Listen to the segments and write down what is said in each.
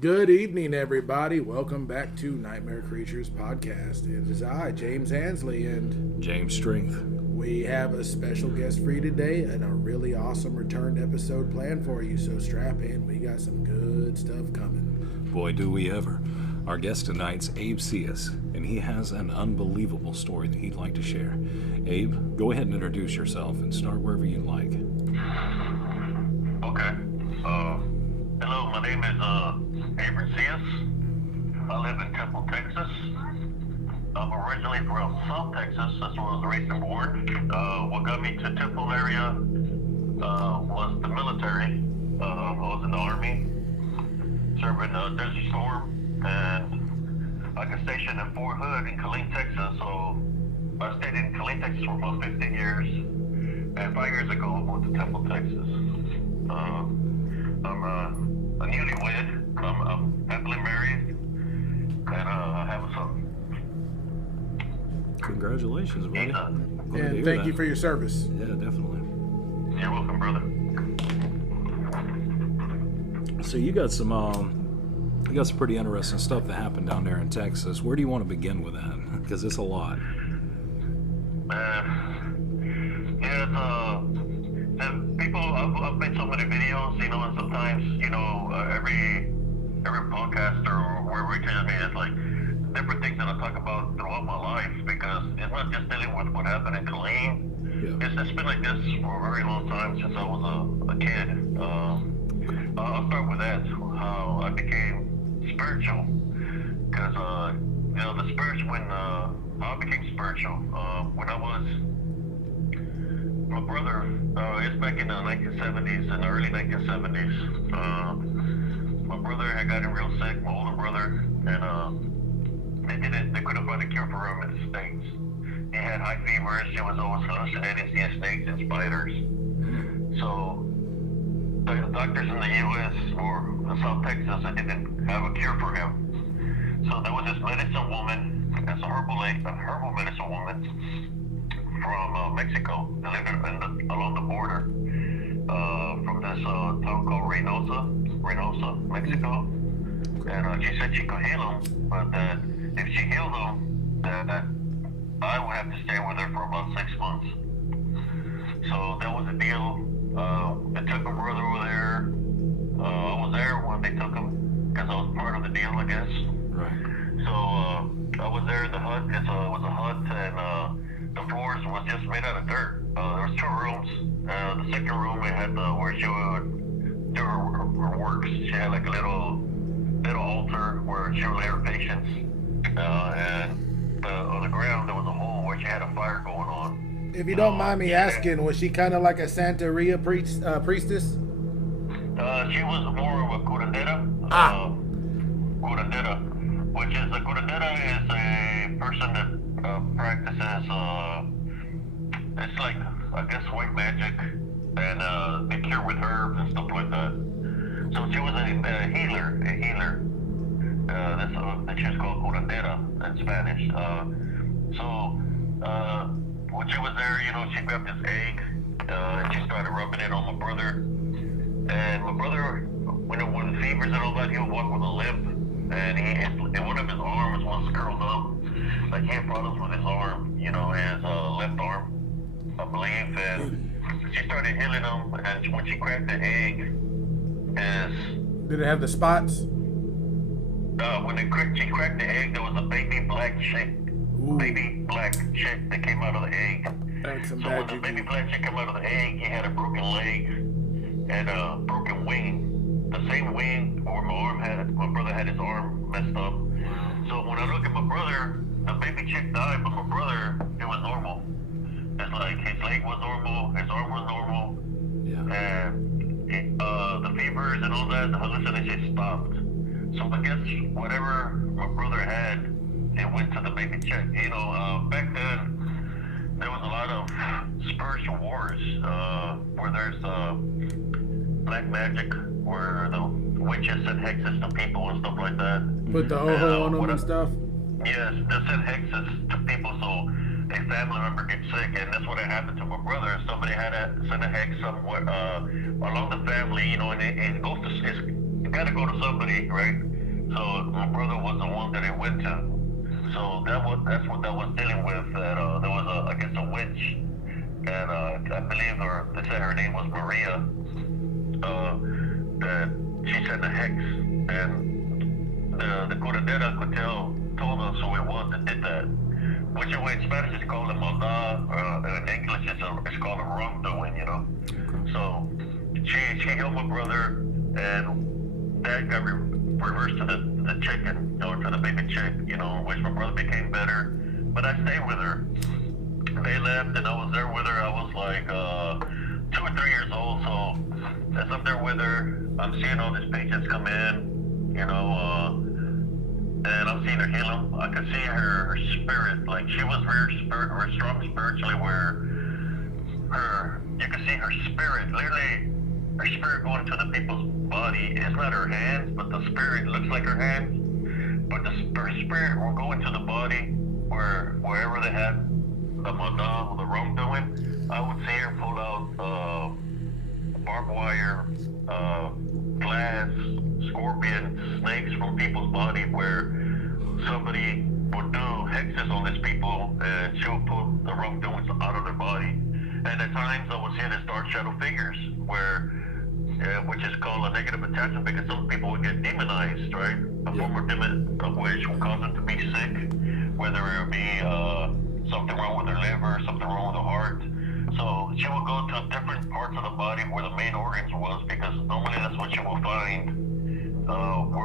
Good evening, everybody. Welcome back to Nightmare Creatures Podcast. It is I, James Ansley, and James Strength. We have a special guest for you today and a really awesome return episode planned for you, so strap in. We got some good stuff coming. Boy, do we ever. Our guest tonight's Abe Sias, and he has an unbelievable story that he'd like to share. Abe, go ahead and introduce yourself and start wherever you'd like. Okay. Hello, my name is Abe Sias. I live in Temple, Texas. I'm originally from South Texas. That's where I was raised and born. What got me to Temple area was the military. I was in the Army, serving Desert Storm, and I got stationed in Fort Hood in Killeen, Texas. So I stayed in Killeen, Texas for about 15 years. And 5 years ago, I moved to Temple, Texas. I'm a newlywed. I'm happily married, and I have a son. Congratulations, buddy. And thank you for your service. Yeah, definitely. You're welcome, brother. So you got some pretty interesting stuff that happened down there in Texas. Where do you want to begin with that? Because it's a lot. People, I've made so many videos, and sometimes, every podcast or wherever it can be, it's like different things that I talk about throughout my life, because it's not just dealing with what happened in Killeen. Yeah. It's been like this for a very long time, since I was a kid. I'll start with that, how I became spiritual, because, the spiritual, how I became spiritual, when I was, my brother, it's back in the 1970s, in the early 1970s. My brother had gotten real sick, my older brother, and they couldn't find a cure for him in the States. He had high fevers, he was always hallucinating, seeing snakes and spiders. So the doctors in the U.S. or South Texas, they didn't have a cure for him. So there was this medicine woman, it's a herbal medicine woman, from Mexico. They lived along the border from this town called Reynosa, Mexico. And she said she could heal him, but that if she healed him, that I would have to stay with her for about 6 months. So that was the deal. They took my brother over there. I was there when they took him, because I was part of the deal, I guess. Right. So I was there in the hut. It was a hut, and the floors was just made out of dirt. There was 2 rooms. The second room, we had where she would do her works. She had like a little altar where she would lay her patients. And on the ground, there was a hole where she had a fire going on. If you don't mind me asking, was she kind of like a Santeria priestess? She was more of a curandera. Curandera, which is a curandera is a person that practices, it's like, I guess, white magic, and they cure with herbs and stuff like that. So she was a healer. That's she's called curandera in Spanish. So when she was there, she grabbed this egg, and she started rubbing it on my brother. And my brother, when the fevers and all that, he would walk with a limp, and one of his arms was curled up. Like he had problems with his arm, his left arm, I believe. And she started healing him, and when she cracked the egg, did it have the spots? When she cracked the egg, there was a baby black chick. Ooh. Baby black chick that came out of the egg. So when the baby black chick came out of the egg, he had a broken leg and a broken wing. The same wing where my brother had his arm messed up. So when I look at my brother, the baby chick died, but my brother, it was normal. It's like his leg was normal, his arm was normal, and the fevers and all that, the hallucinations stopped. So I guess whatever my brother had, it went to the baby chick. Back then, there was a lot of spiritual wars, where there's black magic, where the witches sent hexes to people and stuff like that. Put the ho-ho on them and stuff? Yes, they sent hexes to people so a family member gets sick, and that's what had happened to my brother. Somebody had to send a hex somewhere along the family, you know, and it goes to, it got to go to somebody, right? So my brother was the one that it went to. So that's what that was dealing with. That there was I guess a witch, and I believe they said her name was Maria. That she sent a hex, and the Curadera could told us who it was that did that. Which in Spanish is called a maldad, in English it's called a wrongdoing, you know. So she helped my brother, and that got reversed to the chicken, or to the baby chick, you know, which my brother became better. But I stayed with her. They left, and I was there with her. I was like 2 or 3 years old. So as I'm there with her, I'm seeing all these patients come in, you know, and I'm seeing her heal them. I could see her spirit, like she was very strong spiritually, where you could see her spirit, literally her spirit going to the people's body. It's not her hands, but the spirit looks like her hands. But her spirit will go into the body wherever they had the maldad or the wrongdoing. I would see her pull out barbed wire, glass, scorpions, snakes from people's body, where somebody would do hexes on these people, and she would pull the wrongdoings out of their body. And at times I would see these dark shadow figures, which is called a negative attachment, because some people would get demonized, right? A form of demon, which will cause them to be sick, whether it be something wrong with their liver, something wrong with the heart. So she will go to different parts of the body where the main organs was, because normally that's what you will find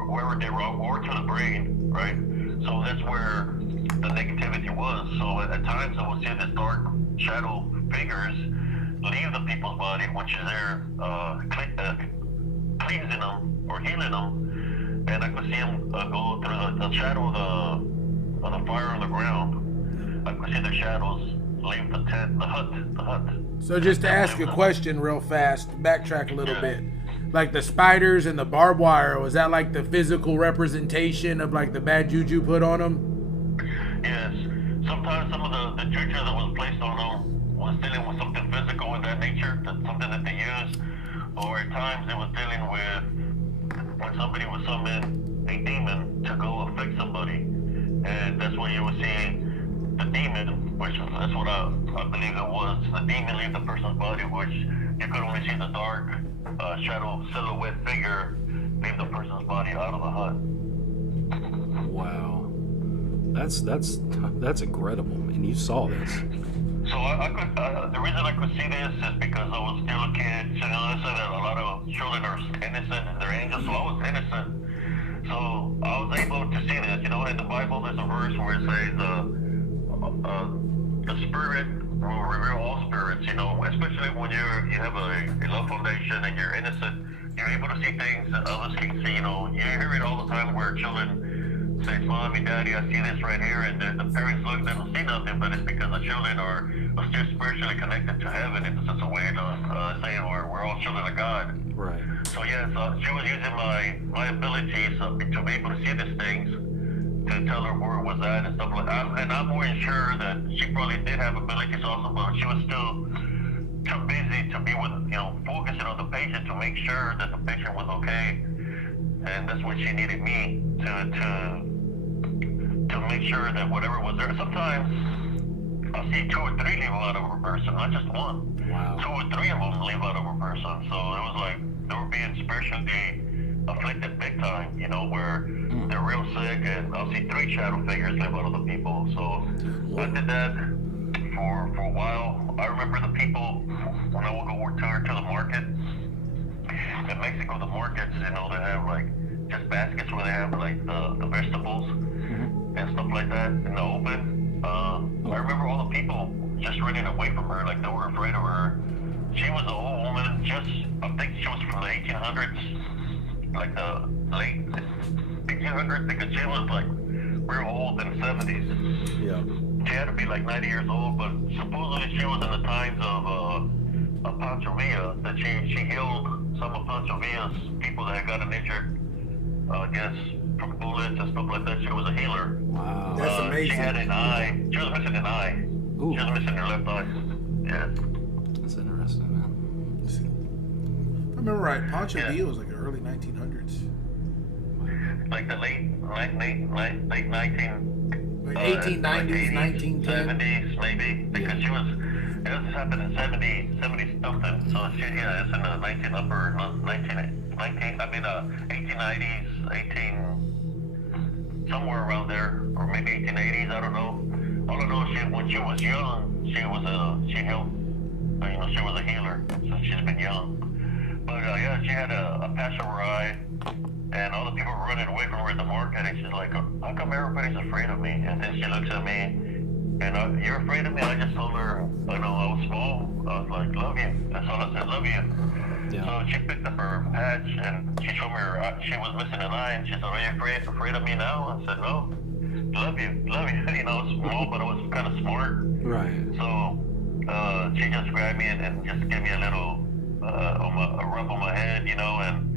wherever they're wrong, or to the brain, right? So that's where the negativity was. So at times I would see these dark shadow figures leave the people's body, which is there cleansing them or healing them, and I could see them go through the shadow of the fire on the ground. I could see the shadows leave the tent, the hut. So just to ask a question real fast, backtrack a little bit. Like the spiders and the barbed wire, was that like the physical representation of like the bad juju put on them? Yes. Sometimes some of the juju that was placed on them was dealing with something physical in that nature, something that they used, or at times it was dealing with when somebody would summon a demon to go affect somebody, and that's when you would see the demon, which that's what I believe it was. The demon leave the person's body, which you could only see the dark shadow silhouette figure leave the person's body out of the hut. Wow, that's incredible, and you saw this. So I could. The reason I could see this is because I was still a kid. So, you know, they say that a lot of children are innocent and they're angels. So I was innocent. So I was able to see this. You know, in the Bible, there's a verse where it says, "The Spirit will reveal all spirits." You know, especially when you have a love foundation and you're innocent, you're able to see things that others can see. You know, you hear it all the time where children say, "Mommy, Daddy, I see this right here," and the parents look, they don't see nothing, but it's because the children are still spiritually connected to heaven in such a way, saying we're all children of God. Right. So yes, she was using my abilities to be able to see these things, to tell her where it was at and stuff like that. And I'm more sure that she probably did have abilities also, but she was still too busy to be with, you know, focusing on the patient to make sure that the patient was okay. And that's what she needed me to make sure that whatever was there. Sometimes I'll see 2 or 3 leave out of a person, not just one. Wow. 2 or 3 of them leave out of a person. So it was like they were being spiritually afflicted big time, you know, where they're real sick, and I'll see 3 shadow figures live out of the people. So I did that for a while. I remember the people when I would go to the market. In Mexico, the markets, you know, they have like just baskets where they have like the vegetables and stuff like that in the open. I remember all the people just running away from her, like they were afraid of her. She was an old woman, I think she was from the 1800s, like the late 1800s, because she was like real old in the 70s. Yeah. She had to be like 90 years old, but supposedly she was in the times of Pancho Villa, that she healed some of Panchovilla's people that had gotten injured, I guess, from bullets and stuff like that. She was a healer. Wow. That's amazing. She had an eye. She was missing an eye. Ooh. She was missing her left eye. Yeah. That's interesting, man. If I remember right, Pancho Villa was like the early 1900s. Like the late 19... Like 1890s, 1910. 70s, maybe. Because she was... It was happened in 70 something. So she, yeah, it's in the 1890s, somewhere around there, or maybe 1880s, I don't know. All I know is when she was young, she was a healer, so she's been young. But yeah, she had a patch over her eye, and all the people were running away from her at the market, and she's like, how come everybody's afraid of me? And then she looks at me, and you're afraid of me? I just told her, I was small. I was like, love you. That's all I said, love you. Yeah. So she picked up her patch, and she showed me she was missing an eye, and she said, are you afraid of me now? I said, no. Love you. Small, but I was kind of smart. Right. So she just grabbed me and just gave me a little a rub on my head, and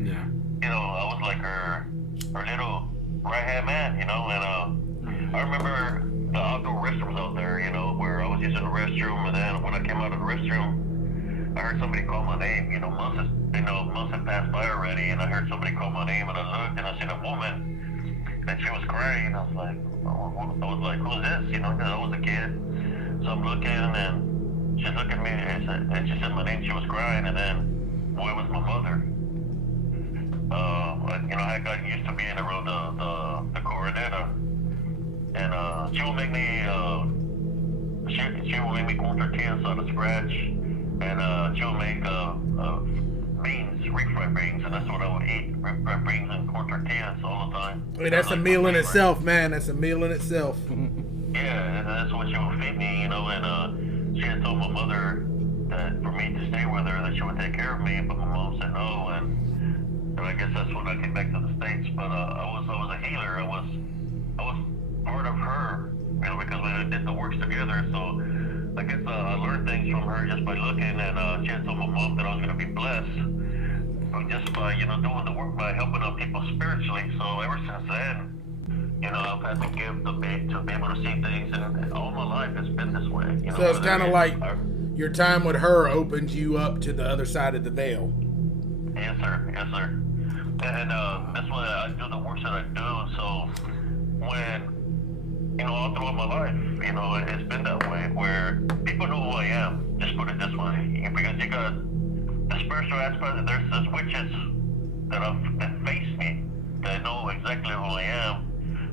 Yeah. I was like her little right hand man, and I remember the outdoor restrooms out there, where I was using the restroom, and then when I came out of the restroom, I heard somebody call my name. Months had passed by already, and I heard somebody call my name, and I looked and I seen a woman. And she was crying. I was like, who's this? Because I was a kid. So I'm looking, and she's looking at me, and she said my name. She was crying, and then, boy, it was my mother. I got used to being around the Coroneta, and she will make me, she will make me corn tortillas out of scratch, and she will make beans, refried beans, and that's what I would eat, refried beans and corn tortillas all the time. I mean, that's a meal in itself, man. That's a meal in itself. Yeah, and that's what she would feed me, and she had told my mother that for me to stay with her, that she would take care of me, but my mom said no, and I guess that's when I came back to the States. But I was a healer. I was part of her, because we did the works together. So I guess I learned things from her just by looking, and she had told my mom that I was going to be blessed, just by doing the work, by helping out people spiritually. So ever since then, I've had the gift to be able to see things, and all my life it's been this way. So it's kind of like your time with her opened you up to the other side of the veil. Yes, sir. And that's why I do the works that I do. So when, all throughout my life, it's been that way where people know who I am. Just put it this way, because you got the spiritual aspect. There's witches that face me, that know exactly who I am,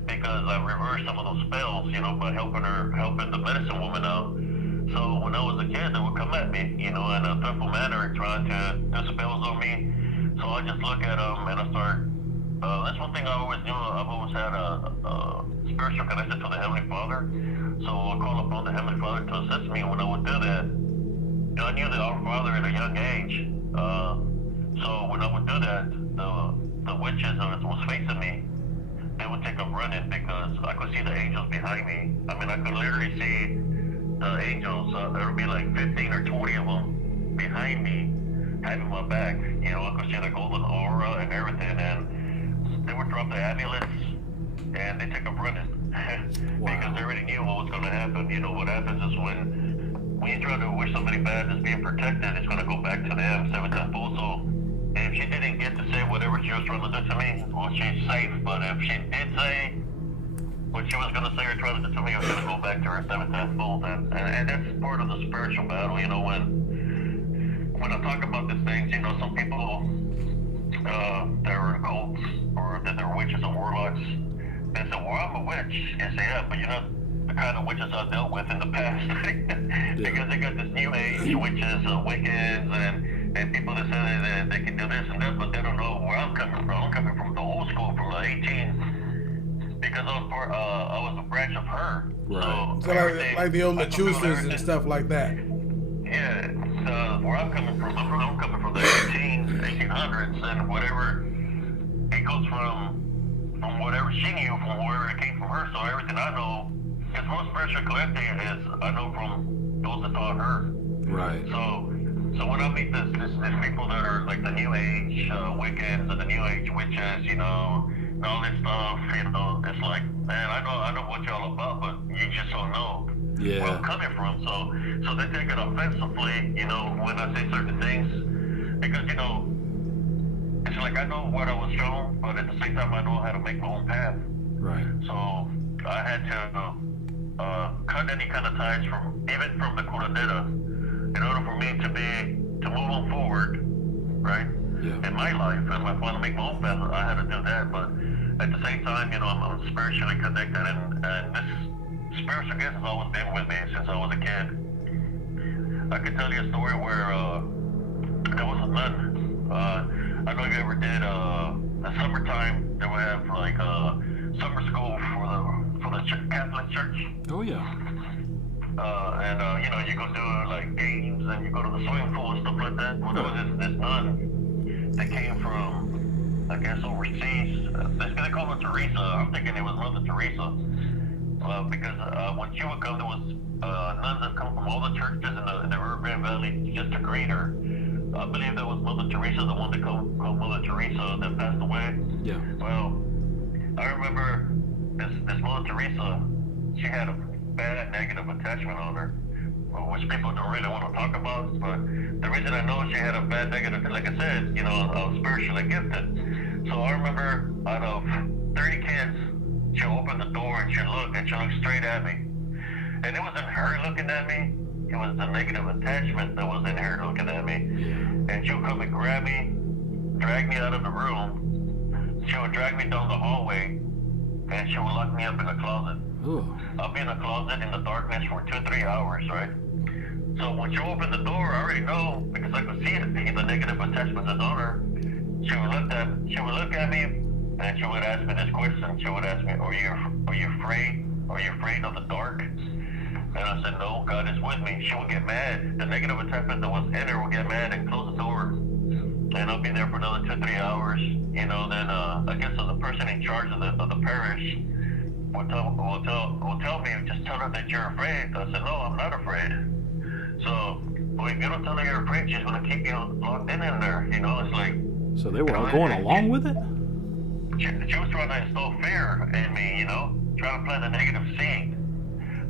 because I reversed some of those spells, by helping the medicine woman out. So when I was a kid, they would come at me, in a threatful manner, trying to do spells on me. So I just look at them and I start. That's one thing I always do. I've always had a spiritual connection to the Heavenly Father. So I call upon the Heavenly Father to assist me. And when I would do that, I knew the Our Father at a young age. So when I would do that, the witches that was facing me, they would take up running, because I could see the angels behind me. I mean, I could literally see the angels. There would be like 15 or 20 of them behind me, having my back. I could see the golden aura and everything, and they would drop the amulets, and they take up running. Because they already knew what was going to happen. What happens is when you try to wish somebody bad that's being protected, it's going to go back to them 7 tenfold. So if she didn't get to say whatever she was trying to do to me, well, she's safe. But if she did say what she was going to say or try to do to me, it was going to go back to her 7 tenfold. And that's part of the spiritual battle. When I talk about these things, some people that are in cults or that they're witches and warlocks, they say, well, I'm a witch. And say, yeah, but you're not the kind of witches I've dealt with in the past. Because they got this new age witches, Wiccans, and people that say that they can do this and that, but they don't know where I'm coming from. I'm coming from the old school, from the 18, because I was a branch of her. Right. So like the old Lechusas and stuff like that. Yeah, where I'm coming from, I'm coming from the 1800s, and whatever it goes from whatever she knew, from wherever it came from her. So everything I know, because most spiritual collecting is I know from those that taught her. Right. So So when I meet these people that are like the New Age Wiccans and the New Age witches, you know, and all this stuff, you know, it's like, man, I know what y'all about, but you just don't know where I'm coming from. So they take it offensively, you know, when I say certain things, because, you know, it's like I know what I was shown, but at the same time I know how to make my own path. Right. So I had to cut any kind of ties even from the curandera, in order for me to move on forward, right? Yeah. In my life, and if I want to make my own path, I had to do that. But at the same time, you know, I'm spiritually connected, and this spiritual gift has always been with me since I was a kid. I could tell you a story where there was a nun. I don't know if you ever did the summertime. They would have like summer school for the Catholic Church. Oh yeah. And you know, you go do like games and you go to the swimming pool and stuff like that. Well, there was this nun that came from, I guess, overseas. They call her Teresa. I'm thinking it was Mother Teresa. Because when she would come, there was nuns that come from all the churches in the Urban Valley just to greet her. I believe that was Mother Teresa, the one that called Mother Teresa that passed away. Yeah. Well, I remember this Mother Teresa, she had a bad negative attachment on her, which people don't really want to talk about, but the reason I know she had a bad negative, like I said, you know, I was spiritually gifted. So I remember out of 30 kids, she'll open the door and she'll look straight at me. And it wasn't her looking at me, it was the negative attachment that was in her looking at me. And she'll come and grab me, drag me out of the room, she would drag me down the hallway, and she would lock me up in a closet. Ooh. I'll be in a closet in the darkness for 2-3 hours, right? So when she opened the door, I already know, because I could see it, the negative attachment that's on her. She would look at me, and she would ask me this question. She would ask me, are you afraid? Are you afraid of the dark? And I said, no, God is with me. She would get mad. The negative attachment that was in her would get mad and close the door. And I'll be there for another 2-3 hours. You know, then I guess the person in charge of the parish will tell me, just tell her that you're afraid. I said, no, I'm not afraid. So, well, if you don't tell her you're afraid, she's going to keep you locked in there. You know, it's like... So they were all going along with it? She was trying to instill fear in me, you know, trying to plant a negative seed.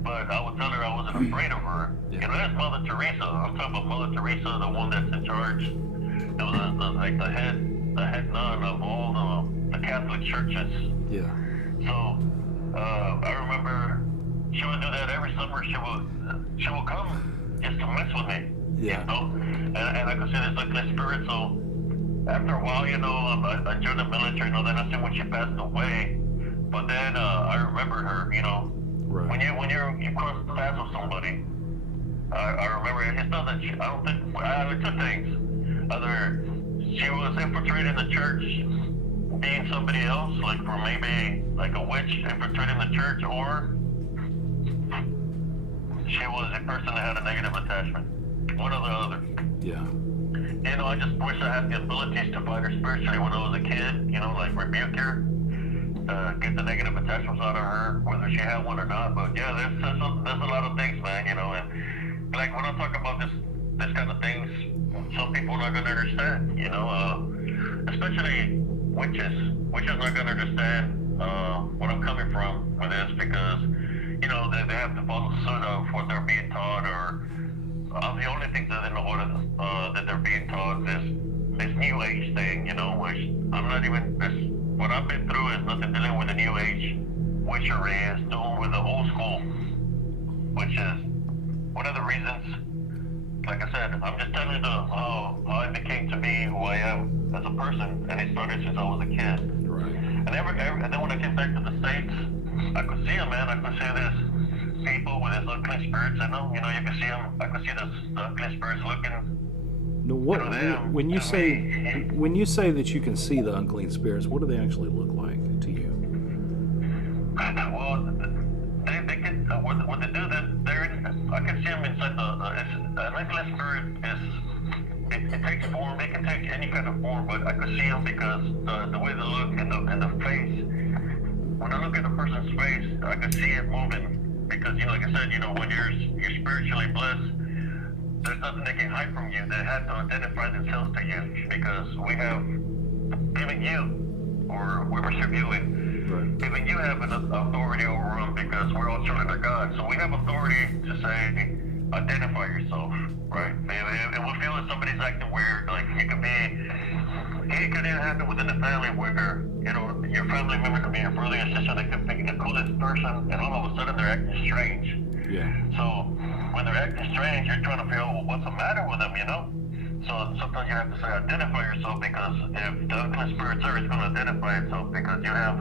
But I would tell her I wasn't afraid of her. Yeah. You know, that's Mother Teresa. I'm talking about Mother Teresa, the one that's in charge. It was like the head nun of all the Catholic churches. Yeah. So I remember she would do that every summer. She would come just to mess with me. Yeah. You know? And I could see this like spirit. So after a while, you know, I joined the military. You know, then I seen when she passed away. But then I remembered her. You know, right. When you cross paths with somebody, I remember it's not that I don't think there two things. Either she was infiltrating the church, being somebody else, like for maybe like a witch infiltrating the church, or she was a person that had a negative attachment. One or the other. Yeah. You know, I just wish I had the abilities to fight her spiritually when I was a kid, you know, like rebuke her, get the negative attachments out of her, whether she had one or not. But yeah, there's a lot of things, man, you know, and like when I talk about this kind of things, some people are not going to understand, you know, especially witches. Witches are not going to understand where I'm coming from with this, because, you know, they have to follow suit of what they're being taught, or the only thing that they know that they're being taught is this New Age thing, you know, which I'm not even, what I've been through is nothing dealing with the New Age witchery, is doing with the old school, which is one of the reasons. Like I said, I'm just telling you how I became to be who I am as a person, and it started since I was a kid. Right. And then when I came back to the States, I could see them, man. I could see this people with these ugly spirits in them. You know, you could see them. I could see the ugly spirits looking. No, what when you say that you can see the unclean spirits, what do they actually look like to you? Well, they can. What they do, I can see them inside an unclean spirit it takes form. They can take any kind of form, but I can see them because the way they look and the face. When I look at a person's face, I can see it moving. Because, you know, like I said, you know, when you're spiritually blessed, there's nothing they can hide from you. They have to identify themselves to you because we have, even you, or whoever's reviewing, Right. even you have an authority over them because we're all children of God. So we have authority to say, identify yourself, right? If we feel that somebody's acting weird, like it could even happen within the family where, you know, your family member could be your brother or sister, they could be the coolest person, and all of a sudden they're acting strange. Yeah. So when they're acting strange, you're trying to figure out, well, what's the matter with them, you know? So sometimes you have to say, identify yourself, because if the unclean spirits are, it's going to identify itself because you have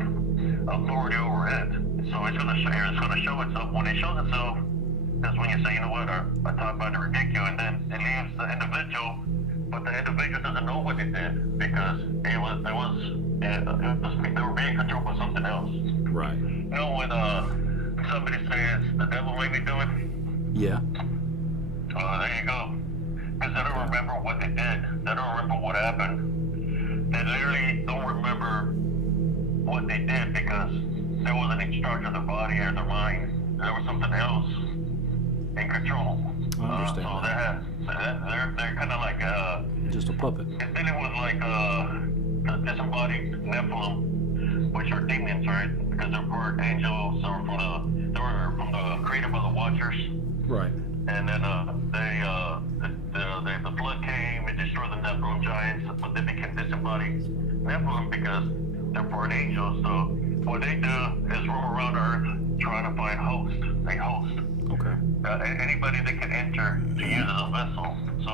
authority over it. So it's going to show itself. When it shows itself, that's when you say, you know what, I thought about to rebuke you, and then it leaves the individual, but the individual doesn't know what they did because they were being controlled by something else. Right. You know, when somebody says the devil made me do it, Yeah. there you go. Because they don't remember what they did. They don't remember what happened. They literally don't remember what they did because they wasn't in charge of their body or their mind. There was something else in control. I understand So that. they're kind of like Just a puppet. it's dealing with like the disembodied Nephilim, which are demons, right? Because they're part angels, they were from the created by the Watchers. Right. And then the flood came and destroyed the Nephilim giants, but they became disembodied Nephilim because they're part angels. So what they do is roam around Earth trying to find a host. Okay. Anybody that can enter to use as a vessel. So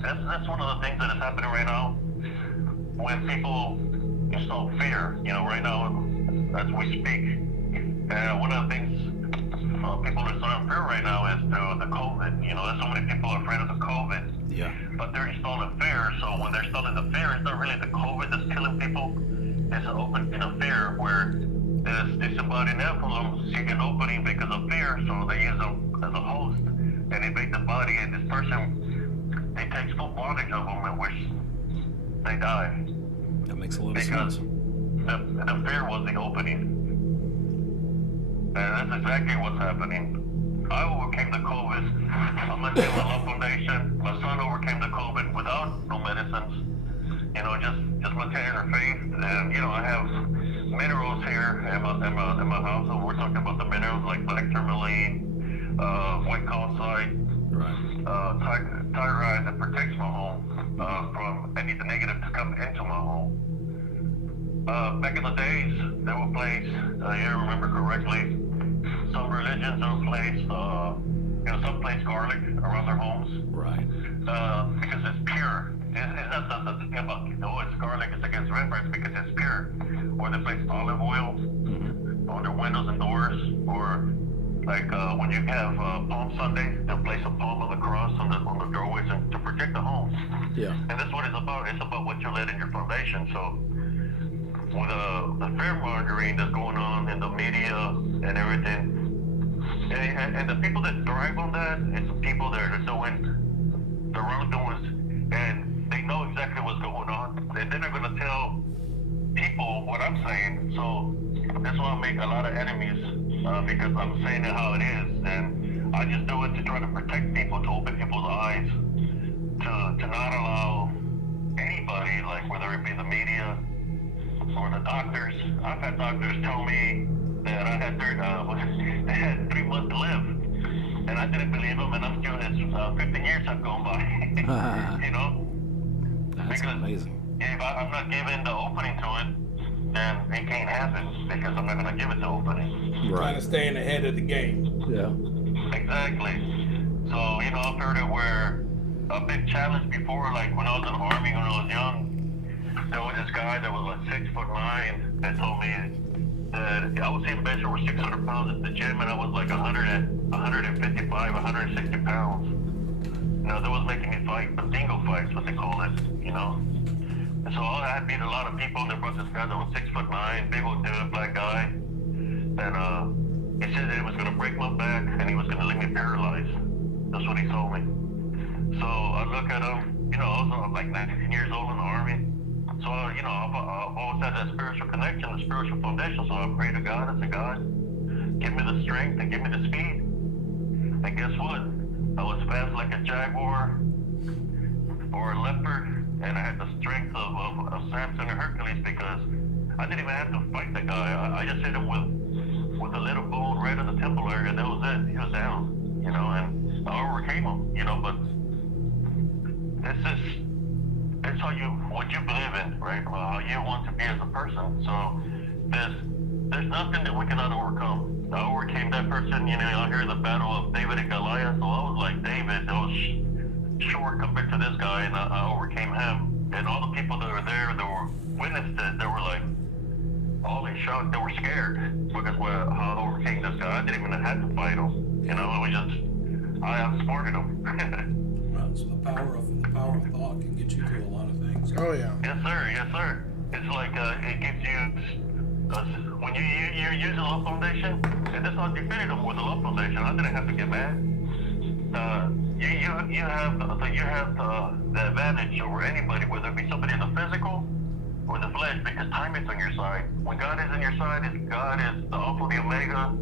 that's one of the things that is happening right now. When people install fear, you know, right now as we speak, one of the things people are installing fear right now is the COVID. You know, there's so many people afraid of the COVID. Yeah. But they're installing fear. So when they're installing the fear, it's not really the COVID that's killing people. It's an opening of fear where this disembodied Nephilim see an opening because of fear, so they use them as a host and invade the body, and this person, they takes full bondage of them, in which they die. That makes a lot of Because sense. the fear was the opening. And that's exactly what's happening. I overcame the COVID. I'm going to do my love foundation. My son overcame the COVID without no medicines. You know, just maintaining her faith. And, you know, I have minerals here in my house. So we're talking about the minerals like black tourmaline, white calcite, Right. tyrite that protects my home from any of the negative to come into my home. Back in the days, there were places, you remember correctly, some religions will place, some place garlic around their homes. Right. Because it's pure. It's not the thing about, it's garlic, it's against vampires because it's pure. Or they place olive oil on their windows and doors. Or like when you have Palm Sunday, they'll place a palm of the cross on the doorways to protect the home. Yeah. And that's what it's about. It's about what you let in your foundation. So with the fear mongering that's going on in the media and everything, and the people that thrive on that, it's the people that are doing the wrongdoings, and they know exactly what's going on, and then they're going to tell people what I'm saying. So that's why I make a lot of enemies, because I'm saying it how it is, and I just do it to try to protect people, to open people's eyes, to not allow anybody, like whether it be the media or the doctors. I've had doctors tell me that I had they had 3 months to live, and I didn't believe them, and I'm still 15 years have gone by. You know, That's because amazing. if I'm not given the opening to it, then it can't happen because I'm not going to give it the opening. Trying to stay in the head of the game. Yeah. Exactly. So, you know, I've heard it where a big challenge before, like when I was in the Army, when I was young, there was this guy that was like 6'9" that told me that I was seeing bench over 600 pounds at the gym, and I was like 155, 160 pounds. You know, that was making me fight, but dingo fights, what they call it, you know. And so I had beat a lot of people, and they brought this guy that was 6'9", big old dude, black guy. And he said that he was going to break my back, and he was going to leave me paralyzed. That's what he told me. So I look at him, you know, I was like 19 years old in the Army. So, you know, I've always had that spiritual connection, the spiritual foundation. So I pray to God. I said, God, give me the strength and give me the speed. And guess what? I was fast like a jaguar or a leopard, and I had the strength of Samson or Hercules because I didn't even have to fight the guy. I just hit him with a little bone right in the temple area, and that was it. He was down, you know, and I overcame him, you know. But it's what you believe in, right? Well, how you want to be as a person. So there's nothing that we cannot overcome. I overcame that person, you know. I hear the battle of David and Goliath, so I was like David. I was short compared to this guy, and I overcame him. And all the people that were there, that were witnessed it, they were like all in shock. They were scared because how I overcame this guy. I didn't even have to fight him. You know, it was just I outsmarted him. Well, so the power of thought can get you through a lot of things. Oh yeah. Yes, sir. Yes, sir. It's like it gives you. When you're using love foundation, and that's how I defeated them with the love foundation. I didn't have to get mad. You have the advantage over anybody, whether it be somebody in the physical or the flesh, because time is on your side. When God is on your side, God is the Alpha, the Omega,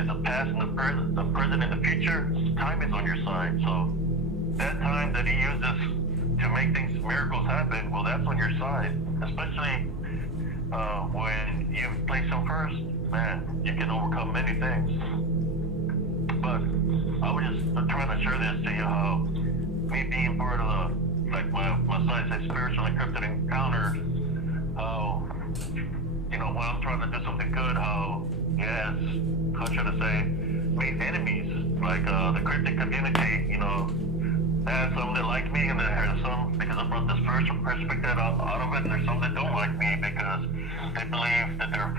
is the past and the present and the future. Time is on your side. So that time that He uses to make things, miracles happen, well, that's on your side. Especially when you place Him first, man, you can overcome many things. But I was just trying to share this to you, how me being part of the, like my site says, spiritual and cryptid encounters, how, you know, when I'm trying to do something good, how, yes, how should I say, meet enemies, like the cryptid community, you know, there's some that like me, and there's some, because I brought the spiritual perspective out of it, and there's some that don't like me because they believe that they're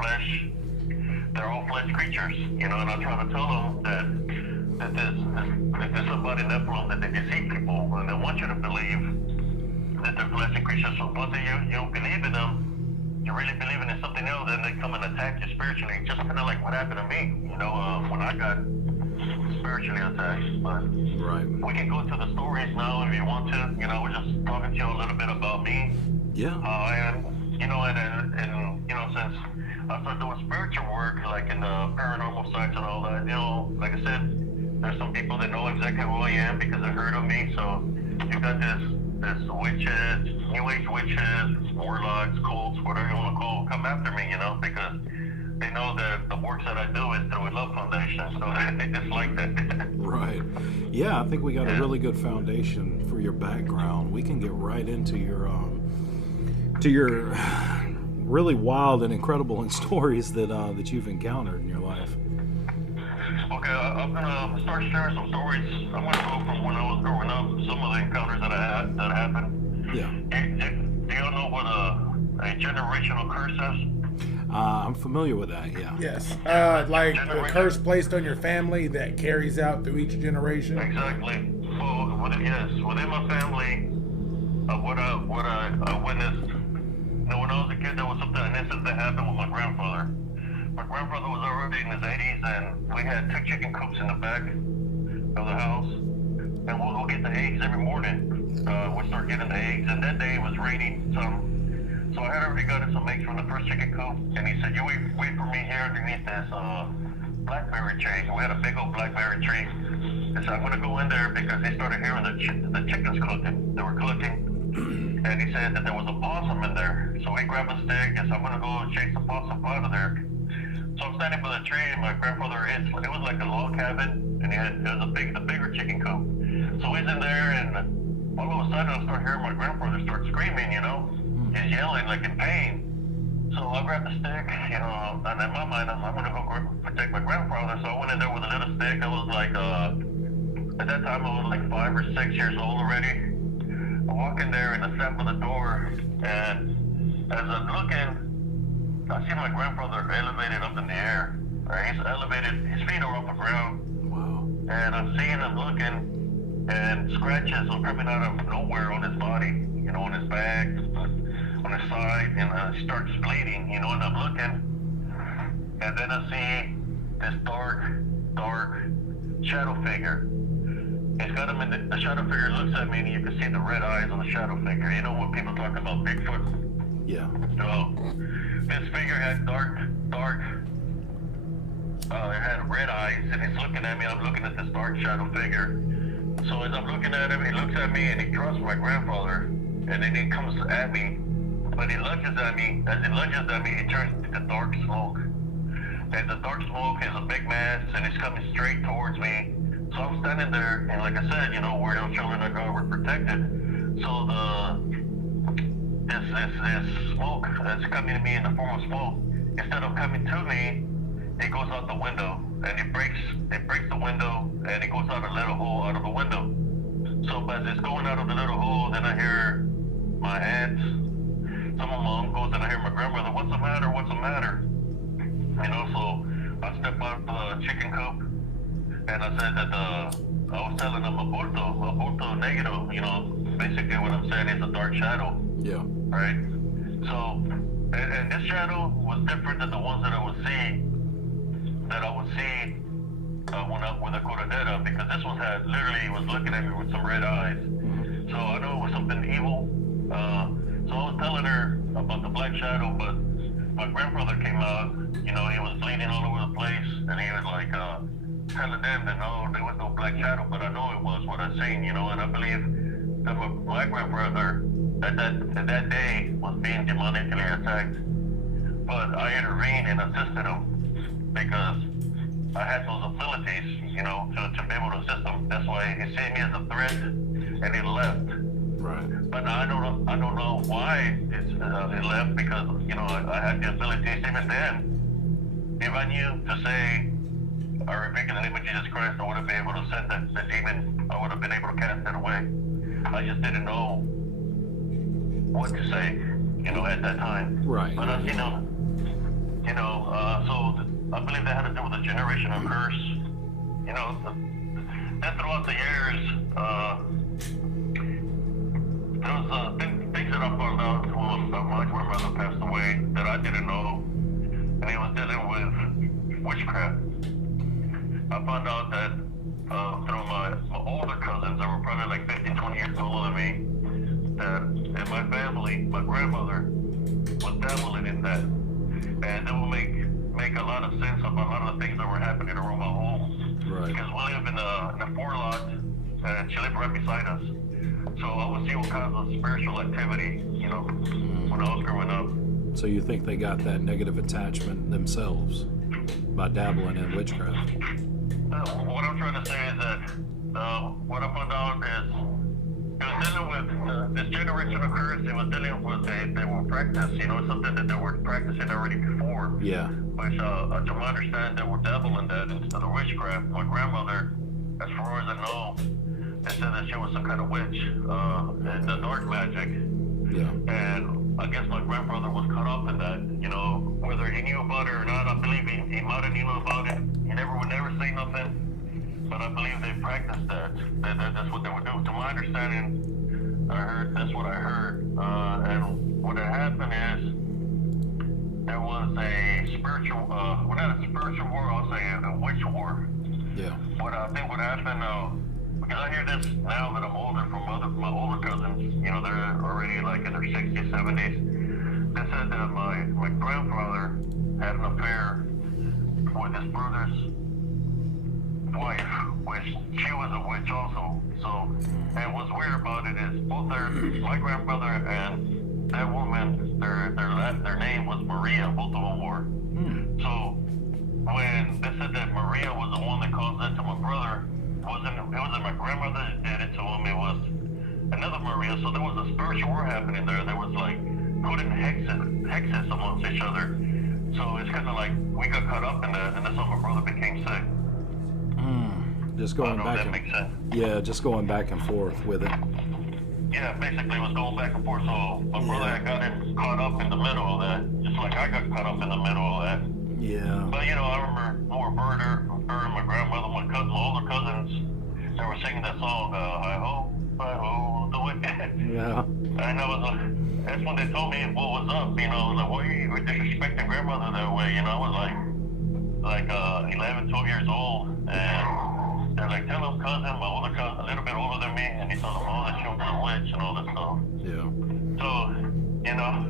all flesh creatures, you know, and I try to tell them that there's somebody in Nephilim that they deceive people, and they want you to believe that they're flesh creatures. So once you believe in them, you're really believing in something else, then they come and attack you spiritually, just kind of like what happened to me, you know, when I got spiritually attacked. But Right. we can go to the stories now if you want to. You know, we're just talking to you a little bit about me. Yeah. How I am, you know, and you know, since I started doing spiritual work, like in the paranormal sites and all that, you know, like I said, there's some people that know exactly who I am because they heard of me. So you got this witches, new age witches, warlocks, cults, whatever you want to call, come after me, you know, because they know that the works that I do is through a love foundation, so they dislike that. Right. Yeah, I think we got a really good foundation for your background. We can get right into your really wild and incredible stories that you've encountered in your life. Okay, I'm gonna start sharing some stories. I'm gonna go from when I was growing up, some of the encounters that happened. Yeah. Do you know what a generational curse is? I'm familiar with that, yeah. Yes. Like a curse placed on your family that carries out through each generation. Exactly. Well, within my family, what I witnessed. Now, when I was a kid, there was an incident that happened with my grandfather. My grandfather was already in his 80s, and we had 2 chicken coops in the back of the house, and we'll go get the eggs every morning. We'd start getting the eggs, and that day it was raining some. So I had already gotten some eggs from the first chicken coop, and he said, "You wait for me here underneath this blackberry tree." We had a big old blackberry tree. And so I'm going to go in there because he started hearing the chickens clucking. They were clucking. And he said that there was a possum in there. So he grabbed a stick and said, "I'm going to go chase the possum out of there." So I'm standing by the tree, and my grandfather, it was like a log cabin, and it was the bigger chicken coop. So he's in there, and all of a sudden I start hearing my grandfather start screaming, you know. He's yelling like in pain. So I grabbed the stick, you know, and in my mind, I'm going to go protect my grandfather. So I went in there with a little stick. I was like, at that time I was like 5 or 6 years old already. I walk in there and I sat by the door, and as I'm looking, I see my grandfather elevated up in the air. Right? He's elevated, his feet are off the ground. Wow. And I'm seeing him looking, and scratches are coming out of nowhere on his body, you know, on his back, on his side, and he starts bleeding, you know, and I'm looking, and then I see this dark shadow figure. He's got him in the shadow figure looks at me, and you can see the red eyes on the shadow figure. You know when people talk about Bigfoot? Yeah. So this figure had it had red eyes, and he's looking at me, and I'm looking at this dark shadow figure. So as I'm looking at him, he looks at me and he trusts my grandfather, and then he comes at me, but he lunges at me. As he lunges at me, he turns into dark smoke. And the dark smoke is a big mass, and it's coming straight towards me. So I'm standing there, and like I said, you know, where those children of God were protected. So this smoke that's coming to me in the form of smoke, instead of coming to me, it goes out the window, and it breaks the window, and it goes out a little hole out of the window. So as it's going out of the little hole, then I hear my aunts, some of my uncles, and I hear my grandmother, what's the matter, what's the matter? You know, so I step out of the chicken coop, and I said that I was telling them aborto negro, you know, basically what I'm saying is a dark shadow. Yeah. Right? So, and this shadow was different than the ones that I would see when I with the Corredera, because this one had literally was looking at me with some red eyes. So I know it was something evil. So I was telling her about the black shadow, but my grandfather came out, you know, he was bleeding all over the place, and he was like telling them that no, there was no black shadow, but I know it was what I seen, you know, and I believe that my grandfather at that day was being demonically attacked. But I intervened and assisted him because I had those abilities, you know, to be able to assist him. That's why he seen me as a threat, and he left. Right. But I don't know why it left, because you know I had the abilities even then. If I knew to say, I rebuke in the name of Jesus Christ, I would have been able to send the demon. I would have been able to cast it away. I just didn't know what to say, you know, at that time. Right. But so I believe that had to do with a generational curse. You know, then throughout the years, there was things that I found out when my grandmother passed away that I didn't know, and it was dealing with witchcraft. I found out that through my older cousins that were probably like 15, 20 years older than me, that in my family, my grandmother was dabbling in that. And it will make a lot of sense about a lot of the things that were happening around my home. Right. Because we live in a 4-lot, and she lived right beside us. So I would see all kinds of spiritual activity, you know, when I was growing up. So you think they got that negative attachment themselves by dabbling in witchcraft? What I'm trying to say is that what I found out is it was dealing with this generational curse. It was dealing with they were practicing, you know, something that they were practicing already before. Yeah. Which, to my understanding, they were dabbling that instead of witchcraft. My grandmother, as far as I know, they said that she was some kind of witch, and the dark magic. Yeah. And I guess my grandfather was caught up in that, you know, whether he knew about it or not. I believe he might have knew about it. He would never say nothing. But I believe they practiced that. That's what they would do. To my understanding, that's what I heard. And what had happened is there was a spiritual, well, not a spiritual war, I'll say a witch war. Yeah. But I think what happened, because I hear this now that I'm older from my older cousins, you know, they're already like in their 60s, 70s. They said that my grandfather had an affair with his brother's wife, which she was a witch also. So, and what's weird about it is both my grandmother and that woman, their name was Maria, both of them were. So when they said that Maria was the one that caused that to my brother, it wasn't my grandmother that did it to him, it was another Maria. So there was a spiritual war happening there. There was like putting hexes amongst each other. So it's kind of like we got caught up in that, and that's how my brother became sick. Just going back that makes sense. Yeah, just going back and forth with it. Yeah, basically it was going back and forth. So my brother had gotten caught up in the middle of that, just like I got caught up in the middle of that. Yeah. But you know, I remember more her and my grandmother, my older cousins, they were singing that song, hi ho, the wicked. Yeah. And that's when they told me what was up, you know, like, why are you disrespecting grandmother that way? You know, I was like 11, 12 years old, and they're like, tell him cousin, my older cousin, a little bit older than me, and he told them, oh, that she was a witch and all that stuff. Yeah. So, you know,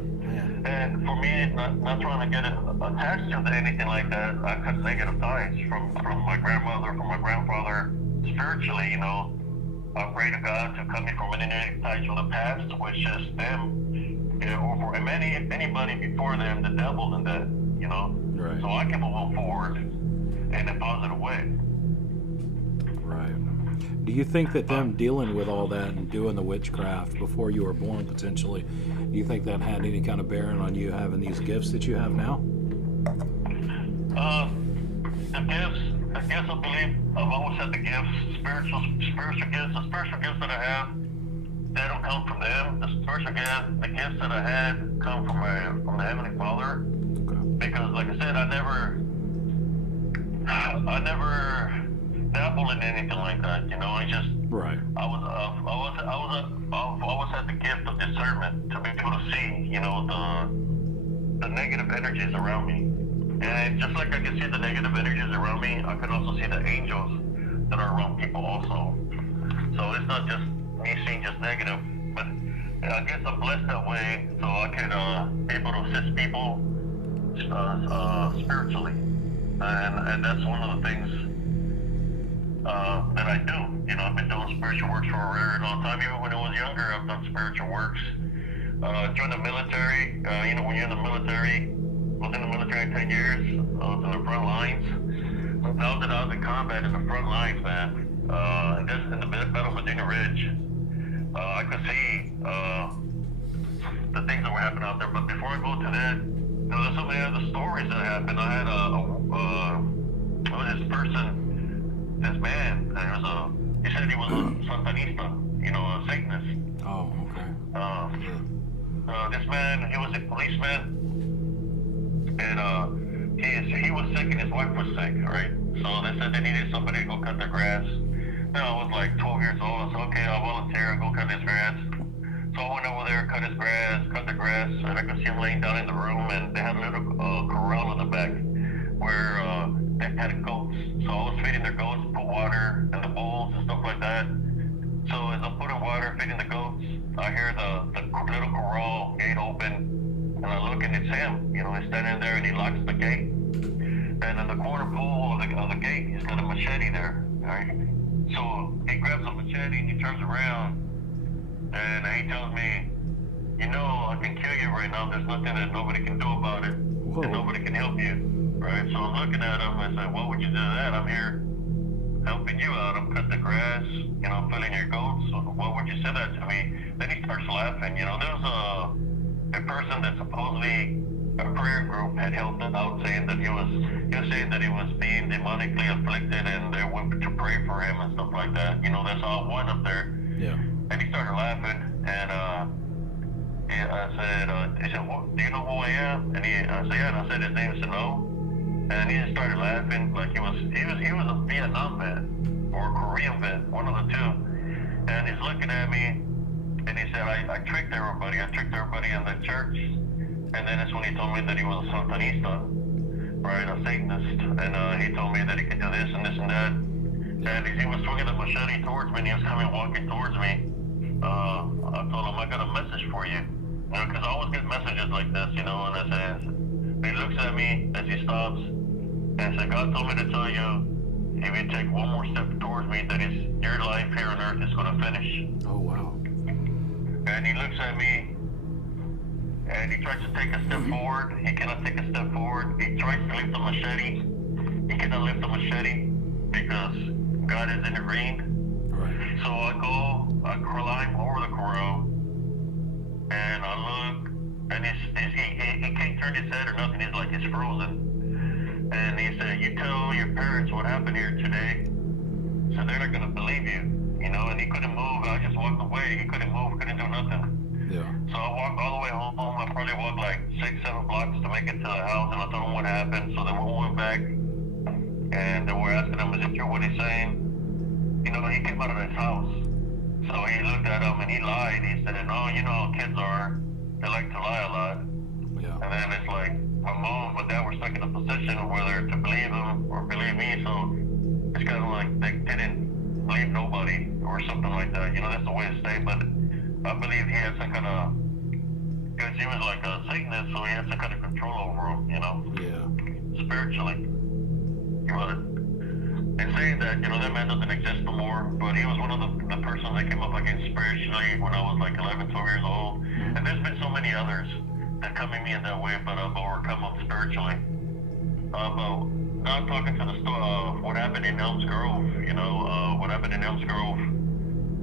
and for me, not trying to get it attached to anything like that, I cut negative ties from my grandmother, from my grandfather, spiritually, you know. I pray to God to cut me from any ties from the past, which is them, you know, or for anybody before them, the devil and that, you know. Right. So I can move forward in a positive way. Right. Do you think that them dealing with all that and doing the witchcraft before you were born, potentially, do you think that had any kind of bearing on you having these gifts that you have now? The gifts, I believe, I've always had the gifts, spiritual gifts. The spiritual gifts that I have, they don't come from them. The spiritual gifts, the gifts that I had come from the Heavenly Father. Okay. Because, like I said, I never dabbled in anything like that. You know, Right. I always had the gift of discernment to be able to see, you know, the negative energies around me. And just like I can see the negative energies around me, I can also see the angels that are around people also. So it's not just me seeing just negative, but I guess I'm blessed that way, so I can be able to assist people spiritually. And that's one of the things that I do. You know, I've been doing spiritual works for a very long time. Even when I was younger, I've done spiritual works. Joined the military. You know, when you're in the military, I was in the military 10 years. I was in the front lines. Now that I was in combat in the front lines, man, in the Battle of Medina Ridge, I could see the things that were happening out there. But before I go to that, you know, there's so many other stories that happened. I had this man, he said he was a Santanista, you know, a Satanist. Oh, okay. This man, he was a policeman, and he was sick and his wife was sick, right? So they said they needed somebody to go cut their grass. Now I was like 12 years old. I said, okay, I'll volunteer, I'll go cut his grass. So I went over there, cut the grass, and I could see him laying down in the room, and they had a little corral in the back where they had goats. So I was feeding their goats, put water in the bowls and stuff like that. So as I'm putting water, feeding the goats, I hear the little corral gate open, and I look and it's him. You know, he's standing there and he locks the gate. And in the corner pool of the gate, he's got a machete there, right? So he grabs a machete and he turns around and he tells me, you know, I can kill you right now. There's nothing that nobody can do about it. Whoa. And nobody can help you, right? So I'm looking at him and I say, why would you do that? I'm here helping you out. I'm cutting the grass, you know, filling your goats. So why would you say that to me? Then he starts laughing. You know, there's a person that supposedly a prayer group had helped him out, saying that he was saying that he was being demonically afflicted, and they went to pray for him and stuff like that. You know, that's how I went up there. Yeah. And he started laughing, and I said, he said, well, do you know who I am? And I said, yeah. And I said his name. He said, no. And he just started laughing like he was a Vietnam vet or a Korean vet, one of the two. And he's looking at me, and he said, I tricked everybody. I tricked everybody in the church. And then that's when he told me that he was a Santanista, right, a Satanist. And he told me that he could do this and this and that. And he was swinging the machete towards me, and he was walking towards me. I told him, I got a message for you. You know, because I always get messages like this, you know, and I said, he looks at me as he stops and said, God told me to tell you, if you take one more step towards me, that your life here on earth is going to finish. Oh, wow. And he looks at me, and he tries to take a step forward. He cannot take a step forward. He tries to lift the machete. He cannot lift the machete because God is intervened. Right. So I climb over the corral, and I look, and he can't turn his head or nothing. He's like, he's frozen. And he said, you tell your parents what happened here today, so they're not going to believe you, you know. And he couldn't move. I just walked away. He couldn't move, couldn't do nothing. Yeah. So I walked all the way home. I probably walked like 6-7 blocks to make it to the house, and I told him what happened. So then we went back, and they were asking him, is it true what he's saying? You know, he came out of his house. So he looked at him, and he lied. He said, no, you know how kids are. They like to lie a lot. Yeah. And then it's like, my mom and my dad were stuck in a position of whether to believe him or believe me. So it's kind of like they didn't believe nobody or something like that. You know, that's the way to say, but I believe he had some kind of, because he was like a Satanist, so he had some kind of control over him, you know? Yeah. Spiritually. But and saying that, you know, that man doesn't exist no more, but he was one of the persons I came up against spiritually when I was like 11, 12 years old. And there's been so many others that come at me in that way, but I've overcome them spiritually. But now I'm talking to the story, what happened in Elms Grove, you know, what happened in Elms Grove.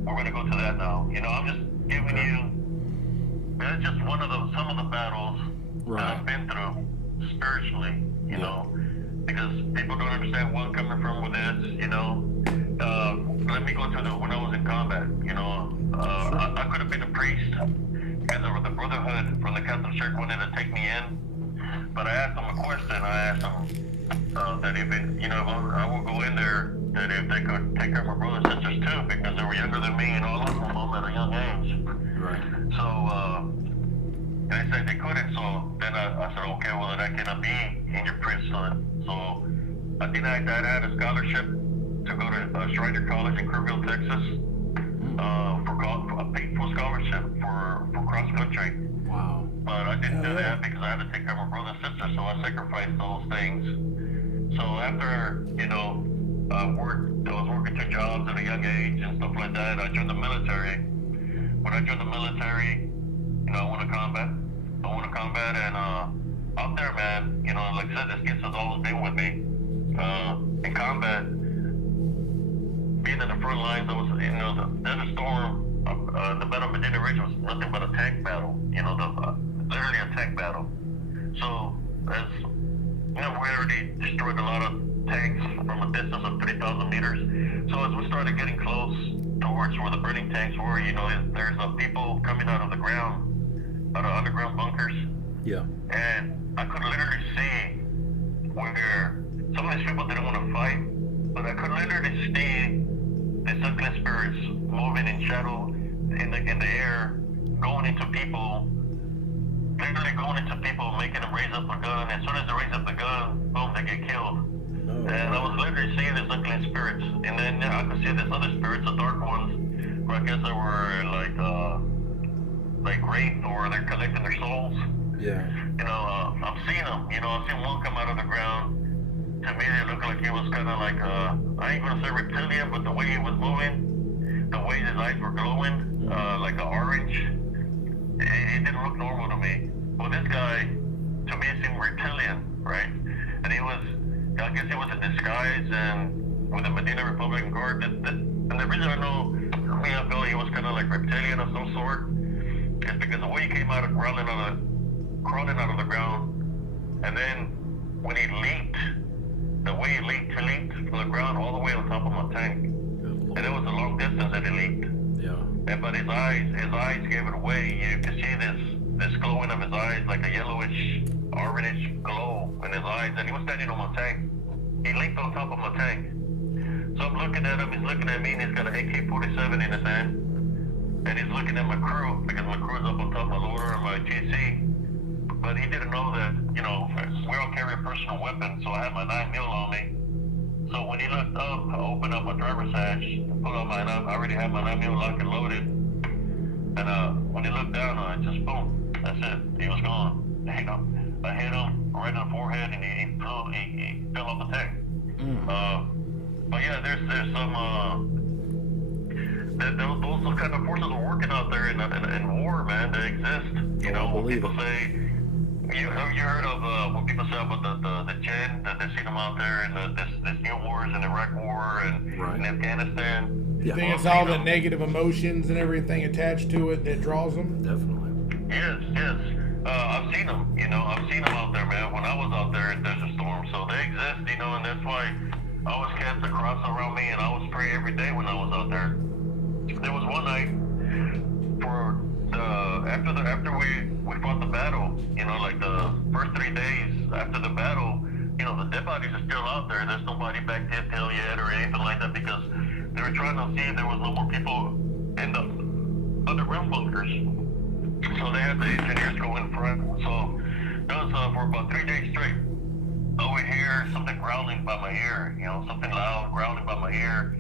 We're going to go to that now. You know, I'm just giving you, that's just some of the battles that I've been through spiritually, you know, because people don't understand where I'm coming from with this, you know. Let me go to when I was in combat, you know, I could have been a priest because the Brotherhood from the Catholic Church wanted to take me in, but I asked them a question. I asked them that if it, you know, I will go in there, that if they could take care of my brothers and sisters too, because they were younger than me and all of them at a young age. Right. So, and they said they couldn't, so then I said, okay, well then I cannot be in your priesthood. So I think I had a scholarship to go to Shriner College in Kerrville, Texas, for a paid full scholarship for cross country. Wow. But I didn't do that because I had to take care of my brother and sister, so I sacrificed those things. So after, you know, I was working 2 jobs at a young age and stuff like that. I joined the military. When I joined the military, you know, I went to combat, and out there, man, you know, like I said, this kid has always been with me. In combat, being in the front lines, I was, you know, the Desert Storm, the Battle of Medina Ridge was nothing but a tank battle, you know, literally a tank battle. So, as you know, we already destroyed a lot of tanks from a distance of 3,000 meters. So as we started getting close towards where the burning tanks were, you know, there's people coming out of the ground, out of underground bunkers. Yeah. And I could literally see where some of these people didn't want to fight, but I could literally see the unclean spirits moving in shadow in the air, going into people, literally going into people, making them raise up a gun. As soon as they raise up the gun, boom, they get killed. And I was literally seeing these unclean spirits, and then I could see these other spirits, the dark ones, where I guess they were like wraith, or they're collecting their souls. Yeah. You know, I've seen them. You know, I've seen one come out of the ground. To me, it looked like he was kind of like I ain't gonna say reptilian, but the way he was moving, the way his eyes were glowing, like an orange, it didn't look normal to me. Well, this guy, to me, seemed reptilian, right? And I guess he was in disguise and with the Medina Republican Guard. And the reason I know, I felt he was kind of like reptilian of some sort, is because the way he came out of crawling out of the ground, and then when he leaped, the way he leaped from the ground all the way on top of my tank. And it was a long distance that he leaped. Yeah. And but his eyes gave it away. You could see this glowing of his eyes, like a yellowish, orange glow in his eyes. And he was standing on my tank. He leaped on top of my tank. So I'm looking at him, he's looking at me, and he's got an AK-47 in his hand. And he's looking at my crew, because my crew's up on top of my loader and my TC. But he didn't know that, you know, we all carry a personal weapon, so I had my 9mm on me. So when he looked up, I opened up my driver's hatch, pulled out I already had my 9mm locked and loaded. And when he looked down, I just, boom, that's it. He was gone. You know, I hit him right in the forehead, and he fell off the tank. But yeah, there's some, those kind of forces are working out there in war, man. They exist. You know, when people say, you heard of what people say about the jinn, that they've seen them out there, and this new wars in Iraq War and in Afghanistan. You think it's all the negative emotions and everything attached to it that draws them? Definitely. Yes. I've seen them. You know, I've seen them out there, man. When I was out there in Desert Storm, so they exist. You know, and that's why I always kept the cross around me, and I was praying every day when I was out there. There was one night for after we fought the battle, you know, like the first 3 days after the battle, you know, the dead bodies are still out there. There's nobody back there till yet or anything like that, because they were trying to see if there was no more people in the underground bunkers. So they had the engineers go in front. So that was for about 3 days straight. I would hear something growling by my ear, you know, something loud growling by my ear.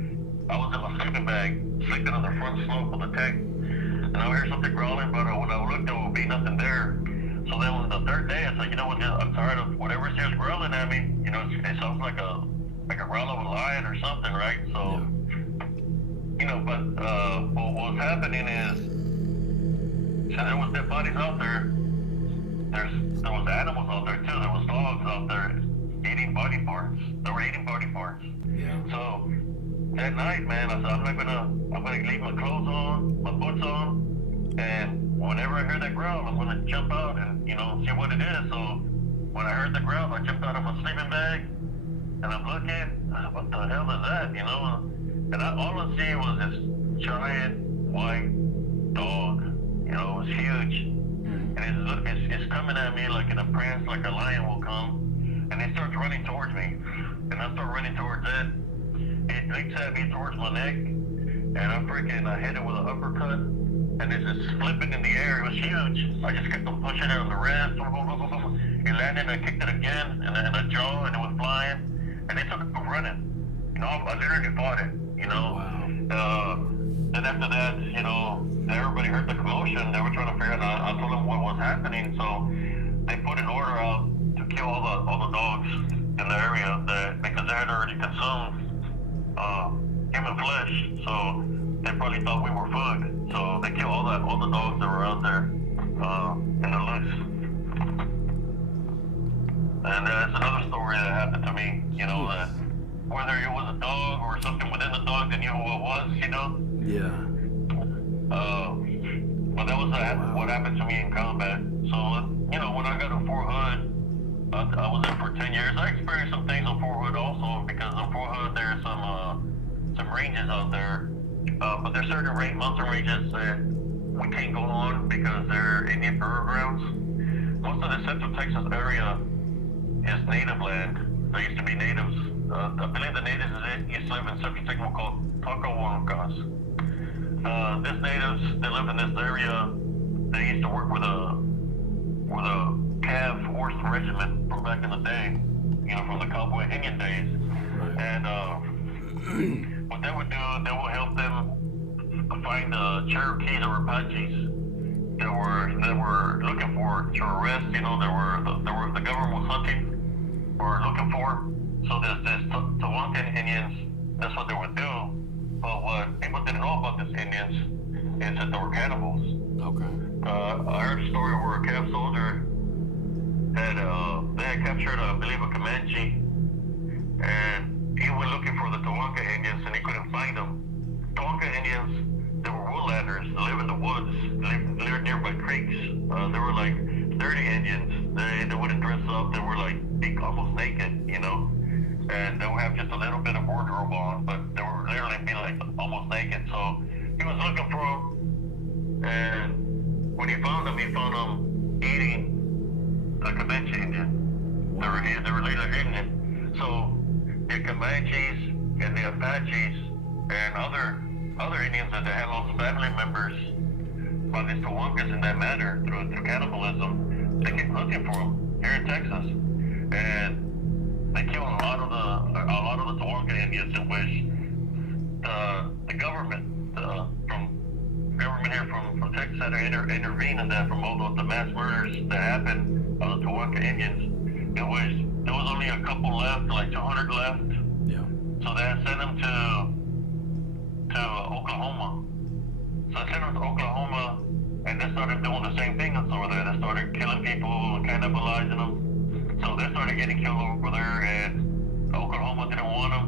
I was in my sleeping bag, sleeping on the front slope of the tank. And I would hear something growling, but when I looked, there would be nothing there. So then on the 3rd day, I said, you know what, I'm tired of whatever's just growling at me. You know, it sounds like a like a growl of a lion or something, right? So, you know, but what's happening is, so there was dead bodies out there. There was animals out there too. There was dogs out there eating body parts. They were eating body parts. Yeah. So that night, man, I said, I'm gonna leave my clothes on, my boots on, and whenever I hear that growl, I'm gonna jump out and, you know, see what it is. So when I heard the growl, I jumped out of my sleeping bag, and I'm looking, what the hell is that, you know? And all I see was this giant white dog, you know, it was huge. And it's coming at me like in a prance, like a lion will come, and it starts running towards me, and I start running towards it. It leaps at me towards my neck, and I hit it with an uppercut, and it's just flipping in the air. It was huge. I just kept on pushing it on the wrist. It landed, and I kicked it again, and then a jaw, and it was flying, and it took off running. You know, I literally fought it, you know. Wow. Then after that, you know, everybody heard the commotion. They were trying to figure out. I told them what was happening, so they put an order out to kill all the dogs in the area because they had already consumed human flesh. So they probably thought we were food. So they killed all the dogs that were out there in the loose. And that's another story that happened to me. You know, that whether it was a dog or something within the dog that knew who it was, you know. Yeah. But that was what happened to me in combat. So, you know, when I got on Fort Hood, I was there for 10 years. I experienced some things on Fort Hood also, because on Fort Hood there's some ranges out there. But there's certain mountain ranges that we can't go on because they're Indian burial grounds. Most of the Central Texas area is native land. There used to be natives. I believe the natives used to live in Central Texas called polturgeists. These natives, they live in this area. They used to work with a calf horse regiment from back in the day, you know, from the cowboy Indian days. And what they would do, they would help them find Cherokees or Apaches that were looking for to arrest. You know, the government was hunting or looking for. So this Tonkin Indians, that's what they would do. But what people didn't know about these Indians is that they were cannibals. Okay. I heard a story where a calf soldier had captured, I believe, a Comanche, and he went looking for the Tonkin Indians, and he couldn't find them. Tonkin Indians, they were woodlanders. They live in the woods. They lived nearby creeks. They were like dirty Indians. They wouldn't dress up. They were like almost naked, you know. And they would have just a little bit of wardrobe on, but they would literally be like almost naked. So he was looking for them, and when he found them eating the Comanche Indian. They were later eating it. So the Comanches and the Apaches and other Indians that had lost family members by these Tawankas in that manner through cannibalism, they kept looking for them here in Texas, and they killed a lot of the Tawanka Indians, in which the government here from Texas had to intervene in that, from all the mass murders that happened of the Tawanka Indians. There was only a couple left, like 200 left. Yeah. So they had sent them to Oklahoma. So they sent them to Oklahoma, and they started doing the same thing over there. They started killing people and cannibalizing them. So they started getting killed over there, and Oklahoma didn't want them,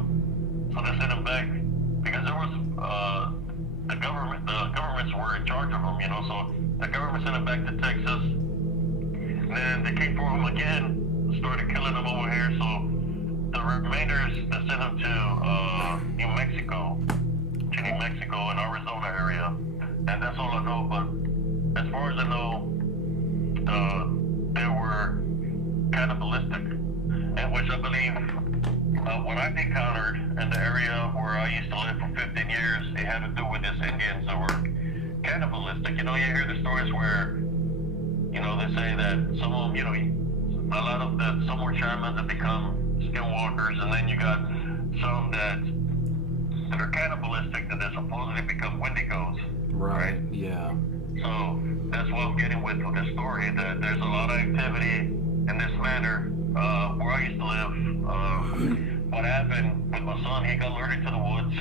so they sent them back because there was the governments were in charge of them, you know. So the government sent them back to Texas, and then they came for them again, started killing them over here. So the remainders, they sent them to New Mexico and Arizona area, and that's all I know. But as far as I know, they were cannibalistic, and which I believe what I've encountered in the area where I used to live for 15 years, it had to do with these Indians that were cannibalistic. You know, you hear the stories where, you know, they say that some of them, you know, a lot of some were shamans that become skinwalkers, and then you got some that are cannibalistic that they supposedly become wendigos. Right. Yeah. So that's what I'm getting with this story, that there's a lot of activity in this manner where I used to live. what happened with my son, he got lured into the woods.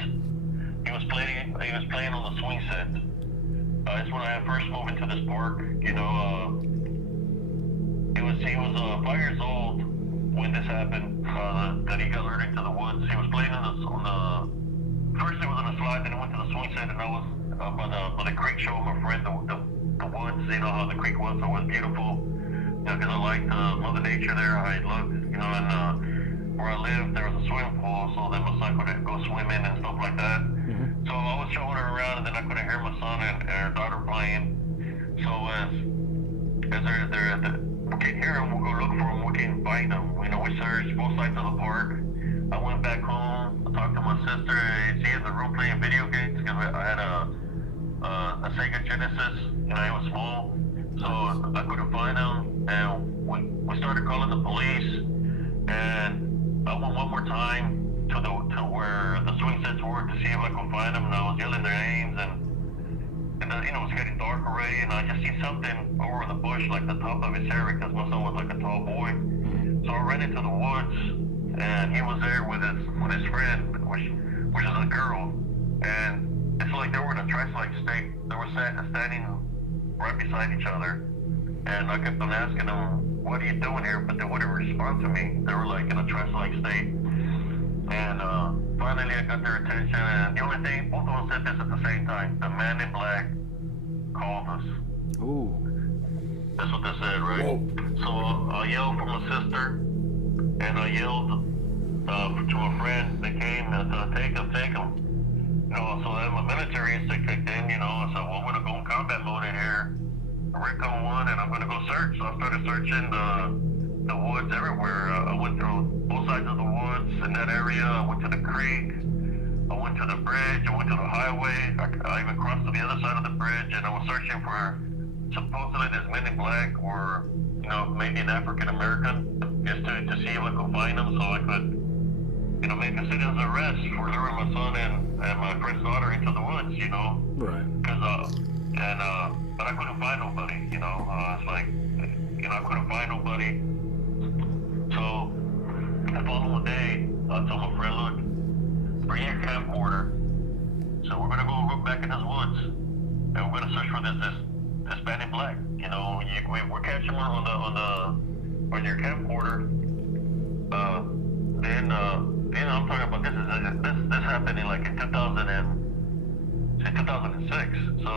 He was playing on the swing set. It's when I first moved into this park. You know, he was 5 years old when this happened. That he got lured into the woods. He was playing on the first he was on a slide, then he went to the swing set, and I was by the creek showing my friend the woods. You know how the creek was, so it was beautiful. You know, because I liked Mother Nature there, how it looked. You know, and where I lived, there was a swimming pool, so that my son could go swimming and stuff like that. So I was showing her around, and then I couldn't hear my son and her daughter playing. So as we can hear them, we'll go look for them, we can find them. You know, we searched both sides of the park. I went back home, I talked to my sister, and she in the room playing video games, because I had a Sega Genesis, you know, it was small, so I couldn't find them, and we started calling the police, and I went one more time to where the swing sets were to see if I could find them, and I was yelling their names, and you know, it was getting dark already, and I just see something over the bush, like the top of his hair, because my son was like a tall boy. So I ran into the woods, and he was there with his friend, which is a girl, and it's like they were in a trance-like state. They were standing right beside each other, and I kept on asking them, "What are you doing here?" But they wouldn't respond to me. They were like in a trance-like state. And finally I got their attention, and the only thing, both of them said this at the same time: the man in black called us. Ooh. That's what they said, right? Whoa. So I yelled for my sister, and I yelled to a friend that came to take him. You know, so then my military instinct kicked in, you know, I said, well, I'm going to go in combat mode in here, recon one, and I'm going to go search. So I started searching the woods everywhere. I went through both sides of the woods in that area. I went to the creek. I went to the bridge. I went to the highway. I even crossed to the other side of the bridge, and I was searching for supposedly this men in black, or, you know, maybe an African American, just to see if I could find them, so I could, you know, make a citizen's arrest for luring my son and my friend's daughter into the woods, you know. Right. But I couldn't find nobody, you know. It's like, you know, I couldn't find nobody. So the following day, I told my friend, look, bring your camcorder. So we're gonna go back in those woods, and we're gonna search for this man in black. You know, we're catching one on your camcorder. Then I'm talking about this happened in like in 2006. So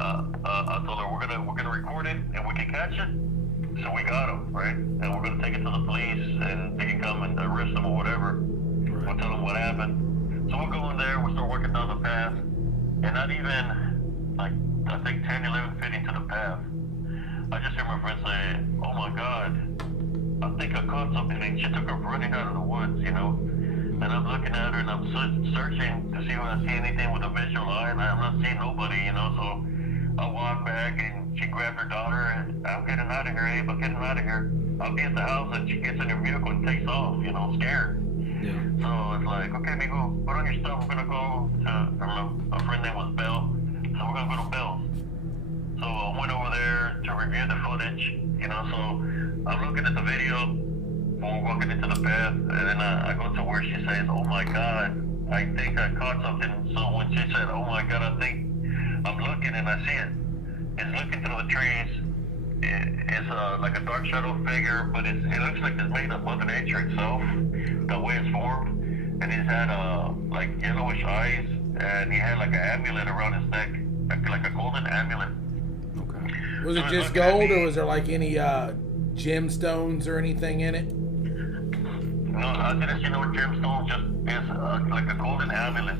I told her we're gonna record it and we can catch it. So we got him, right? And we're gonna take it to the police, and they can come and arrest him or whatever. Right. We'll tell them what happened. So we'll go in there, we'll start working down the path, and not even like I think 10, 11 feet into the path, I just hear my friend say, "Oh my God, I think I caught something," and she took off running out of the woods, you know. And I'm looking at her, and I'm searching to see if I see anything with a visual eye, and I'm not seeing nobody, you know. So I walk back, and she grabbed her daughter, and I'm getting out of here, Abe, I'm getting out of here. I'll be at the house, and she gets in her vehicle and takes off, you know, scared. Yeah. So it's like, okay, amigo, put on your stuff, we're gonna go to, a friend name was Bell, so we're gonna go to Bell's. So I went over there to review the footage, you know, so I'm looking at the video when we're walking into the path, and then I go to where she says, "Oh my God, I think I caught something." So when she said, "Oh my God, I think," I'm looking and I see it. It's looking through the trees. It's like a dark shadow figure, but it looks like it's made of Mother Nature itself, the way it's formed. And he's had like yellowish eyes, and he had like an amulet around his neck, like a golden amulet. Okay. Was it just gold, or was there like any gemstones or anything in it? No, I didn't see no gemstones. Just is like a golden amulet.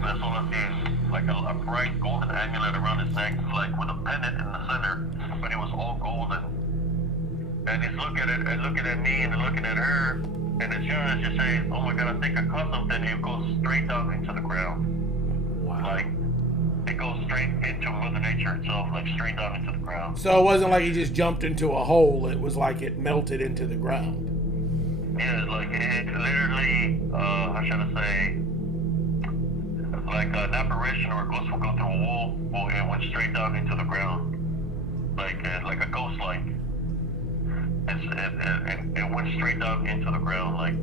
That's all I see. Like a bright golden amulet around his neck, like with a pendant in the center, but it was all golden. And he's looking at me, and looking at her, and as soon as you say, "Oh my God, I think I caught something," it goes straight down into the ground. Wow. Like it goes straight into Mother Nature itself, like straight down into the ground. So it wasn't like he just jumped into a hole. It was like it melted into the ground. Yeah, like it literally, how should I say, like an apparition or a ghost will go through a wall, it went straight down into the ground, like a ghost, like. it went straight down into the ground. Like,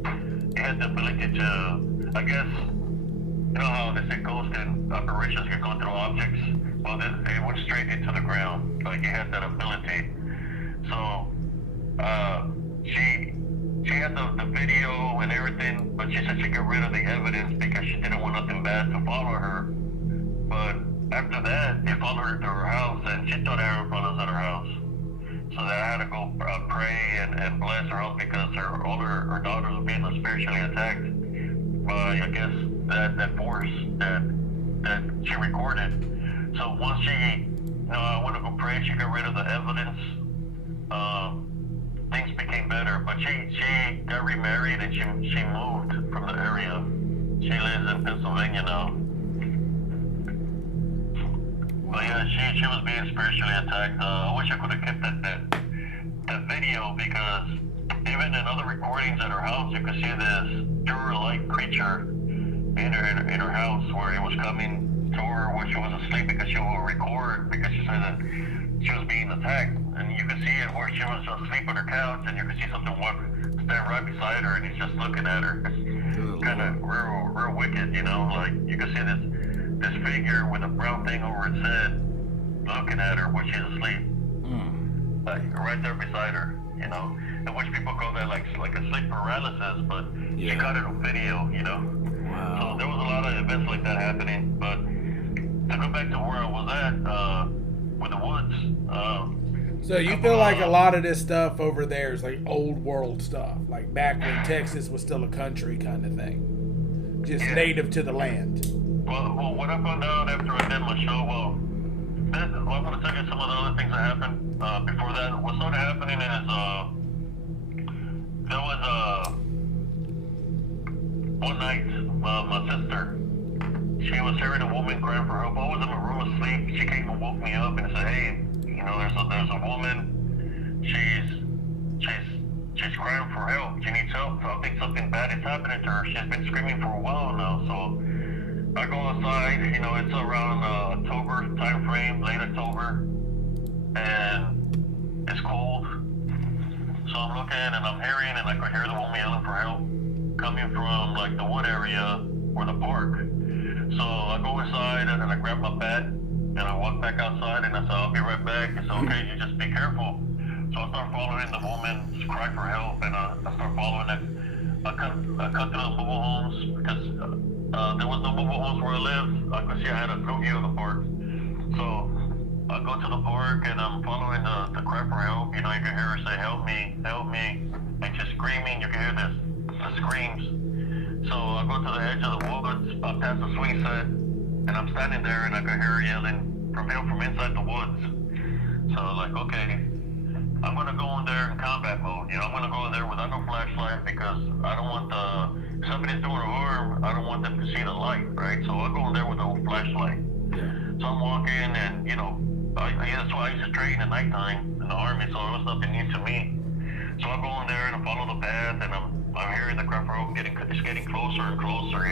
it had the ability to, I guess, you know how they say ghosts and apparitions can go through objects? Well, it went straight into the ground. Like, it had that ability. So, she had the video and everything, but she said she got rid of the evidence because she didn't want nothing bad to follow her. But after that, they followed her to her house, and she thought Aaron followed us at her house. So that I had to go pray and bless her house because her daughters were being spiritually attacked by, I guess, that force that she recorded. So once she, I went to go pray, she got rid of the evidence. Things became better, but she got remarried and she moved from the area. She lives in Pennsylvania now. But yeah, she was being spiritually attacked. I wish I could have kept that video, because even in other recordings at her house, you could see this Dura-like creature in her house, where it was coming to her when she was asleep, because she will record, because she said that she was being attacked. And you could see it where she was asleep on her couch, and you could see something stand right beside her, and he's just looking at her. It's kind of real wicked, like you could see this figure with a brown thing over its head looking at her when she's asleep. Like right there beside her, and which people call that like a sleep paralysis, but she got it on video, Wow. So there was a lot of events like that happening. But to go back to where I was at, with the woods. So you feel like a lot of this stuff over there is like old world stuff, like back when Texas was still a country kind of thing, just native to the land. Well, what I found out after I did my show, I'm going to tell you some of the other things that happened before that. What started happening is there was one night, my sister, she was hearing a woman crying for help. I was in my room asleep. She came and woke me up and said, "Hey, there's a woman. She's crying for help. She needs help. So I think something bad is happening to her. She's been screaming for a while now." So I go outside, it's around October time frame, late October, and it's cold. So I'm looking and I'm hearing, and I could hear the woman yelling for help coming from like the wood area or the park. So I go inside and I grab my bat and I walk back outside, and I said, "I'll be right back." I said, "Okay, you just be careful." So I start following the woman's cry for help, and I start following it. I cut through the mobile homes, because there was no mobile homes where I lived. I could see I had a good view of the park. So I go to the park and I'm following the cry for help. You can hear her say, "Help me, help me." And she's screaming. You can hear the screams. So I go to the edge of the woods, past the swing set, and I'm standing there and I can hear her yelling from inside the woods. So like, okay, I'm gonna go in there in combat mode. I'm gonna go in there without no flashlight, because I don't want if somebody's doing harm, I don't want them to see the light, right? So I go in there with no flashlight. So I'm walking, and that's why I used to train at nighttime in the army, so it was nothing new to me. So I go in there and I follow the path, and I'm hearing the cry for help it's getting closer and closer,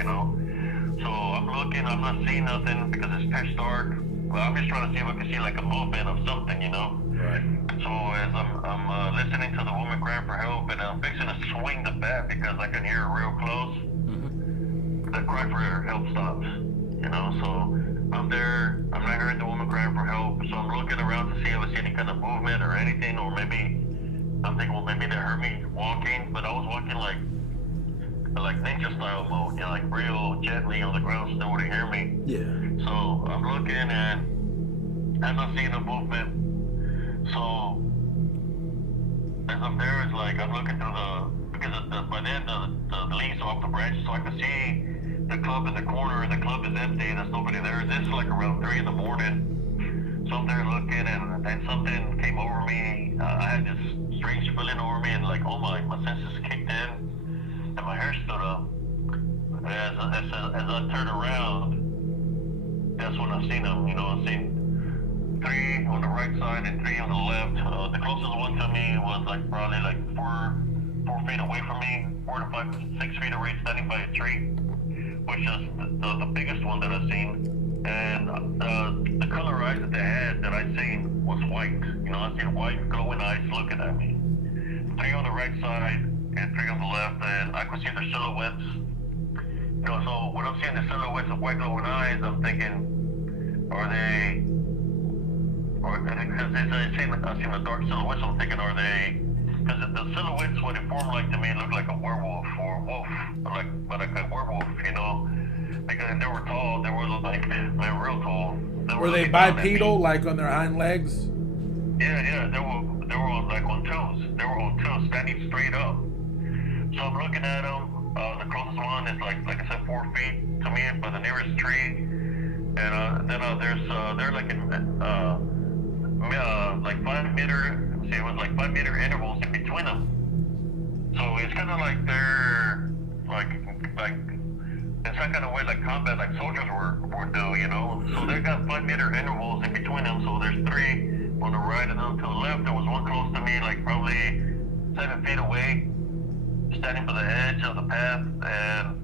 So I'm looking, I'm not seeing nothing because it's pitch dark. Well, I'm just trying to see if I can see like a movement of something, Right. So as I'm listening to the woman crying for help, and I'm fixing to swing the bat because I can hear her real close, the cry for help stops, So I'm there, I'm not hearing the woman crying for help, so I'm looking around to see if I see any kind of movement or anything, or maybe I'm thinking, well, maybe they heard me walking, but I was walking like ninja style mode, like real gently on the ground so they wouldn't hear me. Yeah. So I'm looking and I'm not seeing the movement. So as I'm there, it's like I'm looking through because by then the leaves are off the branches, so I can see the club in the corner, and the club is empty. There's nobody there. This is like around 3 a.m. So I'm there looking, and then something came over me. I had this strange feeling over me, and like, oh my senses kicked in, and my hair stood up. As I turned around, that's when I seen them. I seen 3 on the right side and 3 on the left. The closest one to me was like probably like 4 feet away from me, 4 to 5, 6 feet away, standing by a tree, which is the biggest one that I've seen. And the color eyes that they had that I seen was white. I seen white glowing eyes looking at me. three on the right side and three on the left, and I could see their silhouettes. You know, so when I'm seeing the silhouettes of white glowing eyes, I'm thinking, are they, or because I seen the dark silhouettes, I'm thinking, are they? Because the silhouettes, what it formed like to me, looked like a werewolf or a wolf, like a werewolf, you know. Because they were tall, they were like real tall. Were they bipedal, like on their hind legs? Yeah, they were like on toes. They were on toes, standing straight up. So I'm looking at them. The closest one is like I said, 4 feet to me, by the nearest tree. And then they're like in like 5 meter. See, it was like 5 meter intervals in between them. So it's kind of like they're like in some kind of way like combat, like soldiers would do, you know. So they got 5 meter intervals in between them. So there's 3 on the right, and then to the left there was one close to me, like probably 7 feet away, standing by the edge of the path, and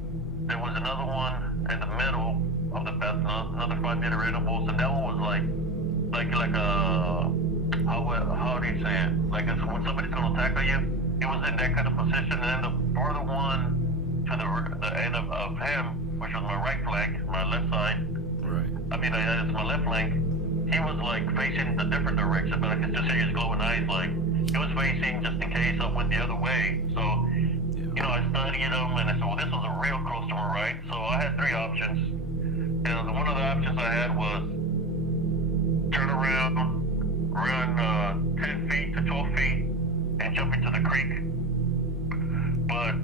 there was another one in the middle of the path, another 5 meter intervals, and that one was like a, how do you say it? Like it's when somebody's gonna tackle you, it was in that kind of position, and then the farther one to the end of him, which was my right flank, my left side. Right. I mean, it's my left flank. He was like facing the different direction, but I could just see his glowing eyes. Like he was facing just in case I went the other way. So, you know, I studied him, and I said, well, this was a real close to my right. So I had 3 options. And one of the options I had was turn around, run 10 feet to 12 feet, and jump into the creek. But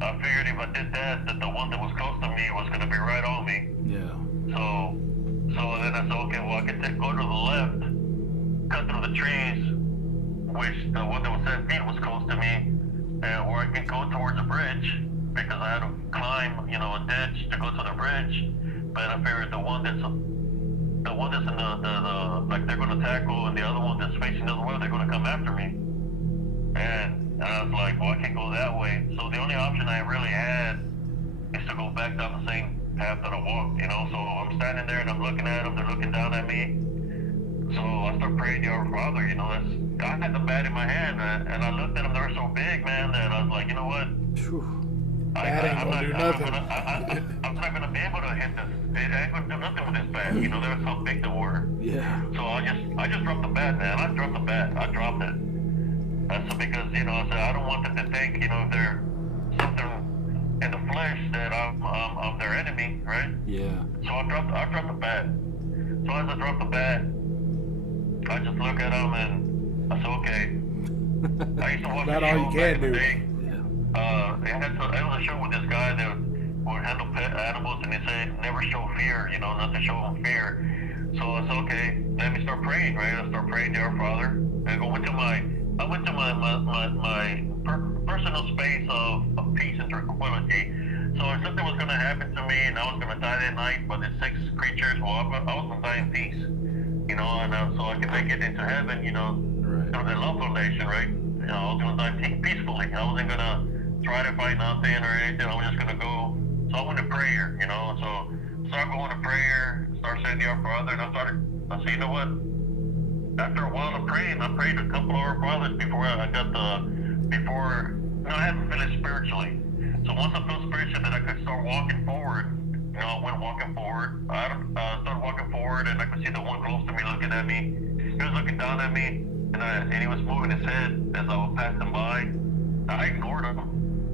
I figured if I did that the one that was close to me was going to be right on me. Yeah. So then I said, okay, well, I can go to the left, cut through the trees, which the one that was 7 feet was close to me, or I can go towards the bridge, because I had to climb, you know, a ditch to go to the bridge. But I figured the one that's in the like they're going to tackle, and the other one that's facing the other way, they're going to come after me. And I was like, well, I can't go that way. So the only option I really had is to go back down the same path that I walked, you know. So I'm standing there and I'm looking at them, they're looking down at me. So I start praying to Our Father, you know. I had the bat in my hand, and I looked at them, they were so big, man, that I was like, you know what? I'm not gonna be able to hit this. It ain't gonna do nothing with this bat, you know. That's how big they were. Yeah. So I just dropped the bat, man. I dropped the bat. I dropped it. That's because, you know, I said I don't want them to think, you know, if they're something in the flesh that I'm their enemy, right? Yeah. So I dropped the bat. So as I dropped the bat, I just look at them and I said, okay. I used to watch Not a all show you back can in the do. day. It was a show with this guy that would handle pet animals, and they said never show fear, you know, not to show them fear. So I said, okay, let me start praying, right? I start praying to Our Father. And I went to my personal space of peace and tranquility. So if something was going to happen to me and I was going to die that night by the 6 creatures, well, I was going to die in peace, you know, and so I could make it into heaven, you know, Right. through the love foundation, right? You know, I was going to die peacefully. I wasn't going to try to find nothing or anything. I was just going to go. So I went to prayer, you know, so start going to prayer, start saying the Our Father, and I said, you know what? After a while of praying, I prayed a couple of Our Fathers before I hadn't finished spiritually. So once I felt spiritually that I could start walking forward, you know, I went walking forward. I started walking forward, and I could see the one close to me looking at me. He was looking down at me, and he was moving his head as I was passing by. I ignored him.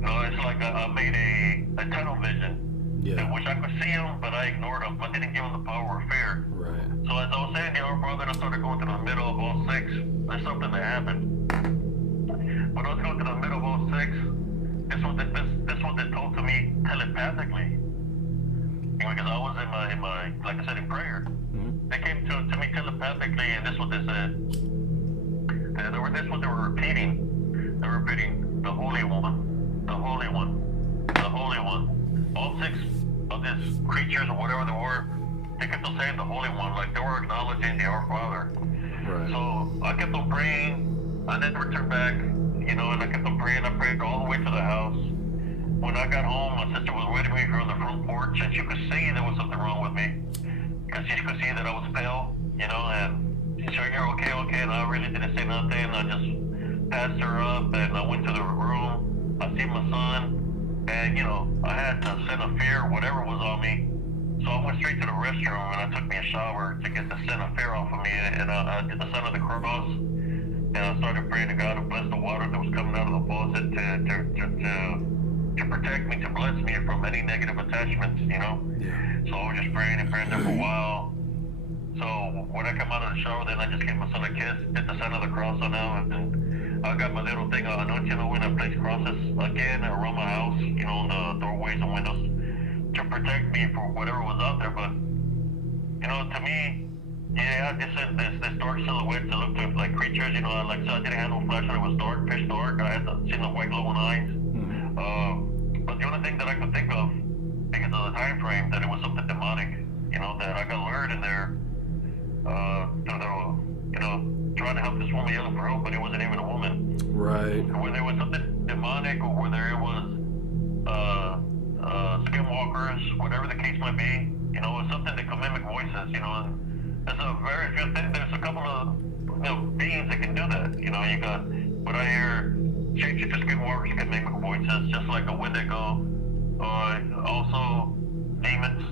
You know, it's like I made a tunnel vision. Yeah. Which I could see him, but I ignored him. I didn't give him the power of fear. Right. So as I was saying the Our Father, I started going to the middle of all 6. There's something that happened. When I was going to the middle of all 6, this was they told to me telepathically. Because I was in my like I said, in prayer. Mm-hmm. They came to me telepathically, and this is what they said. This is what they were repeating. They were repeating, the Holy One, the Holy One, the Holy One. All 6 of these creatures or whatever they were, they kept on saying the Holy One, like they were acknowledging the Our Father. Right. So I kept on praying. I never turned back, you know, and I kept on praying. I prayed all the way to the house. When I got home, my sister was waiting for me on the front porch, and she could see there was something wrong with me. Because she could see that I was pale, you know, and she said, you're okay, and I really didn't say nothing. I just passed her up, and I went to the room. I see my son, and I had the scent of fear, whatever was on me. So I went straight to the restroom, and I took me a shower to get the scent of fear off of me, and I did the sign of the cross, and I started praying to God to bless the water that was coming out of the faucet to protect me, to bless me from any negative attachments, Yeah. So I was just praying and praying there for a while. So when I come out of the shower, then I just gave my son a kiss, did the sign of the cross on him, and I got my little thing of anointing when I place crosses again around my house, on the doorways and windows, to protect me from whatever was out there. But to me, this dark silhouette that looked like creatures. Like I said, I didn't have no flashlight. It was dark, pitch dark. I had seen the white glowing eyes. But the only thing that I could think of, because of the time frame, that it was something demonic. That I got lured in there. Trying to help this woman yelling for help, but it wasn't even a woman. Right. Whether it was something demonic or whether it was skinwalkers, whatever the case might be, it's something that can mimic voices, and there's a very few things, there's a couple of beings that can do that. You got, but I hear shapeshifter skinwalkers can mimic voices, just like a Wendigo, also demons,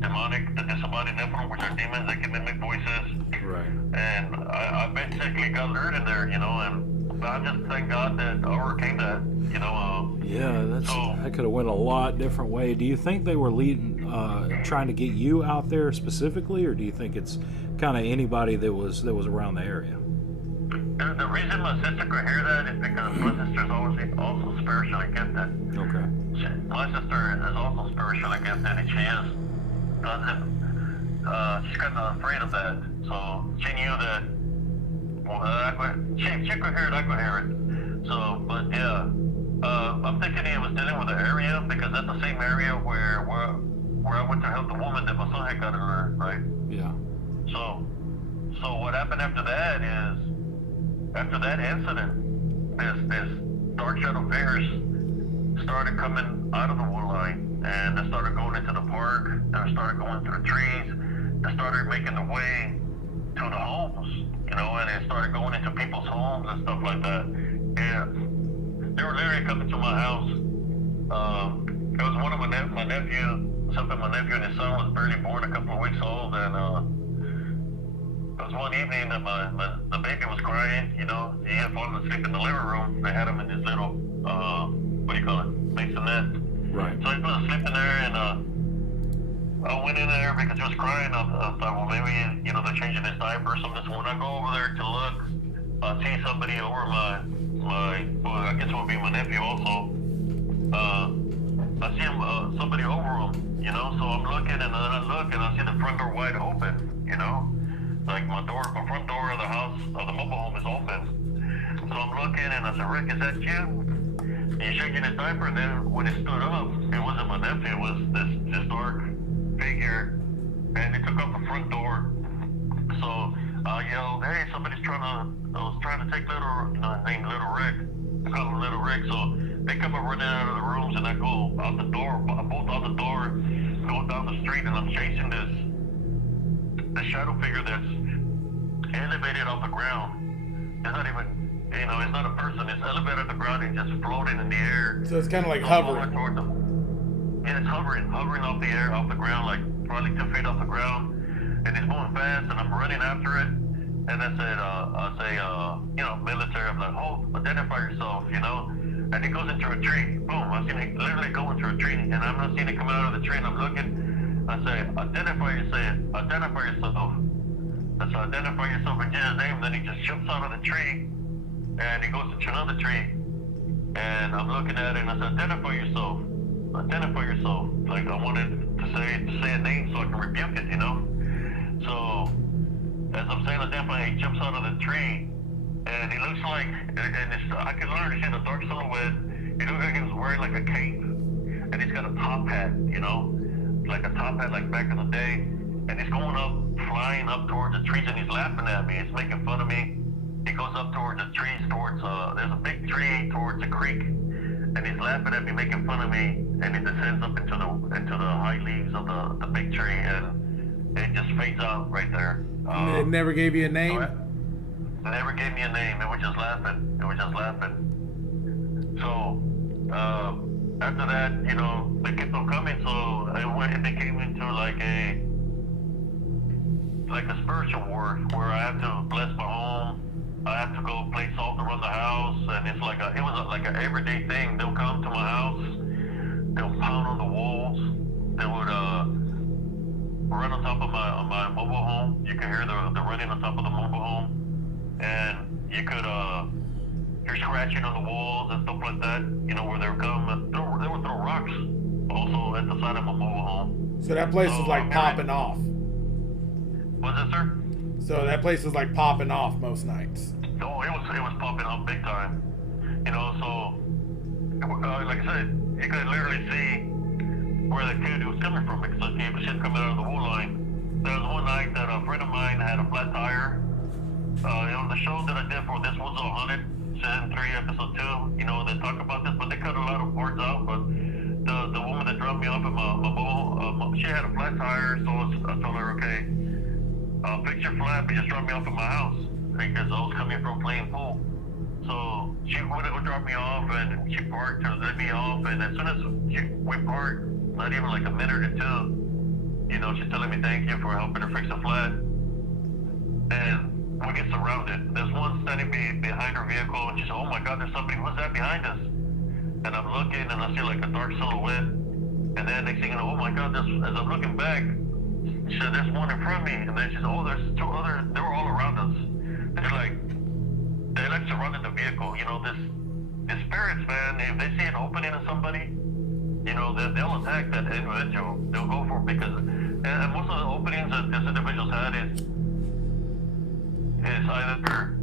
demonic, the disembodied Nephilim, which are demons that can mimic voices. Right. And I basically got lured in there, and I just thank God that I overcame that, Yeah, that could have went a lot different way. Do you think they were trying to get you out there specifically, or do you think it's kind of anybody that was around the area? The reason my sister could hear that is because my sister's also spiritually gifted. Okay. My sister is also spiritually gifted, and she's kind of afraid of that. So she knew that. She could hear it, I could hear it. So, but yeah, I'm thinking he was dealing with the area, because that's the same area where I went to help the woman that my son had got her, right? Yeah. So what happened after that is, after that incident, this dark shadow figures started coming out of the wood line, and they started going into the park, they started going through the trees, they started making their way to the homes, and they started going into people's homes and stuff like that. And they were literally coming to my house. It was one of my nephew, something my nephew and his son was barely born, a couple of weeks old, and it was one evening that the baby was crying. He had fallen asleep in the living room. They had him in this little masonette. Right. So he was asleep in there, and I went in there because he was crying. I thought, well, maybe they're changing his diaper or something. So when I go over there to look, I see somebody over my I guess it would be my nephew also. I see him, somebody over him, so I'm looking, and then I look, and I see the front door wide open, like my front door of the house, of the mobile home is open. So I'm looking, and I said, Rick, is that you? He's shaking his diaper, and then when he stood up, it wasn't my nephew, it was this dark figure, and he took up the front door. So I yelled, hey, somebody's I was trying to take named Little Rick. I call him Little Rick. So they come up running out of the rooms, and I go out the door, I bolt out the door, go down the street, and I'm chasing this shadow figure that's elevated off the ground. It's not even, it's not a person. It's elevated off the ground and just floating in the air. So it's kind of like hovering. Yeah, it's hovering off the air, off the ground, like probably 2 feet off the ground. And it's moving fast, and I'm running after it. And I say, military. I'm like, oh, identify yourself, And it goes into a tree. Boom! I seen it literally go into a tree, and I'm not seeing it come out of the tree. And I'm looking. I say, identify yourself. I say, identify yourself in Jesus' name. Then he just jumps out of the tree, and he goes into another tree. And I'm looking at it, and I said, identify yourself. Identify yourself. Like I wanted to say a name so I can rebuke it, So as I'm saying identify, he jumps out of the tree, and he looks like, I can literally see the dark silhouette. He looks like he was wearing like a cape, and he's got a top hat, like a top hat like back in the day. And he's going up, flying up towards the trees, and he's laughing at me. He's making fun of me. He goes up towards the trees, there's a big tree towards the creek, and he's laughing at me, making fun of me, and he descends up into the high leaves of the big tree, and it just fades out right there. It never gave you a name? never gave me a name. It was just laughing. So, after that, you know, they kept on coming, so it became into like a spiritual war where I have to bless my home. I have to go play salt around the house, and it was like an everyday thing. They'll come to my house, they'll pound on the walls, they would run on top of my mobile home. You could hear the running on top of the mobile home, and you could hear scratching on the walls and stuff like that. You know, where they would come and they would throw rocks also at the side of my mobile home. So that place was like popping off. Was it, sir? So that place was like popping off most nights. No, it was popping off big time. You know, so like I said, you could literally see where the kid was coming from because he was just coming out of the wool line. There was one night that a friend of mine had a flat tire. On the show that I did for This Was All Haunted, season 3, episode 2, you know, they talk about this, but they cut a lot of parts out. But the woman that dropped me off at my bowl, she had a flat tire, so I told her, okay, fix your flat, but just drop me off at my house because I was coming from playing pool. So she would go drop me off, and she parked to let me off, and as soon as we parked, not even like a minute or two, you know, she's telling me thank you for helping her fix the flat. And we get surrounded. There's one standing behind her vehicle, and she said, oh my God, there's somebody, who's that behind us? And I'm looking, and I see like a dark silhouette, and then next thing you know, oh my God, as I'm looking back, she said, there's one in front of me, and then she said, oh, there's two other, they were all around us. They surrounded the vehicle. You know, the spirits, man, if they see an opening in somebody, you know, they'll attack that individual. They'll go for it because, and most of the openings that this individual's had is either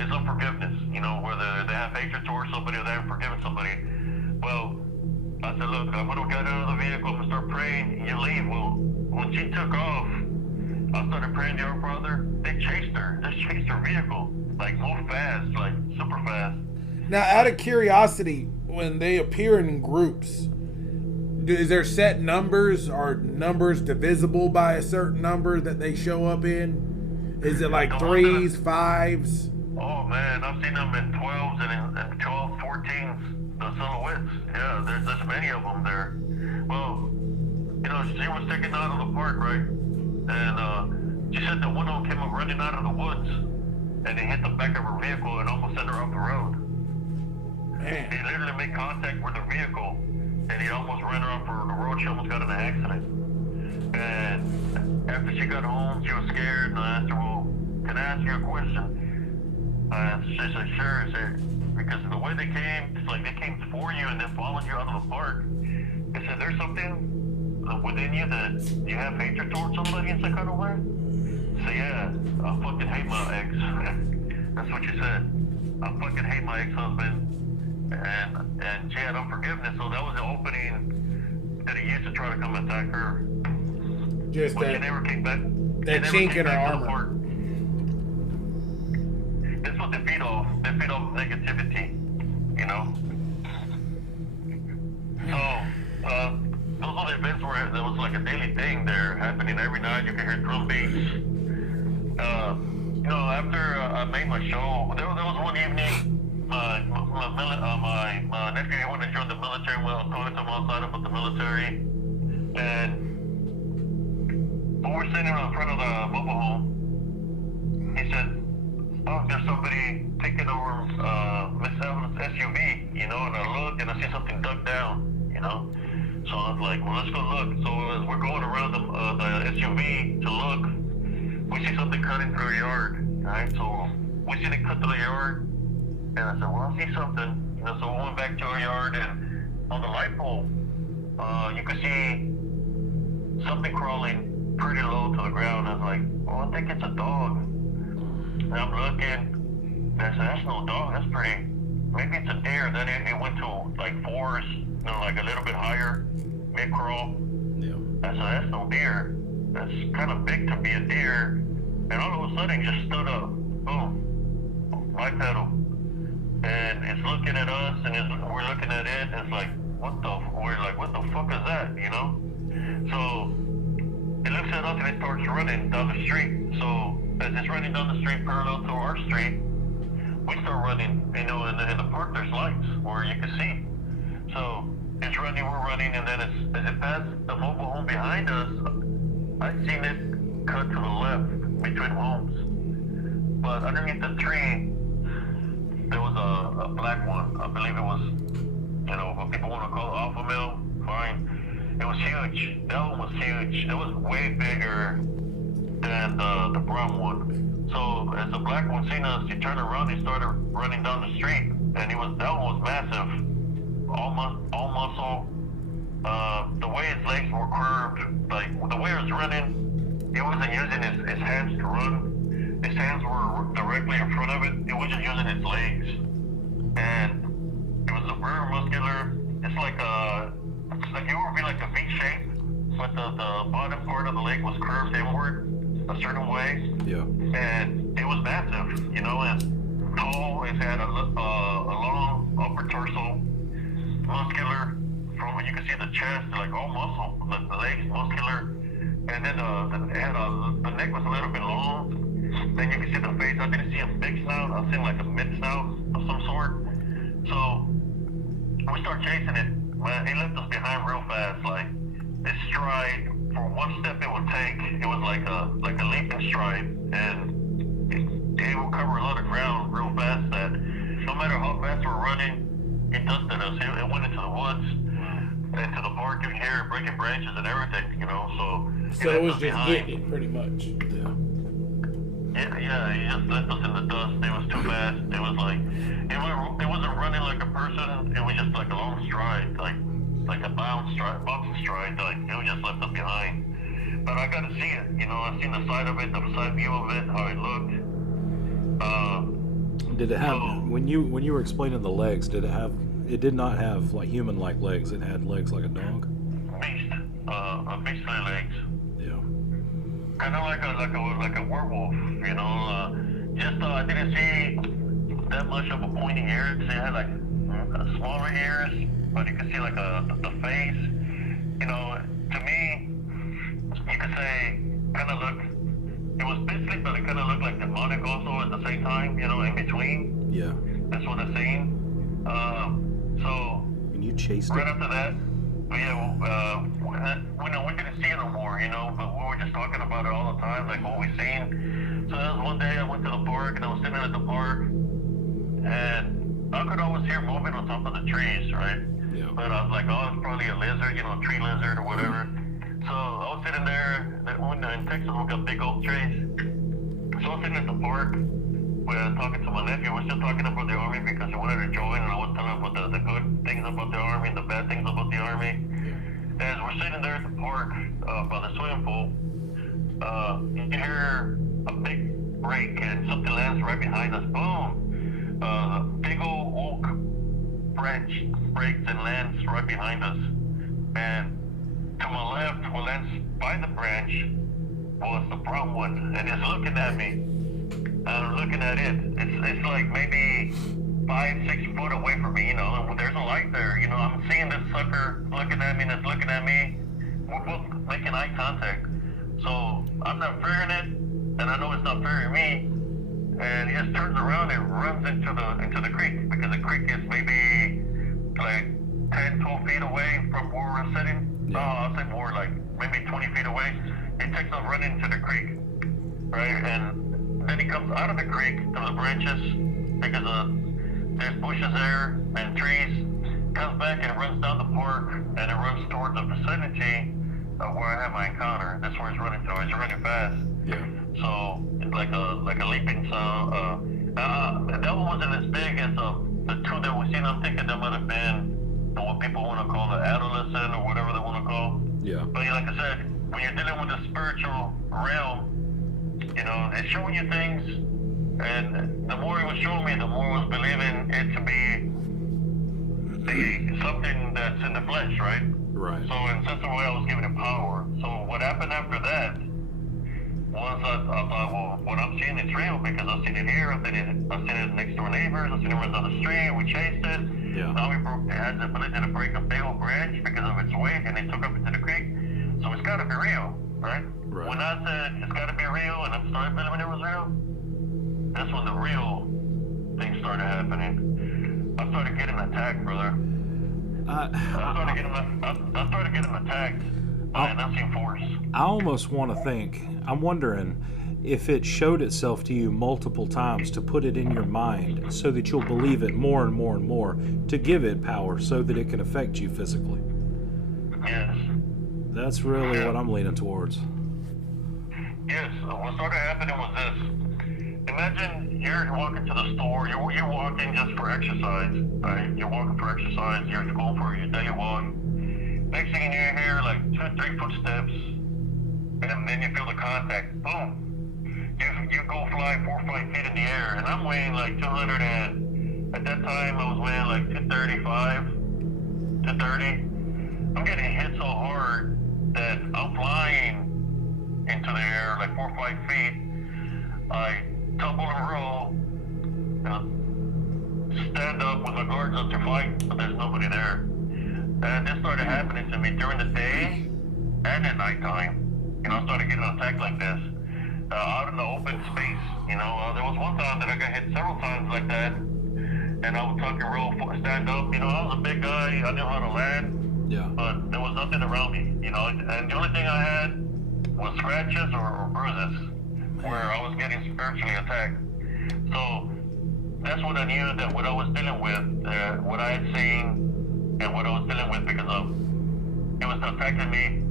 it's unforgiveness, you know, whether they have hatred towards somebody or they haven't forgiven somebody. Well, I said, look, I'm gonna get out of the vehicle, I'm gonna start praying, you leave. Well, when she took off, I started praying to Our Father. They chased her vehicle, like moved fast, like super fast. Now, out of curiosity, when they appear in groups, is there set numbers? Are numbers divisible by a certain number that they show up in? Is it like 3s, 5s? Oh man, I've seen them in 12s and 12s, 14s, the silhouettes. Yeah, there's many of them there. Well, you know, she was taken out of the park, right? And she said that one of them came up running out of the woods, and he hit the back of her vehicle and almost sent her off the road. Man. He literally made contact with the vehicle, and he almost ran her off the road. She almost got in an accident. And after she got home, she was scared, and I asked her, well, can I ask you a question? She said, sure. I said, because the way they came, it's like they came for you and then followed you out of the park. I said, there's something within you that you have hatred towards somebody in some kind of way? So yeah, I fucking hate my ex. That's what she said. I fucking hate my ex-husband. And she had unforgiveness, so that was the opening that he used to try to come attack her. Just But that, she never came back. that chink in her armor. This was the feed off negativity, you know? So, those are the events where there was like a daily thing there happening every night. You could hear drum beats. You know, after I made my show, there was one evening, my nephew, he wanted to join the military. Well, I was talking to him outside about the military. And when we're sitting in front of the mobile home, he said, oh, there's somebody taking over Miss Evelyn's SUV, you know, and I look and I see something dug down, you know. So I was like, well, let's go look. So as we're going around the SUV to look, we see something cutting through a yard, right? So we see it cut through the yard, and I said, well, I see something. You know, so we went back to our yard, and on the light pole, you could see something crawling pretty low to the ground. I was like, well, I think it's a dog. And I'm looking, and I said, that's no dog, that's pretty, maybe it's a deer. Then it went to like 4s, you know, like a little bit higher, mid-crawl. Yeah. I said, that's no deer. That's kind of big to be a deer. And all of a sudden, it just stood up. Boom. Bipedal. And it's looking at us, and we're looking at it, and it's like, we're like, what the fuck is that, you know? So, it looks at us, and it starts running down the street. So, as it's running down the street parallel to our street, we start running. You know, in the park there's lights where you can see. So it's running, we're running, and then as it passed the mobile home behind us, I seen it cut to the left between homes. But underneath the tree, there was a black one. I believe it was, you know, what people want to call alpha male, fine. It was huge. That one was huge. It was way bigger than the brown one. So as the black one seen us, he turned around, he started running down the street, and that one was massive. All muscle. The way his legs were curved, like the way he was running, he wasn't using his hands to run. His hands were directly in front of it. He was just using his legs. And it was a very muscular, it's like it would be like a V shape, but the bottom part of the leg was curved inward a certain way. Yeah. And it was massive, you know, and tall. It had a long upper torso, muscular. From you can see the chest, like all muscle, the legs muscular, and then the neck was a little bit long. Then you can see the face. I didn't see a big snout. I seen like a mid snout of some sort. So we start chasing it. Man, he left us behind real fast. Like this stride, for one step it would take, it was like a leaping stride, and it would cover a lot of ground real fast. That no matter how fast we're running, it dusted us. It went into the woods, into the park. You can hear it breaking branches and everything, you know. So it was just getting it pretty much. Yeah, he just left us in the dust. It was too fast. It was like, it wasn't running like a person. It was just like a long stride, like a bounce stride. Like it just left us behind. But I got to see it. You know, I seen the side of it, the side view of it, how it looked. Did it have when you were explaining the legs? Did it have? It did not have like human-like legs. It had legs like a dog. Beastly legs. Yeah. Kind of like a werewolf, you know. I didn't see that much of a pointing ears. It had like smaller ears, but you could see like the face. You know, to me, you could say kind of looked. It was beastly, but it kind of looked like demonic also at the same time. You know, in between. Yeah. That's what I've seen. So. And you chased right it. After that. We didn't see it no more, you know, but we were just talking about it all the time, like what we seen. So that was one day I went to the park, and I was sitting at the park, and I could always hear movement on top of the trees, right? Yeah. But I was like, oh, it's probably a lizard, you know, a tree lizard or whatever. So I was sitting there, in Texas we got big oak trees. So I was sitting at the park, talking to my nephew. We're still talking about the Army because he wanted to join, and I was telling him about the good things about the Army and the bad things about the Army. As we're sitting there at the park by the swimming pool, you hear a big break and something lands right behind us. Boom! Big old oak branch breaks and lands right behind us. And to my left, what lands by the branch was the brown one, and it's looking at me. I'm looking at it. It's like maybe 5-6 foot away from me, you know, and there's a light there, you know. I'm seeing this sucker looking at me, and it's looking at me. We're both making eye contact. So I'm not fearing it, and I know it's not fearing me. And he just turns around and runs into the creek, because the creek is maybe like 10-12 feet away from where we're sitting. No, I'll say more, like maybe 20 feet away. He takes off running into the creek, right? And then he comes out of the creek through the branches, because there's bushes there and trees, comes back and runs down the park, and it runs towards the vicinity of where I had my encounter. That's where he's running to. He's running fast. Yeah. So it's like a leaping sound. That one wasn't as big as the two that we seen. I'm thinking that might have been what people want to call the adolescent or whatever they want to call. Yeah. But like I said, when you're dealing with the spiritual realm, you know, it's showing you things, and the more it was showing me, the more I was believing it to be something that's in the flesh, right? Right. So in such a way, I was giving it power. So what happened after that was I thought, well, what I'm seeing is real, because I've seen it here, I've seen it next door neighbors, I've seen it run down the street, we chased it. Yeah. Now it has the ability to break a big old branch because of its weight, and it took up into the creek. So it's got to be real, right? Right. When I said it's got to be real, real and I started believing it was real, that's when the real things started happening. I started getting attacked, brother. I started getting attacked by an unseen force. I almost want to think, I'm wondering if it showed itself to you multiple times to put it in your mind so that you'll believe it more and more and more, to give it power so that it can affect you physically. Yes. That's really what I'm leaning towards. Yes, what started happening was this. Imagine you're walking to the store, you're walking just for exercise, right? You're walking for exercise, you're going for your daily walk. Next thing you hear, like 2-3 footsteps, and then you feel the contact, boom. You go fly 4 or 5 feet in the air, and I'm weighing like 200 and, at that time I was weighing like 235, 230. I'm getting hit so hard that I'm flying into the air like 4 or 5 feet. I tumble and roll, stand up with my guards up to fight, but there's nobody there. And this started happening to me during the day and at nighttime. I started getting attacked like this, out in the open space. There was one time that I got hit several times like that, and I would tuck and roll, stand up. I was a big guy, I knew how to land, Yeah. but there was nothing around me, and the only thing I had was scratches or bruises where I was getting spiritually attacked. So that's when I knew that what I was dealing with, what I had seen, and what I was dealing with, because it was attacking me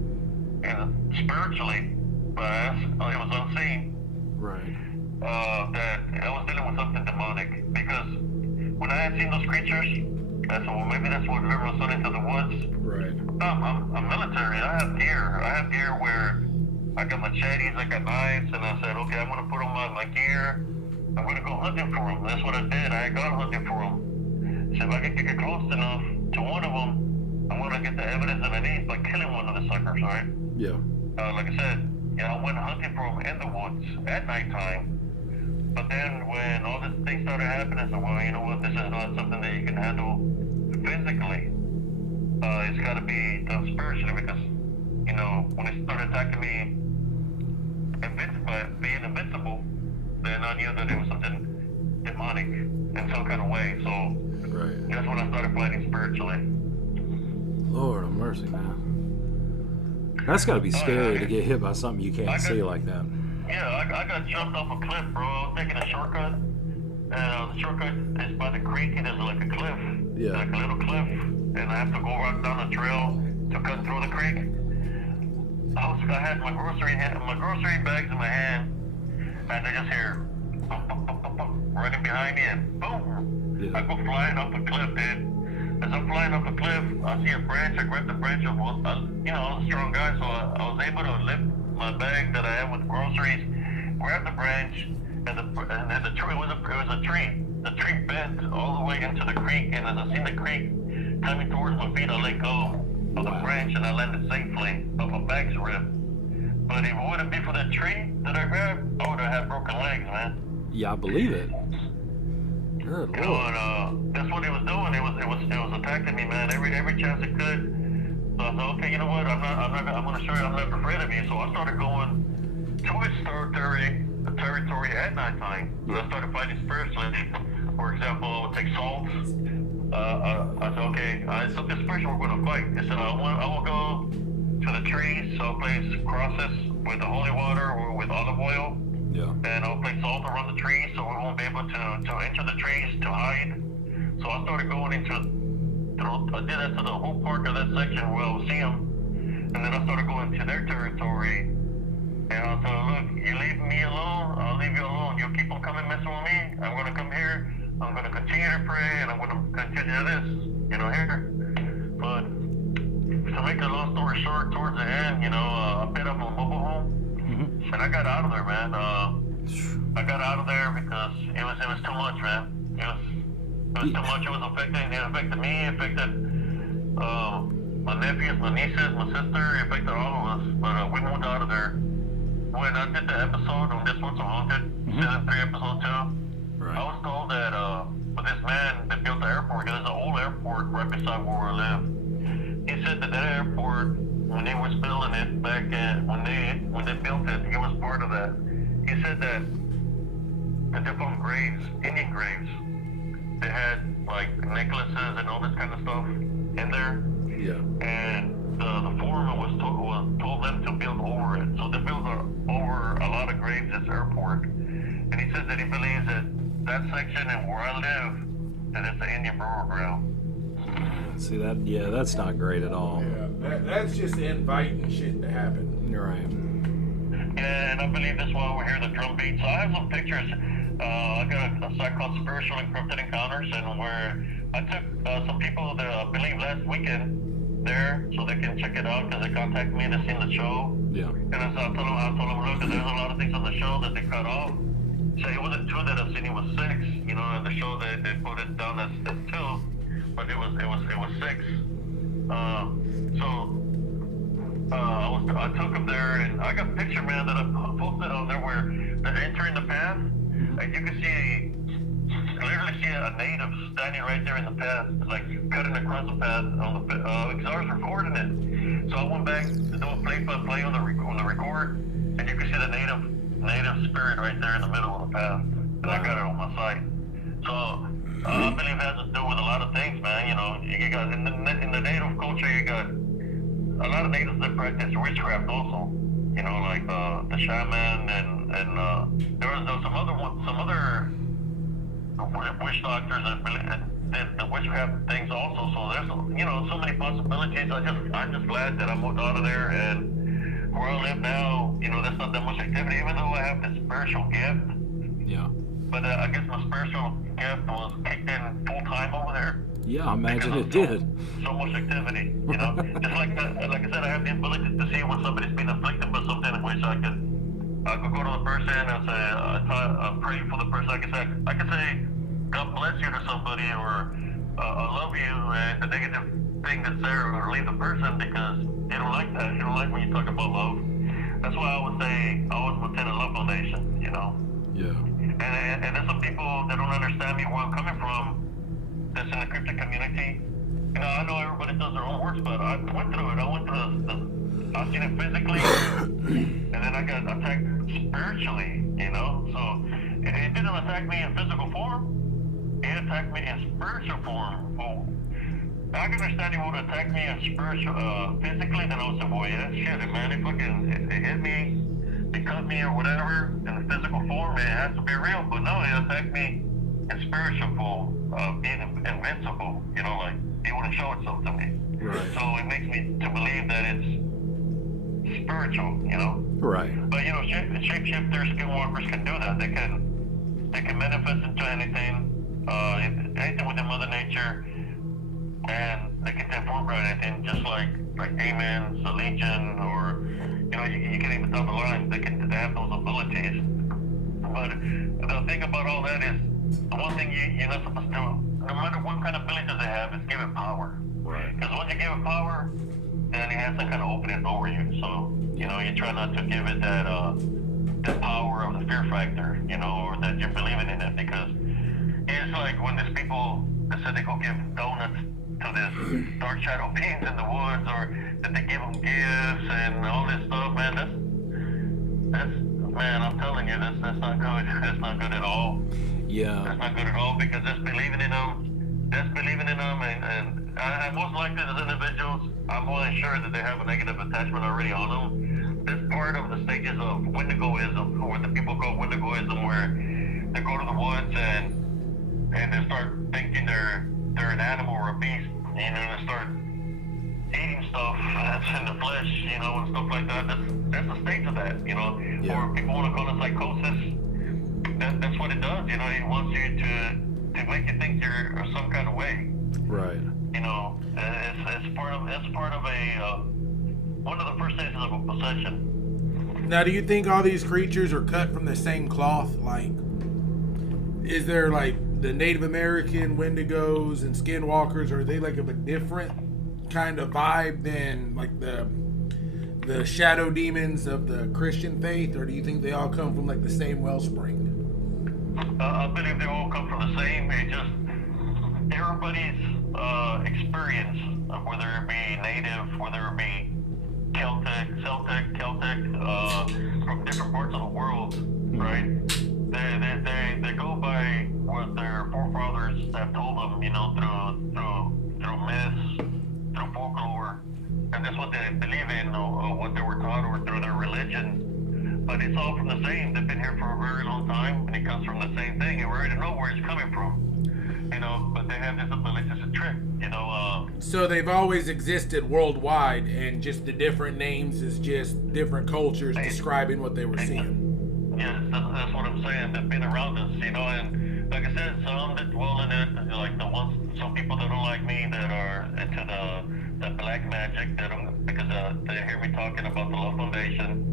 spiritually, but it was unseen. Right. That I was dealing with something demonic, because when I had seen those creatures, I said, well, maybe that's what lured my son into the woods. Right. I'm military. I have gear where I got machetes, I got knives, and I said, okay, I'm going to put on my gear. I'm going to go hunting for them. That's what I did. I had gone hunting for them. So if I can get close enough to one of them, I want to get the evidence that I need by killing one of the suckers, right? Yeah. Like I said, I went hunting for them in the woods at nighttime. But then when all this thing started happening, I said, well, you know what? This is not something that you can handle physically. It's got to be done spiritually, because, when they started attacking me being invincible, then I knew that it was something demonic in some kind of way. So Right. that's when I started fighting spiritually. Lord of mercy, man. That's got to be scary to get hit by something you can't see like that. Yeah, I got jumped off a cliff, bro. I was taking a shortcut. The shortcut is by the creek, and there's like a cliff. Yeah. Like a little cliff. And I have to go right down the trail to cut through the creek. I had my grocery bags in my hand, and I just hear running behind me, and boom! Yeah. I go flying up a cliff, dude. As I'm flying up a cliff, I see a branch. I grab the branch. I was a strong guy, so I was able to lift my bag that I had with groceries, grab the branch, and the tree was a tree. The tree bent all the way into the creek, and as I seen the creek coming towards my feet, I let go of the branch and I landed safely, but my bag's ripped. But if it wouldn't be for that tree that I grabbed, I would have had broken legs, man. Yeah, I believe it. Good Lord. And that's what it was doing. It was attacking me, man. Every chance it could. So I said, okay, you know what? I'm going to show you I'm not afraid of you. So I started going to its territory at nighttime. So I started fighting spiritually. For example, I would take salt. I said, okay, it's something spiritual we're going to fight. I said, I will go to the trees. So I'll place crosses with the holy water or with olive oil. Yeah. And I'll place salt around the trees so we won't be able to enter the trees to hide. So I started going I did that to the whole part of that section where I'll see them. And then I started going to their territory. And I said, look, you leave me alone, I'll leave you alone. You keep on coming messing with me, I'm going to come here. I'm going to continue to pray, and I'm going to continue this, here. But to make a long story short, towards the end, I picked up a mobile home, and I got out of there, man. I got out of there because it was too much, man. It was too much. It affected me, it affected my nephews, my nieces, my sister, it affected all of us. But we moved out of there. When I did the episode on This One's So Haunted, season 3, episode 2, I was told that with this man that built the airport, there's an old airport right beside where we live. He said that airport, when they was building it back when they built it, he was part of that. he said that the different graves, Indian graves, they had like necklaces and all this kind of stuff in there. Yeah. And the foreman was told them to build over it. So they built over a lot of graves at the airport. And he says that he believes that that section and where I live, that it's the Indian burial ground. See that? Yeah, that's not great at all. Yeah, that's just inviting shit to happen. You're right. Yeah, and I believe that's why we hear the drum beat. So I have some pictures. I got a site called Spiritual and Cryptid Encounters, and where I took some people that I believe last weekend there, so they can check it out because they contacted me and they seen the show. Yeah. And I told them, look, there's a lot of things on the show that they cut off. So it wasn't 2 that I've seen, it was 6. You know, in the show they put it down as 2, but it was 6. I took them there, and I got a picture, man, that I posted on there where they're entering the path, and you can literally see a native standing right there in the path, like cutting across the path on the because I was recording it. So I went back to do a play-by-play on the record, and you can see the native spirit right there in the middle of the path, and I got it on my site. So I believe it has to do with a lot of things, man. You know, you got in the native culture, you got a lot of natives that practice witchcraft also. You know, like the shaman and there was some other witch doctors that did the witchcraft things also. So there's so many possibilities. I'm just glad that I moved out of there, and where I live now, there's not that much activity. Even though I have this spiritual gift. Yeah. But I guess my spiritual gift was kicked in full time over there. Yeah, I imagine it did. So much activity, Just like I said, I have the ability to see when somebody's been afflicted by something, in which I could go to the person and say, I pray for the person. I can say, God bless you to somebody, or I love you, and the negative thing that's there, or leave the person, because they don't like that. You don't like when you talk about love. That's why I would say I always maintain a love foundation, Yeah. And there's some people that don't understand me where I'm coming from, that's in the cryptid community. I know everybody does their own works, but I went through it. I've seen it physically, and then I got attacked spiritually, So it didn't attack me in physical form. It attacked me in spiritual form. Oh, I can understand you would attack me in spiritual, physically, then I would say, boy, yeah, shit, man, it hit me, it cut me or whatever, in the physical form, it has to be real. But no, it attacked me in spiritual form, being invincible, like it wouldn't show itself to me. Right. So it makes me to believe that it's spiritual, Right. But shapeshifters, skinwalkers can do that. They can manifest into anything within Mother Nature, and they can deform anything, just like demons, the Legion, or you can even tell the line. They have those abilities. But the thing about all that is, the one thing you're not supposed to do, no matter what kind of abilities they have, is give it power. Right. Because once you give it power, then it has to kind of open it over you. So, you try not to give it that power of the fear factor, or that you're believing in it. Because it's like when there's people that said they go give donuts to this dark shadow beings in the woods, or that they give them gifts and all this stuff, man, that's man, I'm telling you, that's not good. That's not good at all. Yeah. That's not good at all, because that's believing in them. And most likely as individuals, I'm more than sure that they have a negative attachment already on them. That's part of the stages of Wendigoism, or what the people call Wendigoism, where they go to the woods and they start thinking they're an animal or a beast, they start eating stuff that's in the flesh, and stuff like that. That's the stage of that, Yeah. Or people want to call it psychosis. That's what it does, It wants you to make you think you're some kind of way. Right. It's part of a one of the first stages of a possession. Now, do you think all these creatures are cut from the same cloth? Like, is there like the Native American Wendigos and Skinwalkers? Are they like of a different kind of vibe than like the shadow demons of the Christian faith, or do you think they all come from like the same wellspring? I believe they all come from the same. It just everybody's experience, whether it be native, whether it be Celtic, from different parts of the world, right? They go by what their forefathers have told them, through myths, through folklore, and that's what they believe in, or what they were taught, or through their religion. But it's all from the same. They've been here for a very long time, and it comes from the same thing, and we already know where it's coming from. But they have this ability to trick, So they've always existed worldwide, and just the different names is just different cultures describing what they were seeing. Yes, that's what I'm saying. They've been around us, and like I said, some that dwell in it, like some people that don't like me that are into the black magic, because they hear me talking about the Love Foundation.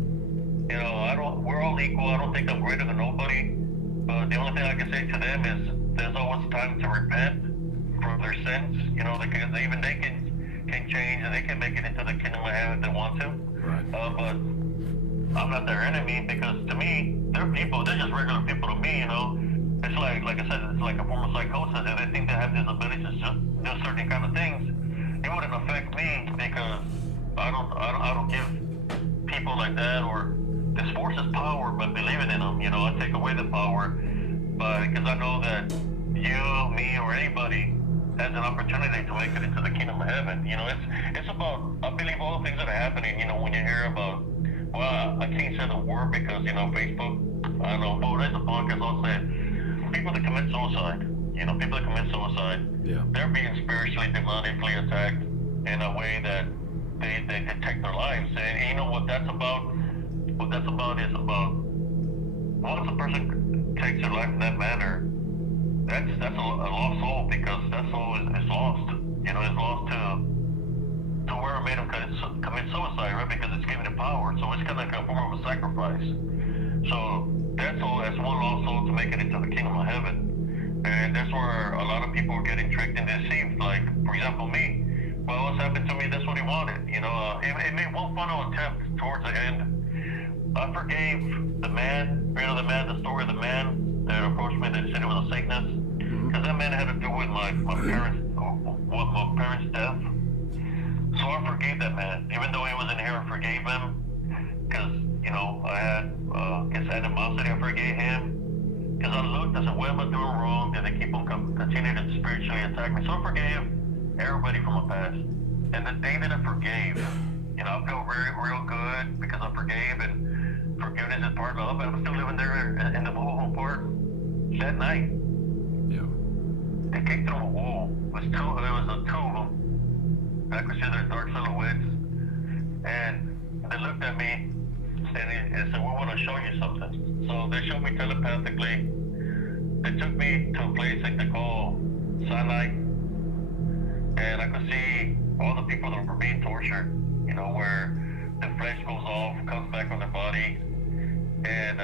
We're all equal. I don't think I'm greater than nobody. But the only thing I can say to them is there's always time to repent for their sins. They can change, and they can make it into the kingdom of heaven if they want to. Right. But I'm not their enemy, because to me, they're people. They're just regular people to me. It's like I said, it's like a form of psychosis. If they think they have these abilities to do certain kind of things, it wouldn't affect me, because I don't give people like that, or this force is power, but believing in them, I take away the power, but because I know that you, me, or anybody has an opportunity to make it into the kingdom of heaven. It's about, I believe all the things that are happening, when you hear about, well, I can't say the word because, Facebook, I don't know, but it's a podcast, I'll say it. People that commit suicide, people that commit suicide, Yeah. they're being spiritually, demonically attacked in a way that they take their lives. And what that's about? What that's about is about, once a person takes their life in that manner, that's a lost soul, because that soul is lost. It's lost to where it made him commit suicide, right? Because it's giving it power. So it's kind of like a form of a sacrifice. So that's one lost soul to make it into the kingdom of heaven. And that's where a lot of people are getting tricked and deceived. Like, for example, me. Well, what's happened to me, that's what he wanted. It made one final attempt towards the end. I forgave the man, the story of the man that approached me that said it was a Satanist. Because that man had to do with my parents' death. So I forgave that man. Even though he wasn't here, I forgave him. Because, I had animosity, I forgave him. Because I looked, I said, what am I doing wrong? Did they keep on continuing to spiritually attack me? So I forgave everybody from my past. And the day that I forgave, I felt real good, because I forgave, and forgiveness is part of love. And I'm still living there in the mobile home park. That night, they came through a wall. There was two of them. I could see their dark silhouettes. And they looked at me and said, we want to show you something. So they showed me telepathically. They took me to a place like they call Sinai. And I could see all the people that were being tortured, where the flesh goes off, comes back on their body. And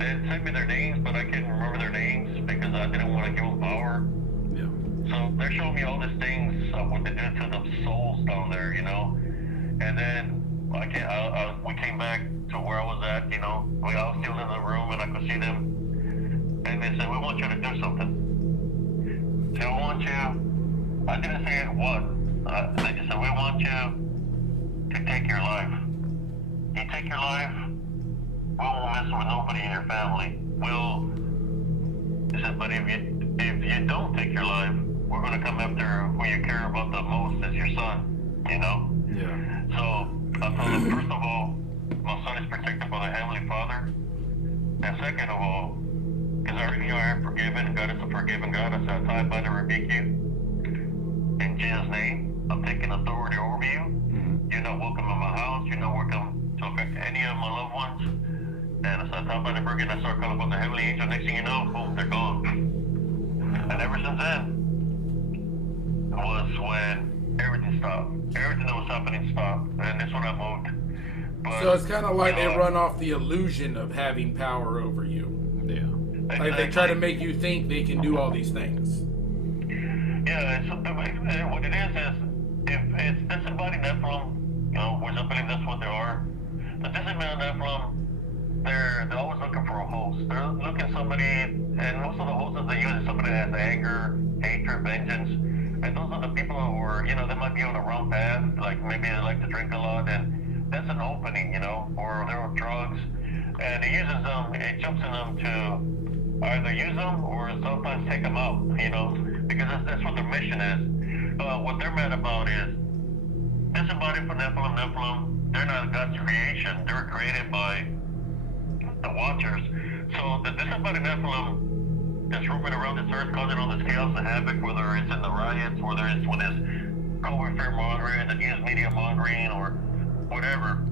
they sent me their names, but I can't remember their names because I didn't want to give them power. Yeah. So they're showing me all these things of what they do to the souls down there, And then we came back to where I was at, I was still in the room, and I could see them. And they said, we want you to do something. So we want you, I didn't say what. They just said, we want you to take your life. You take your life, we won't mess with nobody in your family. They said, but if you don't take your life, we're going to come after who you care about the most is your son, Yeah. So I told them, first of all, my son is protected by the Heavenly Father. And second of all, because I already knew I had forgiven, and God is a forgiving God, I said, I bind and rebuke you. In Jesus' name, I'm taking authority over you. You're not welcome in my house. You're not welcome to affect any of my loved ones. And I said, I bind and rebuke, and I started calling upon the heavenly angel. Next thing you know, boom, they're gone. And ever since then, was when everything stopped. Everything that was happening stopped. And that's when I moved. But, So it's kind of like they run off the illusion of having power over you. Yeah. Like they try to make you think they can do all these things. Yeah, what it is if it's disembodied Nephilim, which I believe that's what they are. The disembodied Nephilim, they're always looking for a host. They're looking somebody, and most of the hosts that they use is somebody that has anger, hatred, vengeance. And those are the people who are, they might be on the wrong path, like maybe they like to drink a lot, and that's an opening, or they're on drugs. and he uses them, he jumps in them to either use them or sometimes take them out, because that's what their mission is. What they're mad about is disembodied from Nephilim, they're not God's creation. They were created by the Watchers. So the disembodied Nephilim is roaming around this earth, causing all this chaos and havoc, whether it's in the riots, whether it's with this COVID fear mongering, the news media mongering, or whatever.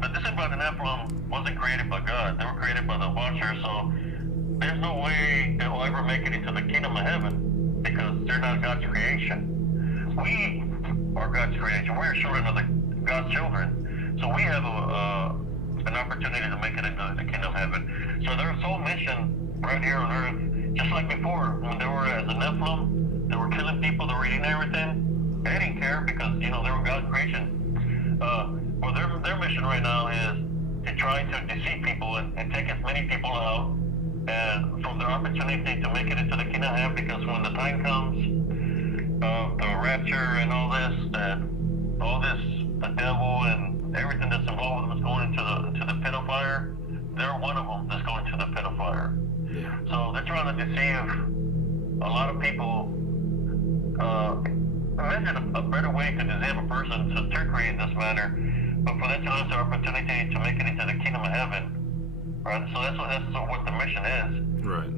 The disembodied Nephilim wasn't created by God. They were created by the Watchers. So there's no way they will ever make it into the kingdom of heaven because they're not God's creation. We are God's creation. We're children of God's children. So we have an opportunity to make it into the kingdom of heaven. So their sole mission right here on earth, just like before, when they were as a Nephilim, they were killing people, they were eating everything. They didn't care because, they were God's creation. Well, their mission right now is to try to deceive people and take as many people out and from their opportunity to make it into the kingdom of heaven, because when the time comes, the rapture and all this, the devil and everything that's involved with them is going into the pit of fire. They're one of them that's going to the pit of fire. Yeah. So they're trying to deceive a lot of people. Imagine a better way to deceive a person to trickery in this manner, but for them to lose their opportunity to make it into the kingdom of heaven. Right? So that's what the mission is. Right.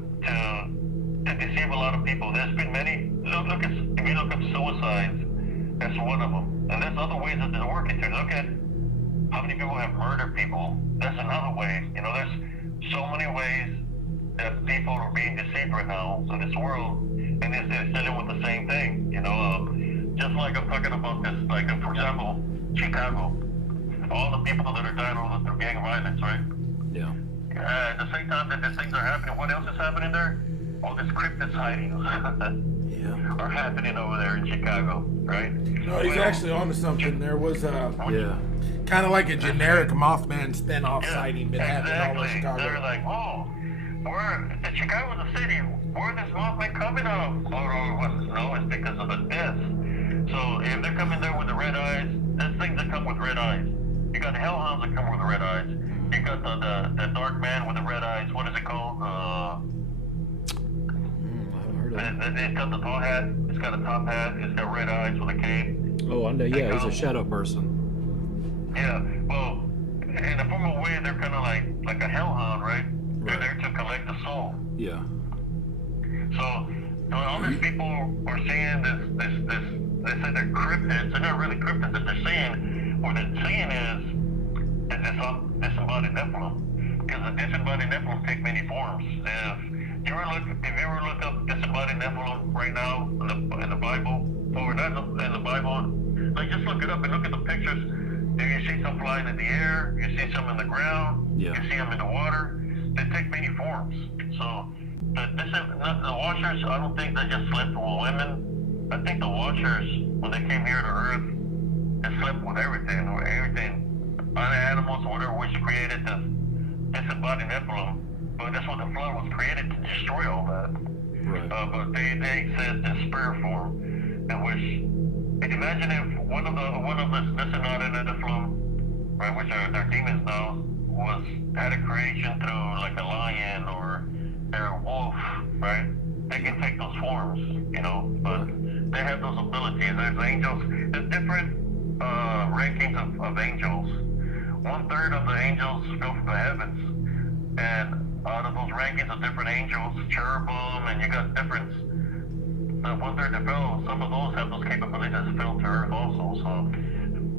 To deceive a lot of people. There's been many. If you look at suicides, that's one of them. And there's other ways that they're working to. Look at how many people have murdered people. That's another way. There's so many ways that people are being deceived right now in this world, and they're dealing with the same thing. Just like I'm talking about this, like for example, Chicago. All the people that are dying all through gang violence, right? Yeah. At the same time that these things are happening, what else is happening there? All these cryptid sightings are happening over there in Chicago, right? No, he's actually onto something. There was kind of like a generic Mothman spin-off sighting been happening all over Chicago. They're like, oh, Chicago's a city. Where this Mothman coming from? No, it's because of the death. So if they're coming there with the red eyes, there's things that come with red eyes. You got the hellhounds that come with red eyes. You got the dark man with the red eyes. What is it called? I haven't heard of it. It's got the tall hat. It's got a top hat. It's got red eyes with a cape. Oh, I know. Yeah, he's a shadow person. Yeah. Well, in a formal way, they're kind of like a hellhound, right? They're there to collect the soul. Yeah. So all these people are seeing this. They say they're cryptids. They're not really cryptids. That they're seeing. What they're seeing is this disembodied Nephilim. Because the disembodied Nephilim take many forms. If you ever look up disembodied Nephilim right now in the Bible, or not in the Bible, like just look it up and look at the pictures. If you see some flying in the air, you see some in the ground, you see them in the water. They take many forms. So the Watchers, I don't think they just slept with women. I think the Watchers, when they came here to Earth, they slept with everything, other animals, whatever was created, this disembodied Nephilim. But that's what the flood was created to destroy all that. Right. But they exist in spirit form, in which, imagine if one of the disembodied Nephilim, right, which are their demons now, had a creation through like a lion or a wolf, right? They can take those forms, but they have those abilities. There's angels. There's different rankings of angels. 1/3 of the angels go from the heavens, and out of those rankings of different angels, cherubim, and you got different. The 1/3 that fell, some of those have those capabilities that fell to earth also. So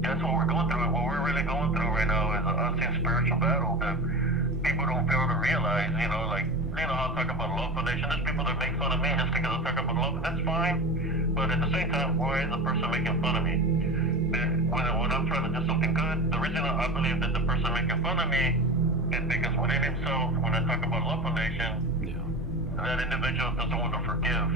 that's what we're going through. And what we're really going through right now is an unseen spiritual battle that people don't fail to realize. I'll talk about Love Foundation. There's people that make fun of me just because I talk about love. That's fine. But at the same time, why is the person making fun of me? When I'm trying to do something good, the reason I believe that the person making fun of me is because within himself, when I talk about Love Foundation, that individual doesn't want to forgive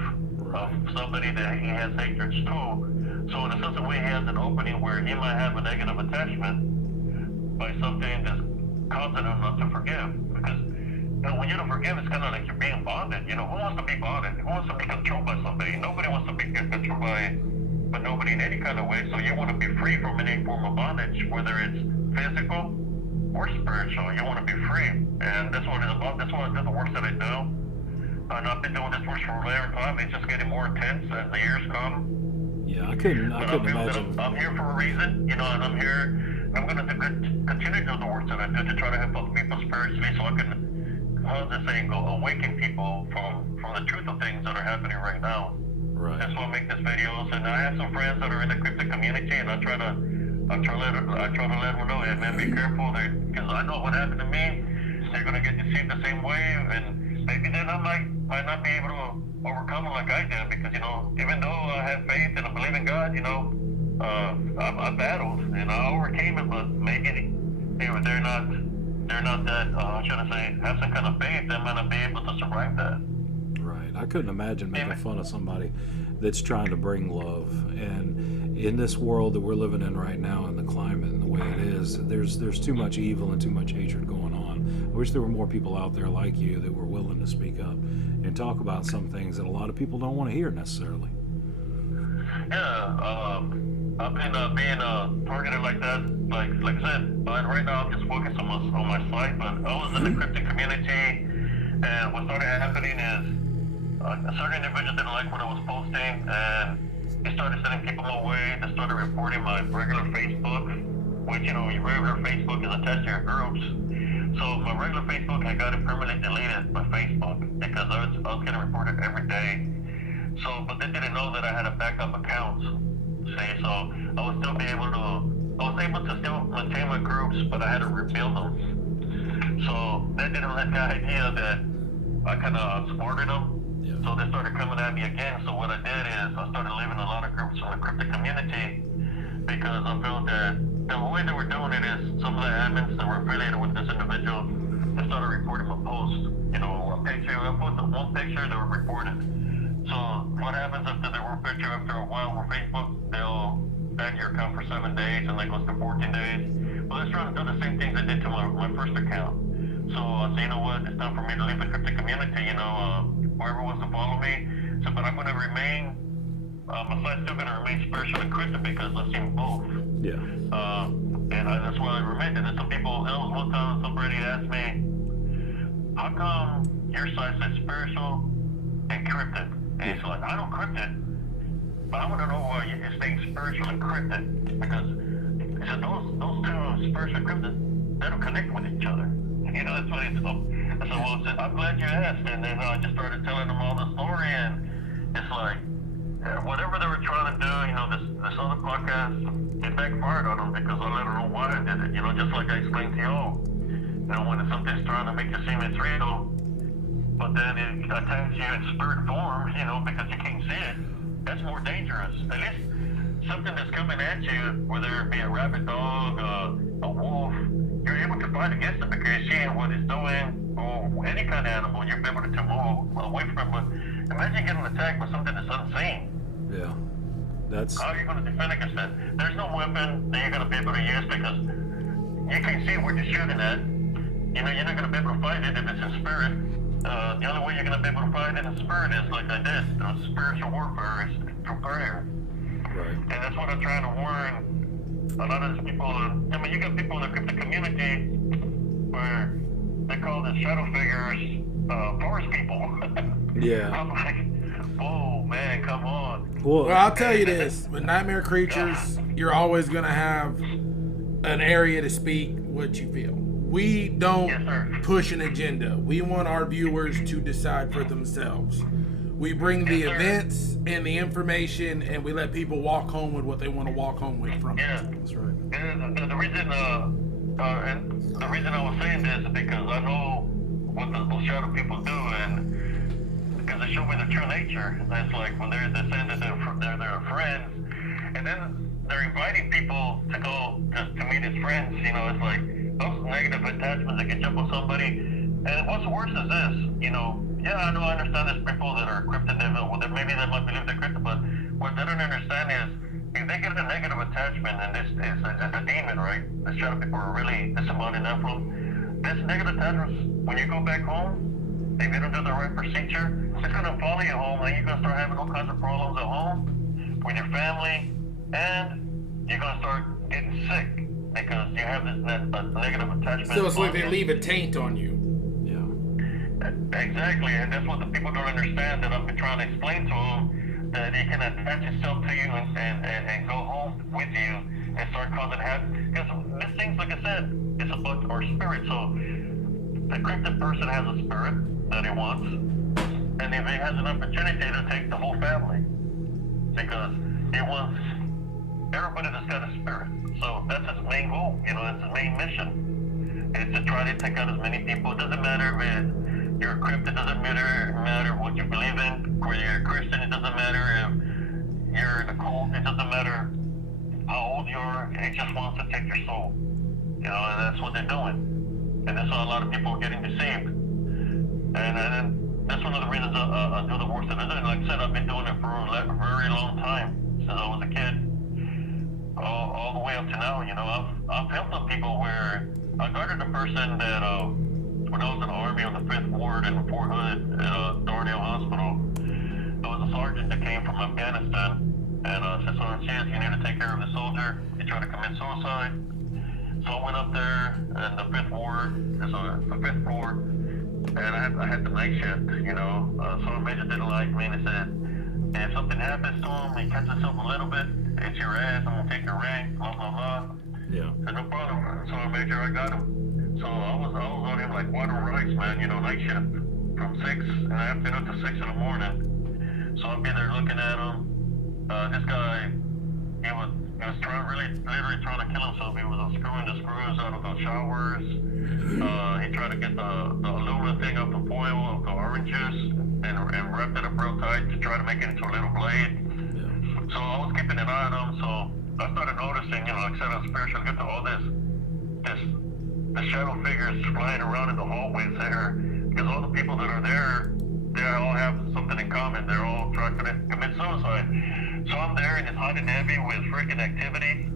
somebody that he has hatred to. So in a sense of way, he has an opening where he might have a negative attachment by something that's causing him not to forgive. Because when you don't forgive, it's kind of like you're being bonded. Who wants to be bonded? Who wants to be controlled by somebody? Nobody wants to be controlled by nobody in any kind of way. So you want to be free from any form of bondage, whether it's physical, we're spiritual. You want to be free, and that's what it's about. That's what the works that I do. And I've been doing this work for a long time. It's just getting more intense as the years come. Yeah, I couldn't imagine. I'm here for a reason, you know, and I'm here. I'm going to continue to do the work that I do to try to help other people spiritually, so I can, how's the saying go, awaken people from the truth of things that are happening right now. Right. That's why I make these videos, and I have some friends that are in the cryptid community, and I try to let them know, hey man, be careful, because I know what happened to me. They're going to get deceived the same way, and maybe then I might not be able to overcome it like I did, because, you know, even though I have faith and I believe in God, you know, I battled and I overcame it, but maybe they're not that, how should I say, have some kind of faith, they might not be able to survive that. Right. I couldn't imagine making fun of somebody that's trying to bring love. And in this world that we're living in right now, and the climate and the way it is, there's too much evil and too much hatred going on. I wish there were more people out there like you that were willing to speak up and talk about some things that a lot of people don't want to hear necessarily. Yeah, I've been being targeted like that, like I said. But right now I'm just focused on my site. But I was in the cryptid community, and what started happening is a certain individual didn't like what I was posting, and they started sending people my way. They started reporting my regular Facebook, which, you know, your regular Facebook is attached to your groups. So my regular Facebook, I got it permanently deleted by Facebook because I was getting reported every day. So, but they didn't know that I had a backup account. See, so I was able to still maintain my groups, but I had to rebuild them. So they didn't like the idea that I kind of outsmarted them. Yeah. So they started coming at me again. So what I did is I started leaving a lot of groups from the cryptid community, because I felt that the way they were doing it is some of the admins that were affiliated with this individual, they started reporting my post. You know, a picture, I posted one picture, they were reported. So what happens after they were picture after a while for Facebook, they'll ban your account for 7 days, and that goes to 14 days. Well, they're trying to do the same things they did to my first account. So I said, you know what, it's time for me to leave the cryptid community, you know, whoever wants to follow me. So, but I'm going to remain, my site's still going to remain spiritual and cryptid, because I've seen both. Yeah. And that's why I remained. And then some people, there was one time somebody asked me, how come your site says spiritual and cryptid? And it's like, I don't cryptid, but I want to know why you're saying spiritual and cryptid, because he said those two, spiritual and cryptid, they don't connect with each other. You know, that's what he told me. I said, well, I'm glad you asked. And then I just started telling them all the story, and it's like, whatever they were trying to do, you know, this other podcast, it backfired on them, because I let them know why I did it. You know, just like I explained to y'all. You know, when something's trying to make you seem it's real, but then it attacks you in spirit form, you know, because you can't see it, that's more dangerous. At least something that's coming at you, whether it be a rabbit dog, a wolf, you're able to fight against it because you're seeing what it's doing, or any kind of animal, you're able to move away from it. But imagine getting attacked by something that's unseen. Yeah. That's... How are you going to defend against that? There's no weapon that you're going to be able to use, because you can't see what you're shooting at. You know, you're not going to be able to fight it if it's in spirit. The only way you're going to be able to fight it in spirit is like I did. Spiritual warfare is through prayer. Right. And that's what I'm trying to warn a lot of these people. I mean, you got people in the cryptid community where they call the shadow figures forest people. Yeah. I'm like, whoa, man, come on. Well, I'll tell you this. With nightmare creatures, you're always going to have an area to speak what you feel. We don't push an agenda. We want our viewers to decide for themselves. We bring the events and the information, and we let people walk home with what they want to walk home with from it. Yeah. That's right. And the reason I was saying this is because I know what those shadow people do, and because they show me their true nature. And it's like when they're saying that they're friends, and then they're inviting people to go to meet as friends. You know, it's like those negative attachments that can jump on somebody. And what's worse is this, you know, yeah, I know, I understand there's people that are cryptid, maybe they might believe they're cryptid, but what they don't understand is, if they get a negative attachment, and this is a demon, right? The shadow people are really disembodied that from. This negative attachment, when you go back home, if you don't do the right procedure, it's going to follow you home, and you're going to start having all kinds of problems at home with your family, and you're going to start getting sick. because you have this negative attachment. So it's like they you. leave a taint on you. Exactly, and that's what the people don't understand, that I've been trying to explain to them, that he can attach himself to you and go home with you and start causing havoc. Because this thing's, like I said, it's about our spirit. So the cryptid person has a spirit that he wants, and if he has an opportunity to take the whole family, because he wants everybody that's got a spirit. So that's his main goal, that's his main mission, is to try to take out as many people. It doesn't matter if you're a cryptid, it doesn't matter what you believe in, whether you're a Christian, it doesn't matter if you're in a cult, it doesn't matter how old you are, it just wants to take your soul. And that's what they're doing. And that's how a lot of people are getting deceived. And that's one of the reasons I do the work that I do. And like I said, I've been doing it for a very long time, since I was a kid, all the way up to now. I've helped the people where I guarded a person that, when I was in the Army on the 5th Ward in Fort Hood at Darnell Hospital, there was a sergeant that came from Afghanistan, and said, Sergeant Sias, you need to take care of the soldier. He tried to commit suicide. So I went up there in the 5th Ward, so the 5th floor, and I had the night shift, Sergeant Major didn't like me, and he said, if something happens to him, he cuts himself a little bit, it's your ass, I'm going to take your rank, blah, blah, blah. Yeah. I said, no problem, Sergeant Major, I got him. So I was on him like water and rice, man, night shift, from 6 in the afternoon to 6 in the morning. So I'd be there looking at him. This guy, he was literally trying to kill himself. He was unscrewing the screws out of the showers. He tried to get the aluminum thing out the foil of the orange juice and wrapped it up real tight to try to make it into a little blade. Yeah. So I was keeping an eye on him. So I started noticing, like I said, I'm spiritual, get to all the shadow figures flying around in the hallways there, because all the people that are there, they all have something in common. They're all trying to commit suicide. So I'm there and it's hot and heavy with freaking activity.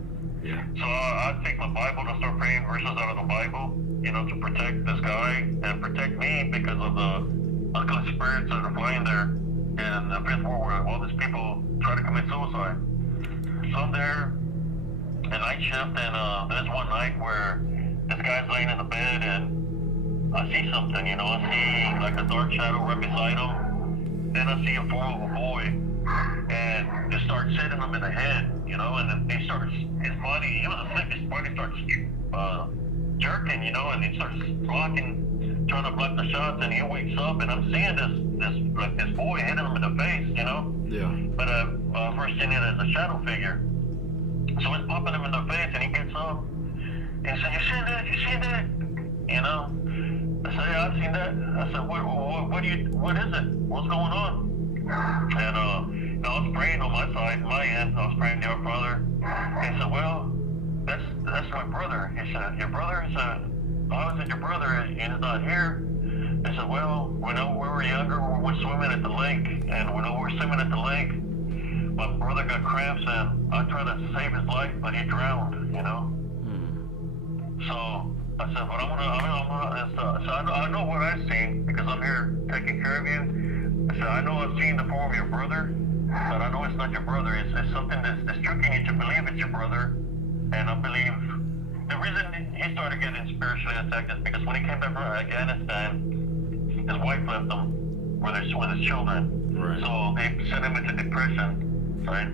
Yeah. So I take my Bible and start praying verses out of the Bible, to protect this guy and protect me because of the ugly spirits that are flying there in the 5th Ward where all these people try to commit suicide. So I'm there at night shift, and there's one night where this guy's laying in the bed and I see something, I see like a dark shadow right beside him. Then I see a form of a boy, and it starts hitting him in the head, and then his body, he was asleep, his body starts jerking, and he starts trying to block the shots, and he wakes up, and I'm seeing this boy hitting him in the face, Yeah. But first seen it as a shadow figure. So it's popping him in the face, and he gets up. And said, you see that? I said, yeah, I've seen that. I said, what is it? What's going on? And I was praying on my side, my end. I was praying to our brother. And he said, well, that's my brother. He said, your brother? He said, how is it your brother? He's not here. I said, well, when we were younger, we went swimming at the lake. And when we were swimming at the lake, my brother got cramps, and I tried to save his life, but he drowned, So I said, but I know what I've seen, because I'm here taking care of you. I said, I know I've seen the form of your brother, but I know it's not your brother. It's something that's tricking you to believe it's your brother. And I believe the reason he started getting spiritually attacked is because when he came back from Afghanistan, his wife left him with his children. Right. So they sent him into depression, right?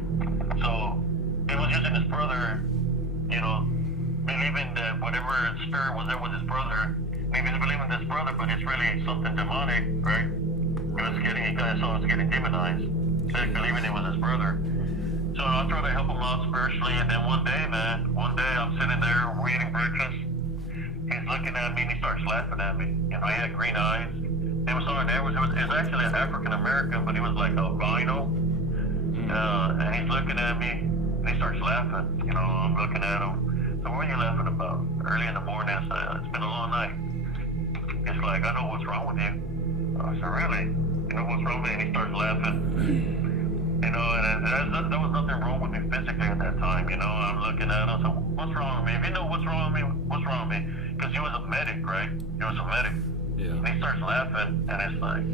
So he was using his brother, believing that whatever spirit was there with his brother, maybe he's believing this brother, but it's really something demonic, right? He was getting demonized, believing it was his brother. So I tried to help him out spiritually, and then one day I'm sitting there, we're eating breakfast. He's looking at me, and he starts laughing at me. He had green eyes. It was actually an African American, but he was like albino. And he's looking at me, and he starts laughing. I'm looking at him. So what are you laughing about? Early in the morning, I said, it's been a long night. It's like, I know what's wrong with you. I said, really? You know what's wrong with me? And he starts laughing. And there was nothing wrong with me physically at that time. I'm looking at him. I said, what's wrong with me? If you know what's wrong with me, what's wrong with me? Because he was a medic, right? He was a medic. Yeah. And he starts laughing, and it's like,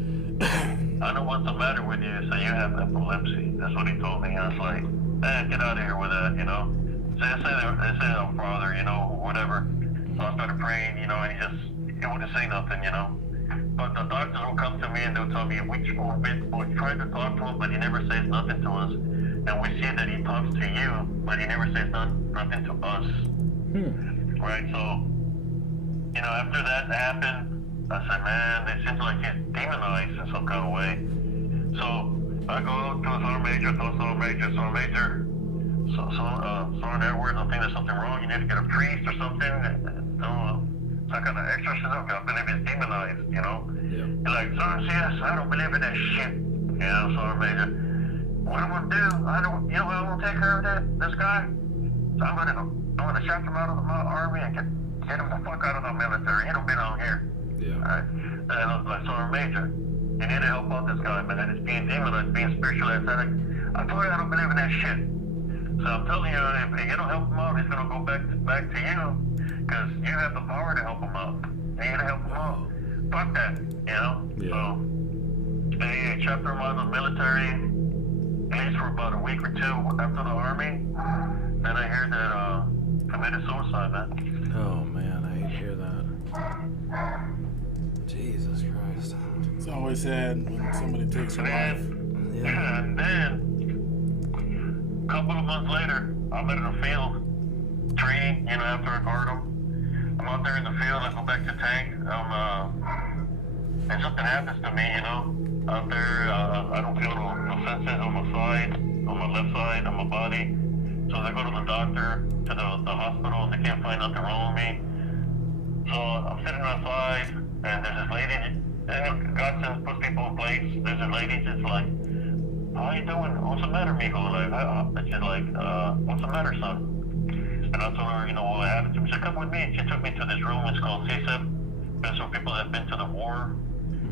I know what's the matter with you. So you have epilepsy. That's what he told me. I was like, man, get out of here with that, they say I'm father, you know, whatever. So I started praying, you know, and he wouldn't say nothing, you know. But the doctors will come to me and they'll tell me, we tried to talk to him, but he never says nothing to us. And we see that he talks to you, but he never says nothing to us. Right? So, you know, after that happened, I said, man, it seems like he's demonized in some kind of way. So I go to a sergeant major, Sergeant Edwards, I think there's something wrong. You need to get a priest or something. Some kind of exorcism. I believe he's demonized, you know? Yeah. He's like, Sergeant Sias, I don't believe in that shit. You know, Sergeant Major. What I'm gonna do? You know how I'm gonna take care of this guy? So I'm gonna shaft him out of the army and get him the fuck out of the military. He don't belong here. Yeah. Right? And I was like, Sergeant Major, you need to help out this guy, man. It's being demonized, being spiritualized. I told you I don't believe in that shit. So I'm telling you, if you don't help him out, he's gonna go back to you, because you have the power to help him out. You need to help him out. Fuck that, you know? Yeah. So they chopped him out of the military, at least for about a week or two after the army. Then I heard that committed suicide, man. Oh man, I hate to hear that. Jesus Christ. It's always sad when somebody takes your life. Yeah. And then, a couple of months later, I'm in the field training, you know, after I guard them. I'm out there in the field, I go back to tank, and something happens to me, you know. Out there, I don't feel no senses on my side, on my left side, on my body. So they go to the doctor, to the hospital, and they can't find nothing wrong with me. So I'm sitting outside, and there's this lady, and God sends, puts people in place. There's this lady just like, how you doing? What's the matter, mijo? Like, she's like, what's the matter, son? And I told her, you know, what happened to me. She said, come with me. She took me to this room. It's called CSEP. There's some people that have been to the war.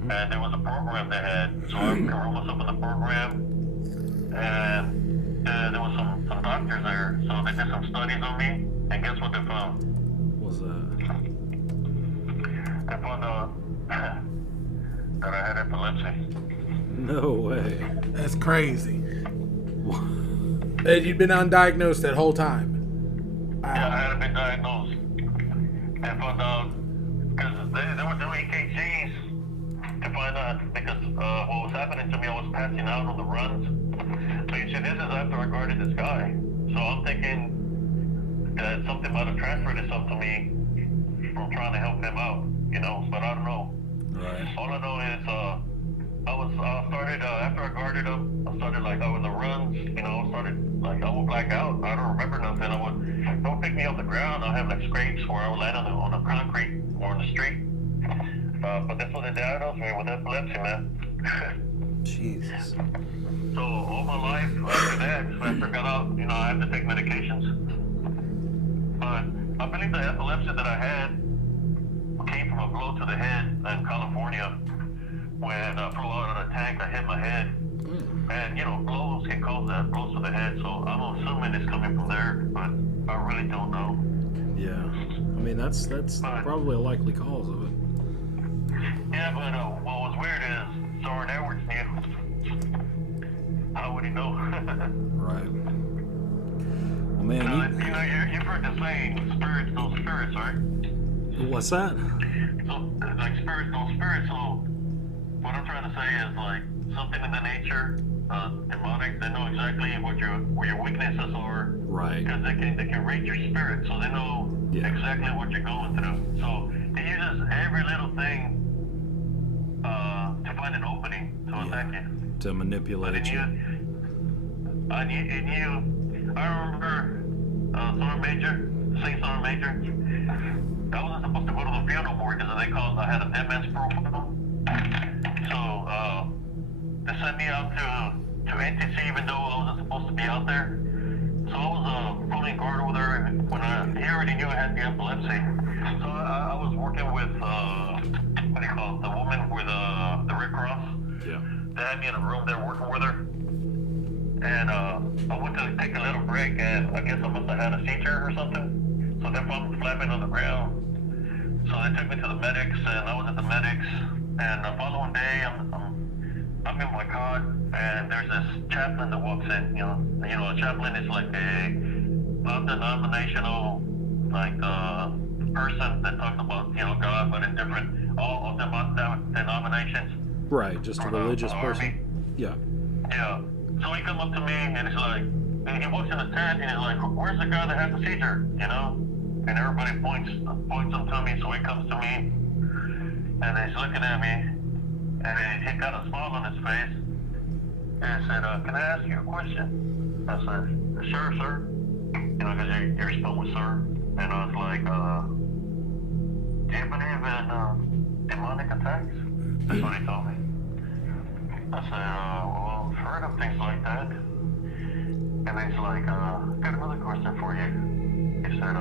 And there was a program they had. So I enrolled myself in the program. And there was some doctors there. So they did some studies on me. And guess what they found? What's that? They found out that I had epilepsy. No way. That's crazy. And you'd been undiagnosed that whole time. Yeah, I hadn't been diagnosed. And found out, because they were doing EKGs to find out, because what was happening to me, I was passing out on the runs. So you see, this is after I guarded this guy. So I'm thinking that something might have transferred itself to me from trying to help him out, you know, but I don't know. Right. All I know is, I started, after I guarded him, I started like, in the runs, you know, I would black out. I don't remember nothing. Don't pick me off the ground. I have like scrapes where I would land on the concrete or on the street. But that's what they diagnosed me with epilepsy, man. Jesus. So all my life after that, after I got out, you know, I had to take medications. But I believe the epilepsy that I had came from a blow to the head in California. When I flew out of the tank, I hit my head. And, you know, blows can cause that, blows to the head. So I'm assuming it's coming from there, but I really don't know. Yeah. I mean, that's probably a likely cause of it. Yeah, but what was weird is Sergeant Edwards knew. How would he know? Right. Well, man, you know, you've heard the saying, spirits know spirits, right? what's that? So, like, spirits know spirits, so what I'm trying to say is, like, something in the nature, demonic, they know exactly where your weaknesses are. Right. Because they can read your spirit, so they know exactly what you're going through. So it uses every little thing to find an opening to attack you. To manipulate you. I remember Sergeant Major, Sergeant Major. I wasn't supposed to go to the field no more because I had a dead man's profile. So they sent me out to NTC even though I wasn't supposed to be out there. So I was pulling guard over there when he already knew I had the epilepsy. So I was working with what do you call it, the woman with the Red Cross. Yeah. They had me in a room there working with her. And I went to take a little break and I guess I must have had a seizure or something. So then I'm flapping on the ground. So they took me to the medics and I was at the medics. And the following day I'm in my cot and there's this chaplain that walks in, you know, a chaplain is like non-denominational, like, person that talks about, God, but in different, all denominations. Right, just a religious person. Army. Yeah. Yeah. So he come up to me and he's like, and he walks in the tent and he's like, where's the guy that has the seizure? And everybody points him to me. So he comes to me and he's looking at me and he got a smile on his face and he said, can I ask you a question? I said, sure, sir. Because you're spelled with sir. And I was like, do you believe in demonic attacks? That's what he told me. I said, well, I've heard of things like that. And he's like, got another question for you. He said,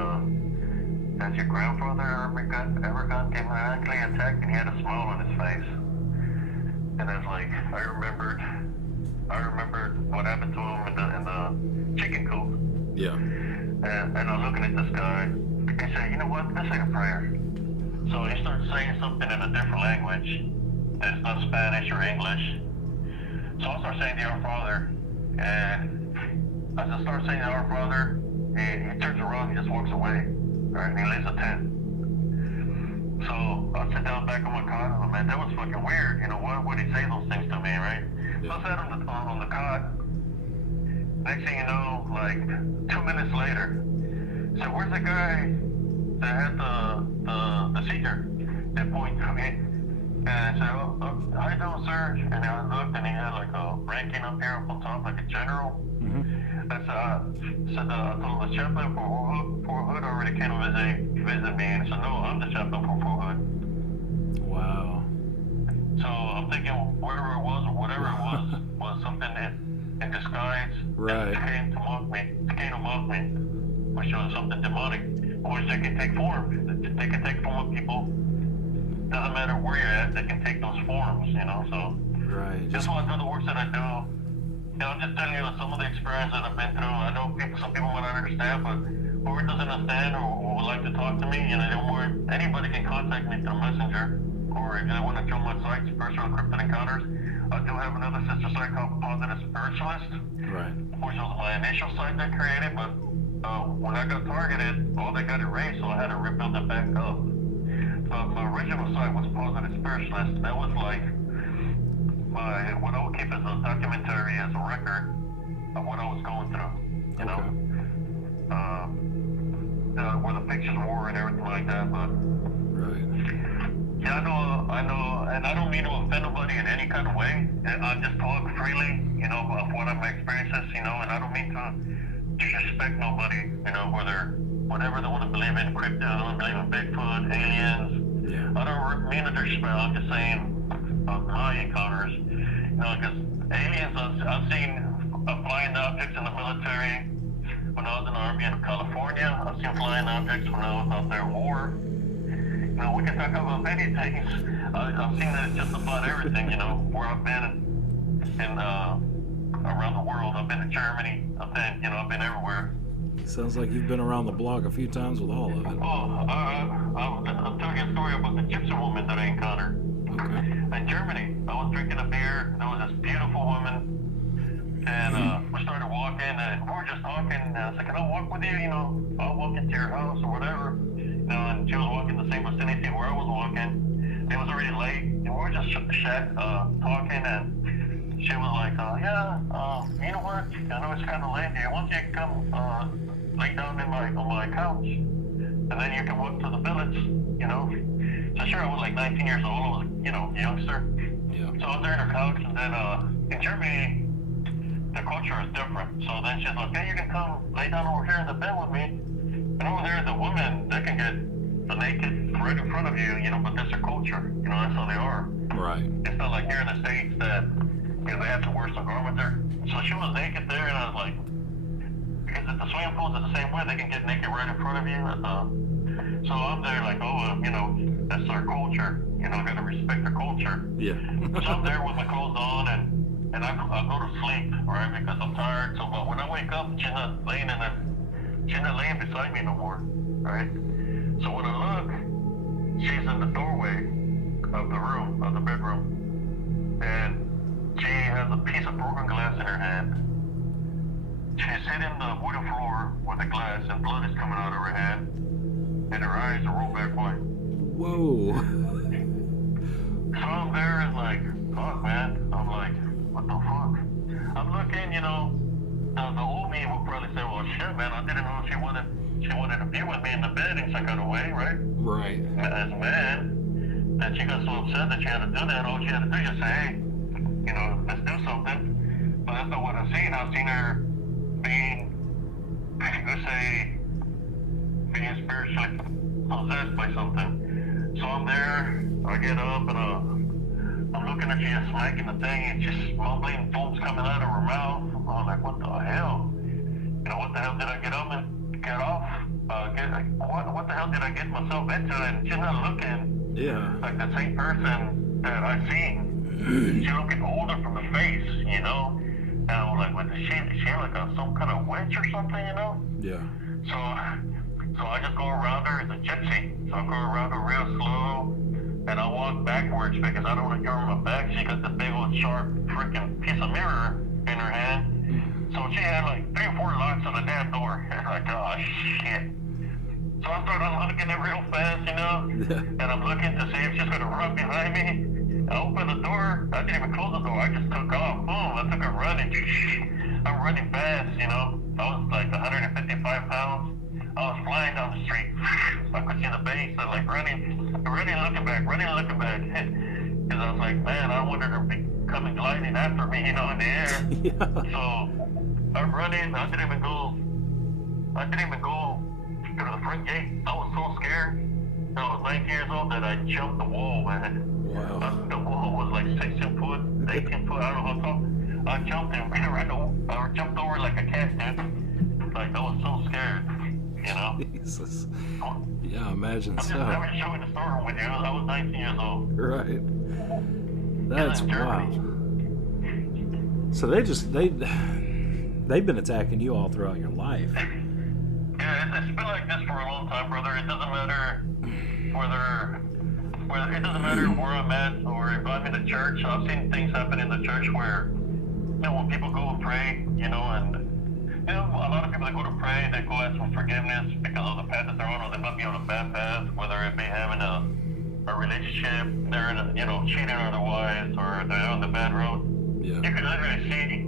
has your grandfather ever got demonically attacked? And he had a smile on his face. And I was like, I remembered what happened to him in the chicken coop. Yeah. And I'm looking at this guy. He said, you know what? Let's say a prayer. So he starts saying something in a different language that's not Spanish or English. So I start saying the Our Father, and as I start saying the Our Father, he turns around, he just walks away, right? And he leaves the tent. So I sit down back on my cot, and I'm like, man, that was fucking weird. Why would he say those things to me, right? So I sat on the cot. Next thing you know, like 2 minutes later, so where's the guy that had the seizure? They point to me. And I said, how you doing, sir? And I looked, and he had like a ranking up here up on top, like a general. Mm-hmm. I told him the chaplain for Hood already came to visit me, and he said, no, I'm the chaplain for Hood. Wow. So I'm thinking whatever it was something in disguise. Right. That came to mock me, which was something demonic, which they can take form. They can take form of people. Doesn't matter where you're at, they can take those forms, so. Right. Just one of the works that I do. I'm just telling you some of the experience that I've been through. I know some people might not understand, but whoever doesn't understand or would like to talk to me, anybody can contact me through Messenger, or if they want to join my site, Personal Cryptid Encounters. I do have another sister site called Positive Spiritualist, Right. which was my initial site that I created, but when I got targeted, all they got erased, so I had to rebuild it back up. But my original site was Positive Spiritualist. That was like what I would keep as a documentary, as a record of what I was going through, where the pictures were and everything like that. But Right. yeah, I know, and I don't mean to offend nobody in any kind of way. I just talk freely, of what my experiences, and I don't mean to disrespect nobody, whatever they want to believe in, cryptid, they want to believe in Bigfoot, aliens. Yeah. I don't mean to disrespect. I'm just saying my encounters, because aliens, I've seen flying objects in the military when I was in the Army in California. I've seen flying objects when I was out there in war. We can talk about many things. I've seen it just about everything, where I've been in around the world. I've been to Germany. I've been everywhere. Sounds like you've been around the block a few times with all of it. Oh, I'll tell you a story about the gypsy woman that I encountered. Okay. In Germany, I was drinking a beer. There was this beautiful woman, and we started walking, and we were just talking. And I said, "Can I walk with you? I'll walk into your house or whatever." And she was walking the same vicinity where I was walking. It was already late, and we were just talking, and she was like, "Yeah, you know what? I know it's kind of late here. Why don't you come lay down on my couch, and then you can walk to the village, So sure, I was like 19 years old. I was, youngster. Yeah. So I was there on her couch, and then in Germany, the culture is different. So then she's like, "Hey, you can come lay down over here in the bed with me." And over there, the women, they can get naked right in front of you, but that's their culture. That's how they are. Right. It's not like here in the States that, they have to wear some garment there. So she was naked there, and I was like, because at the swimming pools are the same way, they can get naked right in front of you. So I'm there like, that's their culture. I gotta respect their culture. Yeah. So I'm there with my clothes on, and I go to sleep, right, because I'm tired. So, but when I wake up, she's not laying beside me no more, right? So when I look, she's in the doorway of the bedroom, and she has a piece of broken glass in her hand. she's sitting on the wooden floor with a glass, and blood is coming out of her hand, and her eyes are rolled back white. Whoa. So I'm there and like, fuck, man. I'm like, what the fuck? I'm looking, you know, the old me would probably say, well, shit, man, I didn't know she wanted to be with me in the bed in some kind of way, right? Right. As a man, and she got so upset that she had to do that. All she had to do is say, hey, you know, let's do something. But that's not what I've seen. I've seen her being, let's say, being spiritually possessed by something. So I'm there, I get up, and I'm looking at you smacking the thing, and just mumbling, foam's coming out of her mouth. I'm like, what the hell? You know, what the hell did I get up and get off? What the hell did I get myself into? And she's not looking like the same person that I've seen. She's looking older from the face, you know? And I'm like, what, is she like some kind of witch or something, you know? Yeah. So I just go around her as a gypsy. So I go around her real slow, and I walk backwards because I don't want to give her my back. She got this big old sharp freaking piece of mirror in her hand. So she had like 3 or 4 locks on the damn door. And I'm like, oh shit. So I start unlocking it real fast, you know? And I'm looking to see if she's gonna run behind me. I open the door. I didn't even close the door. I just took off. Boom, I took her running. I'm running fast, you know? I was like 155 pounds. I was flying down the street. I could see the base. I'm like running, looking back. Because I was like, man, I wanted her to be coming gliding after me, you know, in the air. So I'm running. I didn't even go to the front gate. I was so scared. I was 19 years old that I jumped the wall, man. Wow. The wall was like 16 foot, 18 foot, I don't know how tall. I jumped and ran over. I jumped over like a cat, dude. Like, I was so scared, you know? Jesus. Yeah, imagine so. I'm just showing the story with you. I was 19 years old. Right. That's wild. So they've been attacking you all throughout your life. Yeah, it's been like this for a long time, brother. It doesn't matter it doesn't matter where I'm at or if I'm in a church. I've seen things happen in the church where, you know, when people go and pray, you know, and you know, a lot of people that go to pray, they go ask for forgiveness because of the path that they're on, or they might be on a bad path, whether it be having a relationship, they're in a, you know, cheating on their wives, or they're on the bad road. Yeah. You can literally see.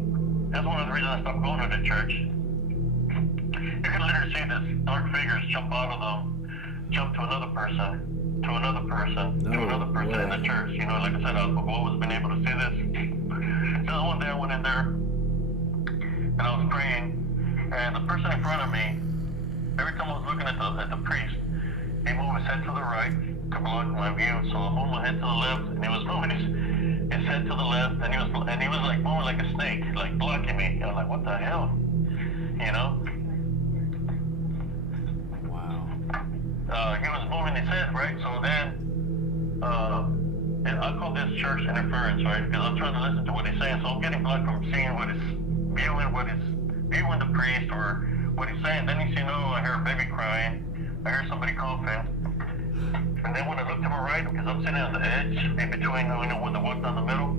That's one of the reasons I stopped going to the church. You can literally see this dark figures jump out of them, jump to another person, to another person, to another person in the church. You know, like I said, I've always been able to see this. So one day I went in there, and I was praying, and the person in front of me, every time I was looking at the priest, he moved his head to the right to block my view. So I moved my head to the left, and he was moving his head to the left, and he was like moving like a snake, like blocking me. I was like, what the hell? You know? He was moving his head, right? So then, and I call this church interference, right? Because I'm trying to listen to what he's saying, so I'm getting blocked from seeing viewing the priest or what he's saying. Then you know, I hear a baby crying, I hear somebody coughing, and then when I look to my right, because I'm sitting on the edge, in between, you know, when the walk down the middle,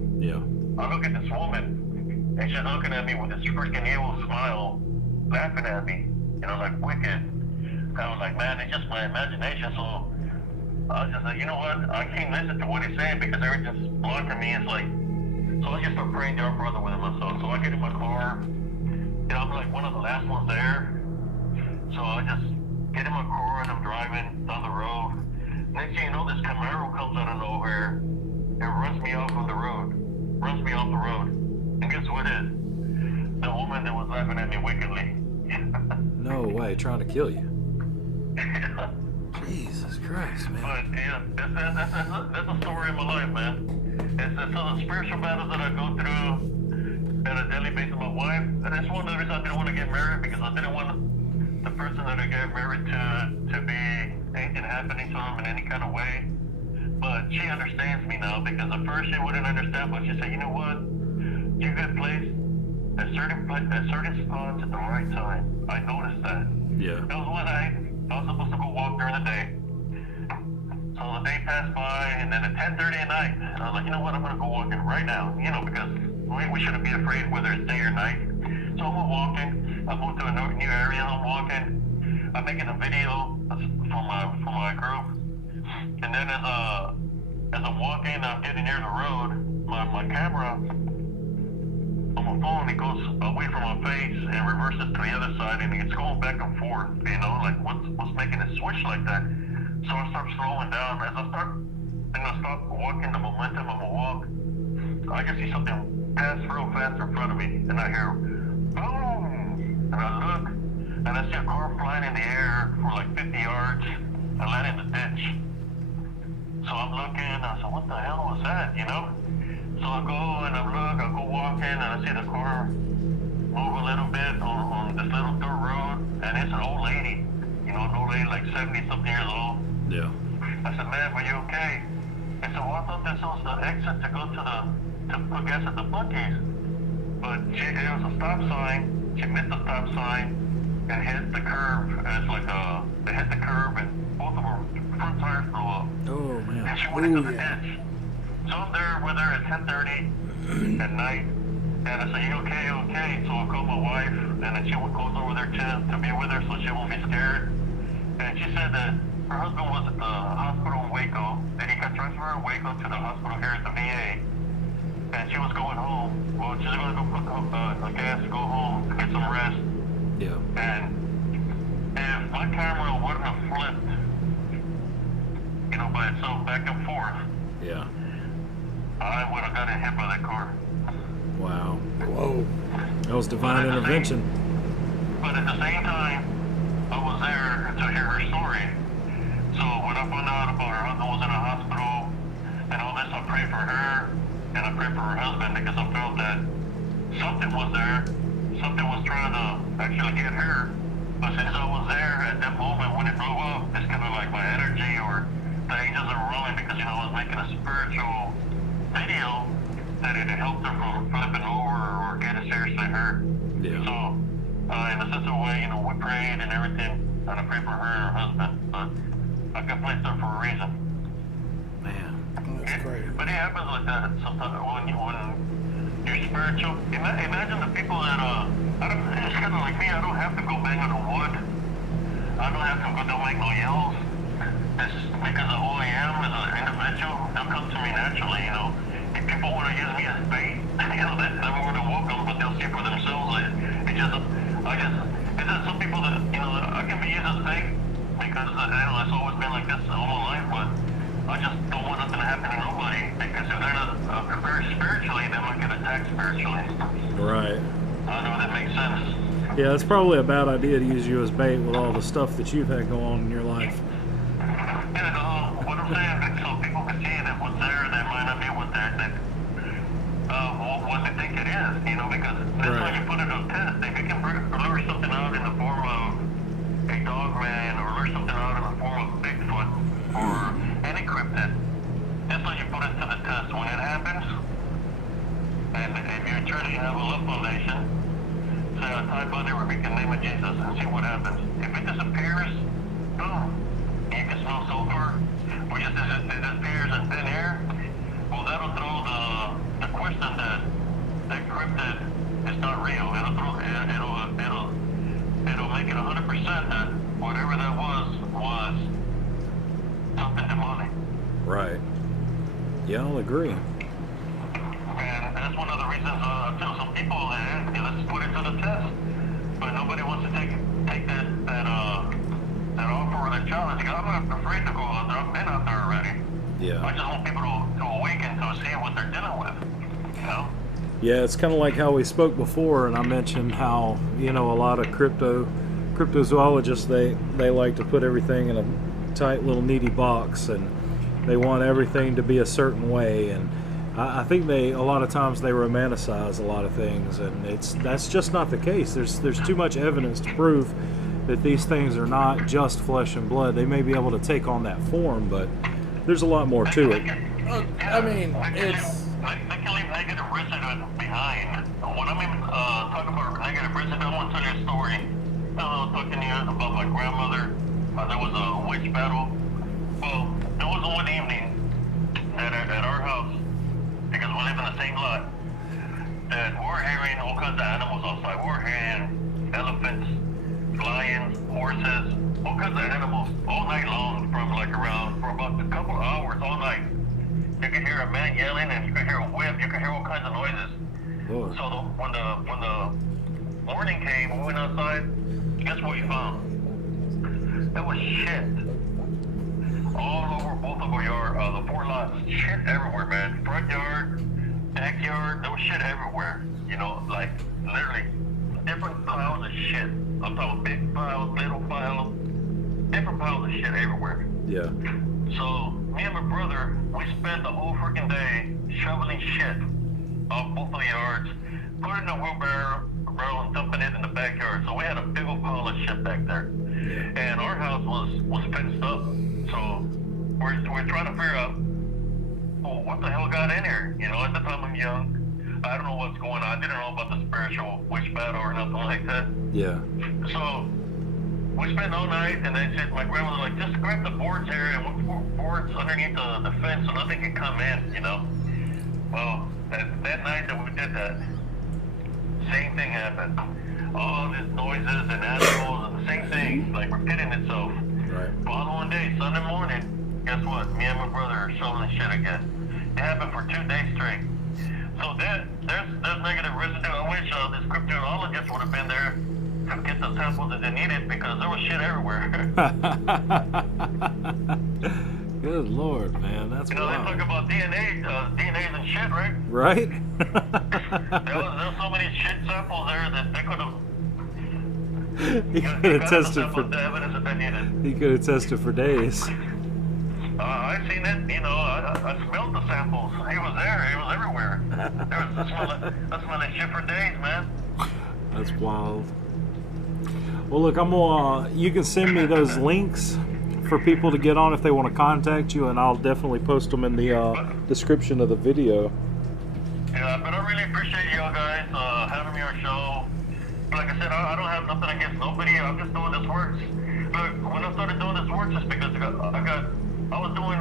I look at this woman, and she's looking at me with this freaking evil smile, laughing at me, you know, like wicked. I was like, man, it's just my imagination. So I was just like, you know what? I can't listen to what he's saying because everything's blocking me. It's like, so I just start praying to our brother within myself. So I get in my car. You know, I'm like one of the last ones there. So I just get in my car and I'm driving down the road. Next thing you know, this Camaro comes out of nowhere and runs me off on the road. Runs me off the road. And guess what it is? The woman that was laughing at me wickedly. No way, trying to kill you. Jesus Christ, man. But yeah, that's a story of my life, man. So the spiritual battles that I go through on a daily basis with my wife, and that's one of the reasons I didn't want to get married, because I didn't want the person that I got married to be anything happening to him in any kind of way. But she understands me now, because at first she wouldn't understand, but she said, you know what? You get placed at certain spots at the right time. I noticed that. Yeah. It was one night. I was supposed to go walk during the day. So the day passed by, and then at 10:30 at night, I was like, you know what, I'm going to go walking right now. You know, because we shouldn't be afraid whether it's day or night. So I'm walking. I moved to a new area. I'm walking. I'm making a video for my group. And then as I'm walking, I'm getting near the road. My camera on my phone, it goes away from my face and reverses to the other side, and it's going back and forth. You know, like what's making it switch like that? So I start slowing down. As I stop walking, the momentum of my walk, I can see something pass real fast in front of me, and I hear boom, and I look, and I see a car flying in the air for like 50 yards and land in the ditch. So I'm looking, and I said, what the hell was that, you know? So I go and I look, I go walking, and I see the car move a little bit on this little dirt road, and it's an old lady, you know, an old lady like 70-something years old. Yeah. I said, ma'am, are you okay? I said, well, I thought this was the exit to go to put gas at the Buc-ee's. But it was a stop sign. She missed the stop sign and hit the curb. And it's like they hit the curb and both of her front tires blew up. Oh, man. And she went into the ditch. So I'm there with her at 10:30 at night. And I said, you okay, okay? So I called my wife, and then she goes over there to be with her so she won't be scared. And she said that her husband was at the hospital in Waco. Then he got transferred in Waco to the hospital here at the VA. And she was going home. Well, she's going to go put gas to go home to get some rest. Yeah. And if my camera wouldn't have flipped, you know, by itself back and forth, Yeah. I would have gotten hit by that car. Wow. Whoa. That was divine intervention. But at the same time, I was there to hear her story. So when I found out about her husband was in a hospital and all this, I prayed for her and I prayed for her husband because I felt that something was there. Something was trying to actually get her. But since I was there at that moment when it blew up, it's kind of like my energy or the angels are rolling because, you know, I was making a spiritual video that it helped her from flipping over or getting seriously hurt. Yeah. So, in a sense of a way, you know, we prayed and everything, and I prayed for her and her husband, but I got placed there for a reason. Man. That's crazy. But it happens like that sometimes when you're spiritual. Imagine the people that, it's kind of like me, I don't have to go bang on the wood. I don't have to go don't make no yells. It's because of who I am as an individual, they'll come to me naturally, you know. If people want to use me as bait, you know, they're more than welcome, but they'll see for themselves. It's just some people that, you know, I can be used as bait because, you know, it's always been like this all my life, but I just don't want nothing to happen to nobody because if they're not prepared spiritually, they might get attacked spiritually. Right. I don't know if that makes sense. Yeah, it's probably a bad idea to use you as bait with all the stuff that you've had going on in your life. Yeah, no, what I'm saying, so people can see that what's there, that might not be what they think it is, you know, because that's why you put it on test. If you can lure something out in the form of a Dogman or lure something out in the form of Bigfoot or any cryptid, that's why you put it to the test. When it happens, and if you're trying to have a love foundation, say a type on it where we can name it Jesus and see what happens. If it disappears, boom. You can smell sulfur, or just it disappears in thin air. Well, that'll throw the question that cryptid is not real. It'll make it 100% that whatever that was something demonic. Right. Yeah, I'll agree. And that's one of the reasons I tell some people that let's put it to the test, but nobody wants to take that offer or that challenge. I'm not afraid to go out there. I've been out there already. Yeah. I just want people to awaken to see what they're dealing with. You know? Yeah, it's kind of like how we spoke before, and I mentioned how, you know, a lot of cryptozoologists, they like to put everything in a tight little needy box, and they want everything to be a certain way, and I think a lot of times they romanticize a lot of things, and that's just not the case. There's too much evidence to prove that these things are not just flesh and blood. They may be able to take on that form, but there's a lot more to it. I mean, it's... They can leave negative residue behind. When I'm even talking about negative residue, I want to tell you a story. I was talking to you about my grandmother. There was a witch battle. Well, there was one evening at our house, because we live in the same lot. that we're hearing all kinds of animals outside. We're hearing elephants, lions, horses, all kinds of animals all night long for about a couple of hours all night. You can hear a man yelling, and you can hear a whip. You can hear all kinds of noises. Lord. So when the morning came, we went outside. Guess what we found? There was shit all over both of our yard, the 4 lots. Shit everywhere, man. Front yard, backyard. There was shit everywhere. You know, like literally different piles of shit. I'm talking big piles, little piles, different piles of shit everywhere. Yeah. So me and my brother, we spent the whole freaking day shoveling shit off both of the yards, putting it in a wheelbarrow and dumping it in the backyard. So we had a big old pile of shit back there. Yeah. And our house was fenced up. So we're trying to figure out, well, what the hell got in here? You know, at the time I'm young, I don't know what's going on. I didn't know about the spiritual witch battle or nothing like that. Yeah. So we spent all night, and then my grandmother was like, just grab the boards here and we'll put boards underneath the fence so nothing can come in, you know. Well, that night that we did that, same thing happened. All these noises and animals and the same thing, like repeating itself. Right. Following day, Sunday morning, guess what? Me and my brother are shoveling shit again. It happened for 2 days straight. So there's negative residue. I wish this cryptologist would have been there to get the samples that they needed, because there was shit everywhere. Good Lord, man, that's You know, wild. they talk about DNAs and shit, right? Right? There was so many shit samples there that they could have. He could have tested for. The evidence that they needed. He could have tested for days. I seen it, you know, I smelled the samples. He was there, he was everywhere. There was I smelled that shit for days, man. That's wild. Well, look, I'm gonna. You can send me those links for people to get on if they want to contact you, and I'll definitely post them in the description of the video. Yeah, but I really appreciate y'all guys having me on your show. Like I said, I don't have nothing against nobody. I'm just doing this works. Look, when I started doing this works, it's because I was doing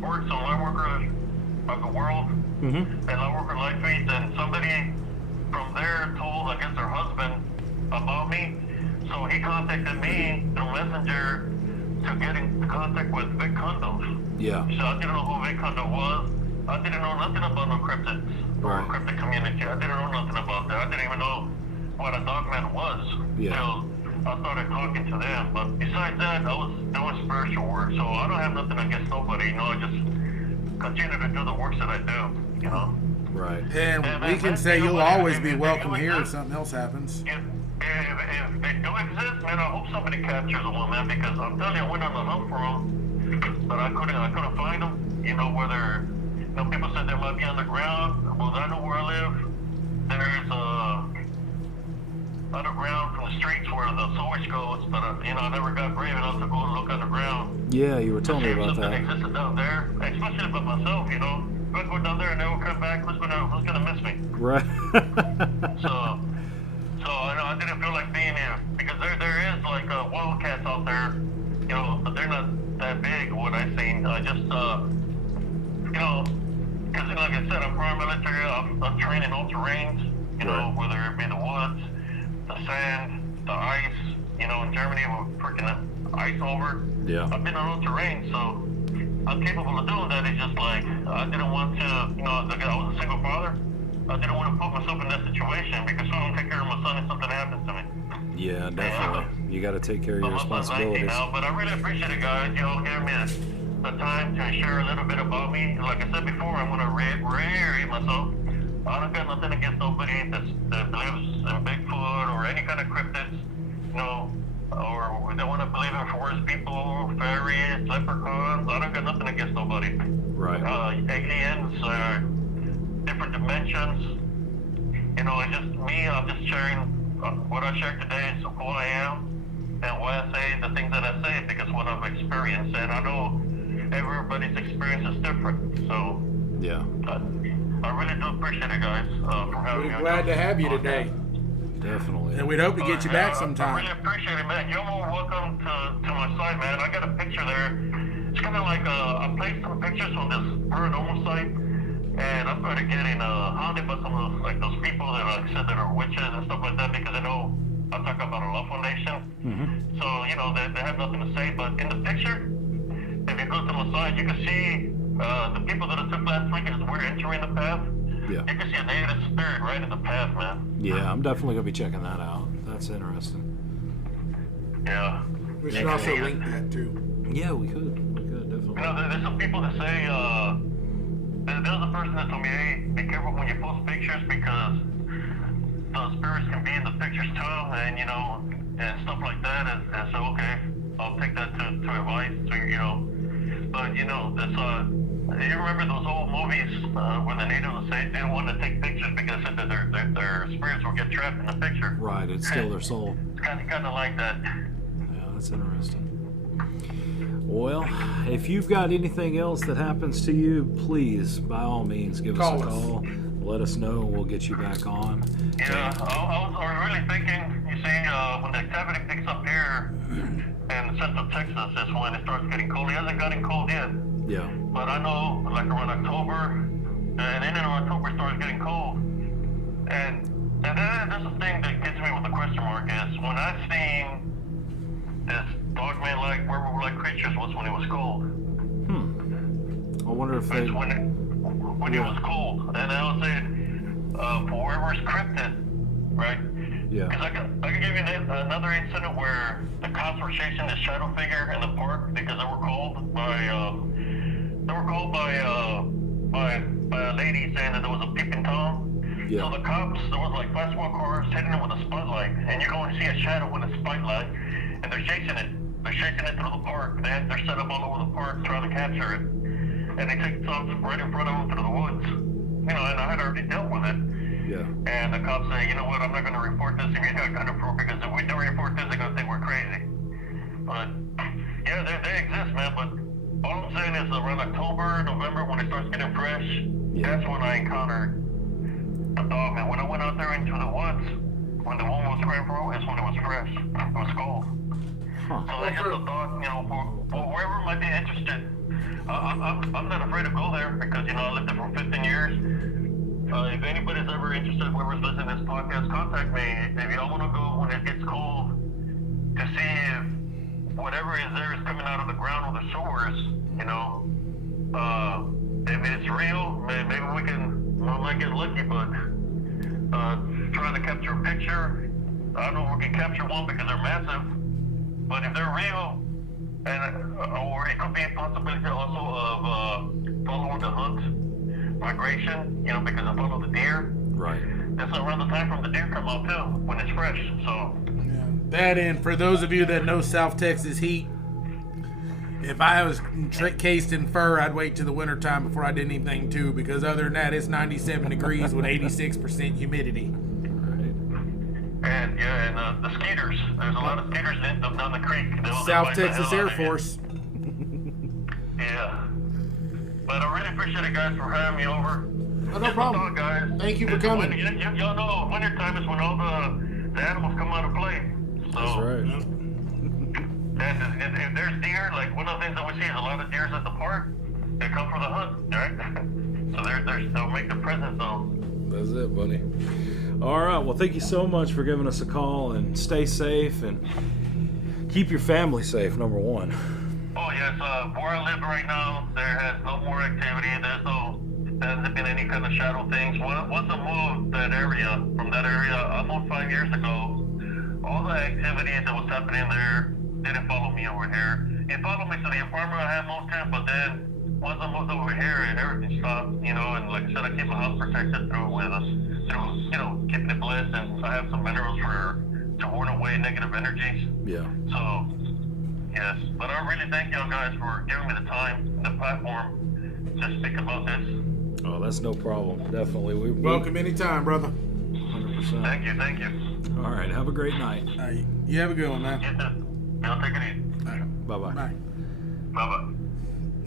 works on Lightworker of the World and Lightworker Life Feeds, and somebody from there told, I guess, their husband about me. So he contacted me through Messenger to get in contact with Vic Kondo. Yeah. So I didn't know who Vic Kondo was. I didn't know nothing about no cryptids or cryptid community. I didn't know nothing about that. I didn't even know what a Dogman was until I started talking to them. But besides that, I was doing spiritual work. So I don't have nothing against nobody. You know, I just continue to do the works that I do, you know. Right. And we can say you'll always be welcome here if something else happens. If they do exist, man, I hope somebody captures them, man, because I'm telling you, I went on the hunt for them, but I couldn't find them. You know, whether, you know, people said they might be underground. Well, I know where I live. There's underground from the streets where the sewage goes, but you know, I never got brave enough to go and look underground. Yeah, you were telling me about something that. existed down there, especially by myself. You know, if I go down there and never come back, who's gonna miss me? Right. So I didn't feel like being here, because there is like wildcats out there, you know, but they're not that big. What I've seen, I just you know, because like I said, I'm paramilitary. I'm trained in all terrains. You know, whether it be the woods, the sand, the ice. You know, in Germany we're freaking ice over. Yeah. I've been on all terrain, so I'm capable of doing that. It's just like I didn't want to, you know, I was a single father. I didn't want to put myself in that situation, because who don't take care of my son if something happens to me? Yeah, definitely. You got to take care of your responsibilities. Now, but I really appreciate it, guys. Y'all giving me the time to share a little bit about me. Like I said before, I'm going to reiterate myself. I don't got nothing against nobody that believes in Bigfoot or any kind of cryptids, you know, or they want to believe in forest people, fairies, leprechauns. I don't got nothing against nobody. Right. Aliens, different dimensions. You know, it's just me. I'm just sharing what I shared today is who I am and why I say the things that I say, because what I've experienced, and I know everybody's experience is different. So yeah, I really do appreciate it, guys, for having me. We're glad to have you today. Definitely. And we'd hope to get you back sometime. I really appreciate it, man. You're more welcome to my site, man. I got a picture there. It's kind of like I placed some pictures on this paranormal site, and I started getting haunted by some of those, like those people that like said that are witches and stuff like that, because I know I talk about a Love Foundation. Mm-hmm. So, you know, they have nothing to say, but in the picture, if you go to the side, you can see the people that I took last week as we're entering the path. Yeah. You can see a native spirit right in the path, man. Yeah, I'm definitely going to be checking that out. That's interesting. Yeah. We should also link that too. Yeah, we could. Definitely. You know, there's some people that say, there's a person that told me, hey, be careful when you post pictures because the spirits can be in the pictures too, and, you know, and stuff like that. And so, okay, I'll take that to advice, you know. But, you know, that's, you remember those old movies where the natives would say they didn't want to take pictures because they said that their spirits would get trapped in the picture. Right, it's still their soul. It's kind of like that. Yeah, that's interesting. Well, if you've got anything else that happens to you, please, by all means, give us a call. Let us know, and we'll get you back on. Yeah, I was really thinking, you see, when the activity picks up here in Central Texas is when it starts getting cold. It hasn't gotten cold yet. Yeah. But I know, like around October, and then in October it starts getting cold. And then there's a thing that gets me with the question mark is when I seen this Dogman-like, werewolf-like creatures was when it was cold. I wonder if they... It's when it was cold. And I was saying, for wherever's Cryptid, right? Yeah. Because I can give you another incident where the cops were chasing this shadow figure in the park because they were called by a lady saying that there was a peeping Tom. Yeah. So the cops, there was like 5 SWAT cars hitting it with a spotlight, and you go and see a shadow with a spotlight, and they're chasing it. They're chasing it through the park. They're set up all over the park trying to capture it, and they take off right in front of them through the woods. You know, and I had already dealt with it. Yeah. And the cops say, you know what, I'm not going to report this if you're not going to prove, because if we do report this, they're going to think we're crazy. But, yeah, they exist, man. But all I'm saying is around October, November, when it starts getting fresh, that's when I encountered a dog. And when I went out there into the woods, when the woman was crying for it, is when it was fresh. It was cold. Huh. So that's just a thought, you know, for whoever might be interested. I'm not afraid to go there because, you know, I lived there for 15 years. If anybody's ever interested, whoever's listening to this podcast, contact me. If y'all want to go when it gets cold to see if whatever is there is coming out of the ground or the shores, you know, if it's real, maybe we might get lucky, but trying to capture a picture, I don't know if we can capture one because they're massive, but if they're real, and or it could be a possibility also of following the hunt migration, you know, because I follow the deer. Right. That's around the time from the deer come out too, when it's fresh. So Yeah. That, and for those of you that know South Texas heat, if I was cased in fur, I'd wait till the wintertime before I did anything too, because other than that, it's 97 degrees with 86% humidity. and the skeeters. There's a lot of skeeters down the creek. South Texas Air Force. Yeah. But I really appreciate it, guys, for having me over. Oh, no problem. Thought, guys. Thank you for coming. Y'all know wintertime is when all the animals come out of play. So, That's right. And if there's deer, like one of the things that we see is a lot of deers at the park. They come for the hunt, right? So they'll make their presence known. That's it, buddy. All right. Well, thank you so much for giving us a call, and stay safe and keep your family safe, number one. Oh, yes. Where I live right now, there has no more activity. There hasn't been any kind of shadow things. Once I moved from that area, I moved 5 years ago. All the activities that was happening there didn't follow me over here. It followed me to the apartment I had moved to, but then once I moved over here, everything stopped, you know, and like I said, I keep my house protected through, you know, keeping it blessed, and I have some minerals to ward away negative energies. Yeah. So, yes, but I really thank y'all guys for giving me the time and the platform to speak about this. Oh, that's no problem. Definitely. Welcome anytime, brother. 100%. Thank you. All right. Have a great night. You have a good one, man. You too. Y'all take it easy. Bye-bye. Bye. Bye-bye.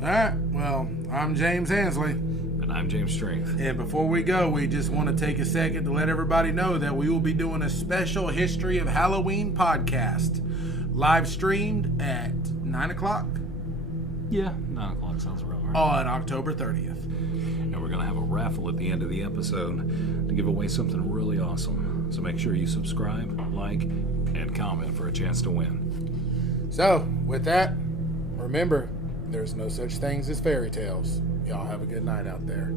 All right. Well, I'm James Hansley. And I'm James Strength. And before we go, we just want to take a second to let everybody know that we will be doing a special History of Halloween podcast, live streamed at 9 o'clock Yeah, 9 o'clock sounds about right. on October 30th. And we're going to have a raffle at the end of the episode to give away something really awesome. So make sure you subscribe, like, and comment for a chance to win. So, with that, remember, there's no such things as fairy tales. Y'all have a good night out there.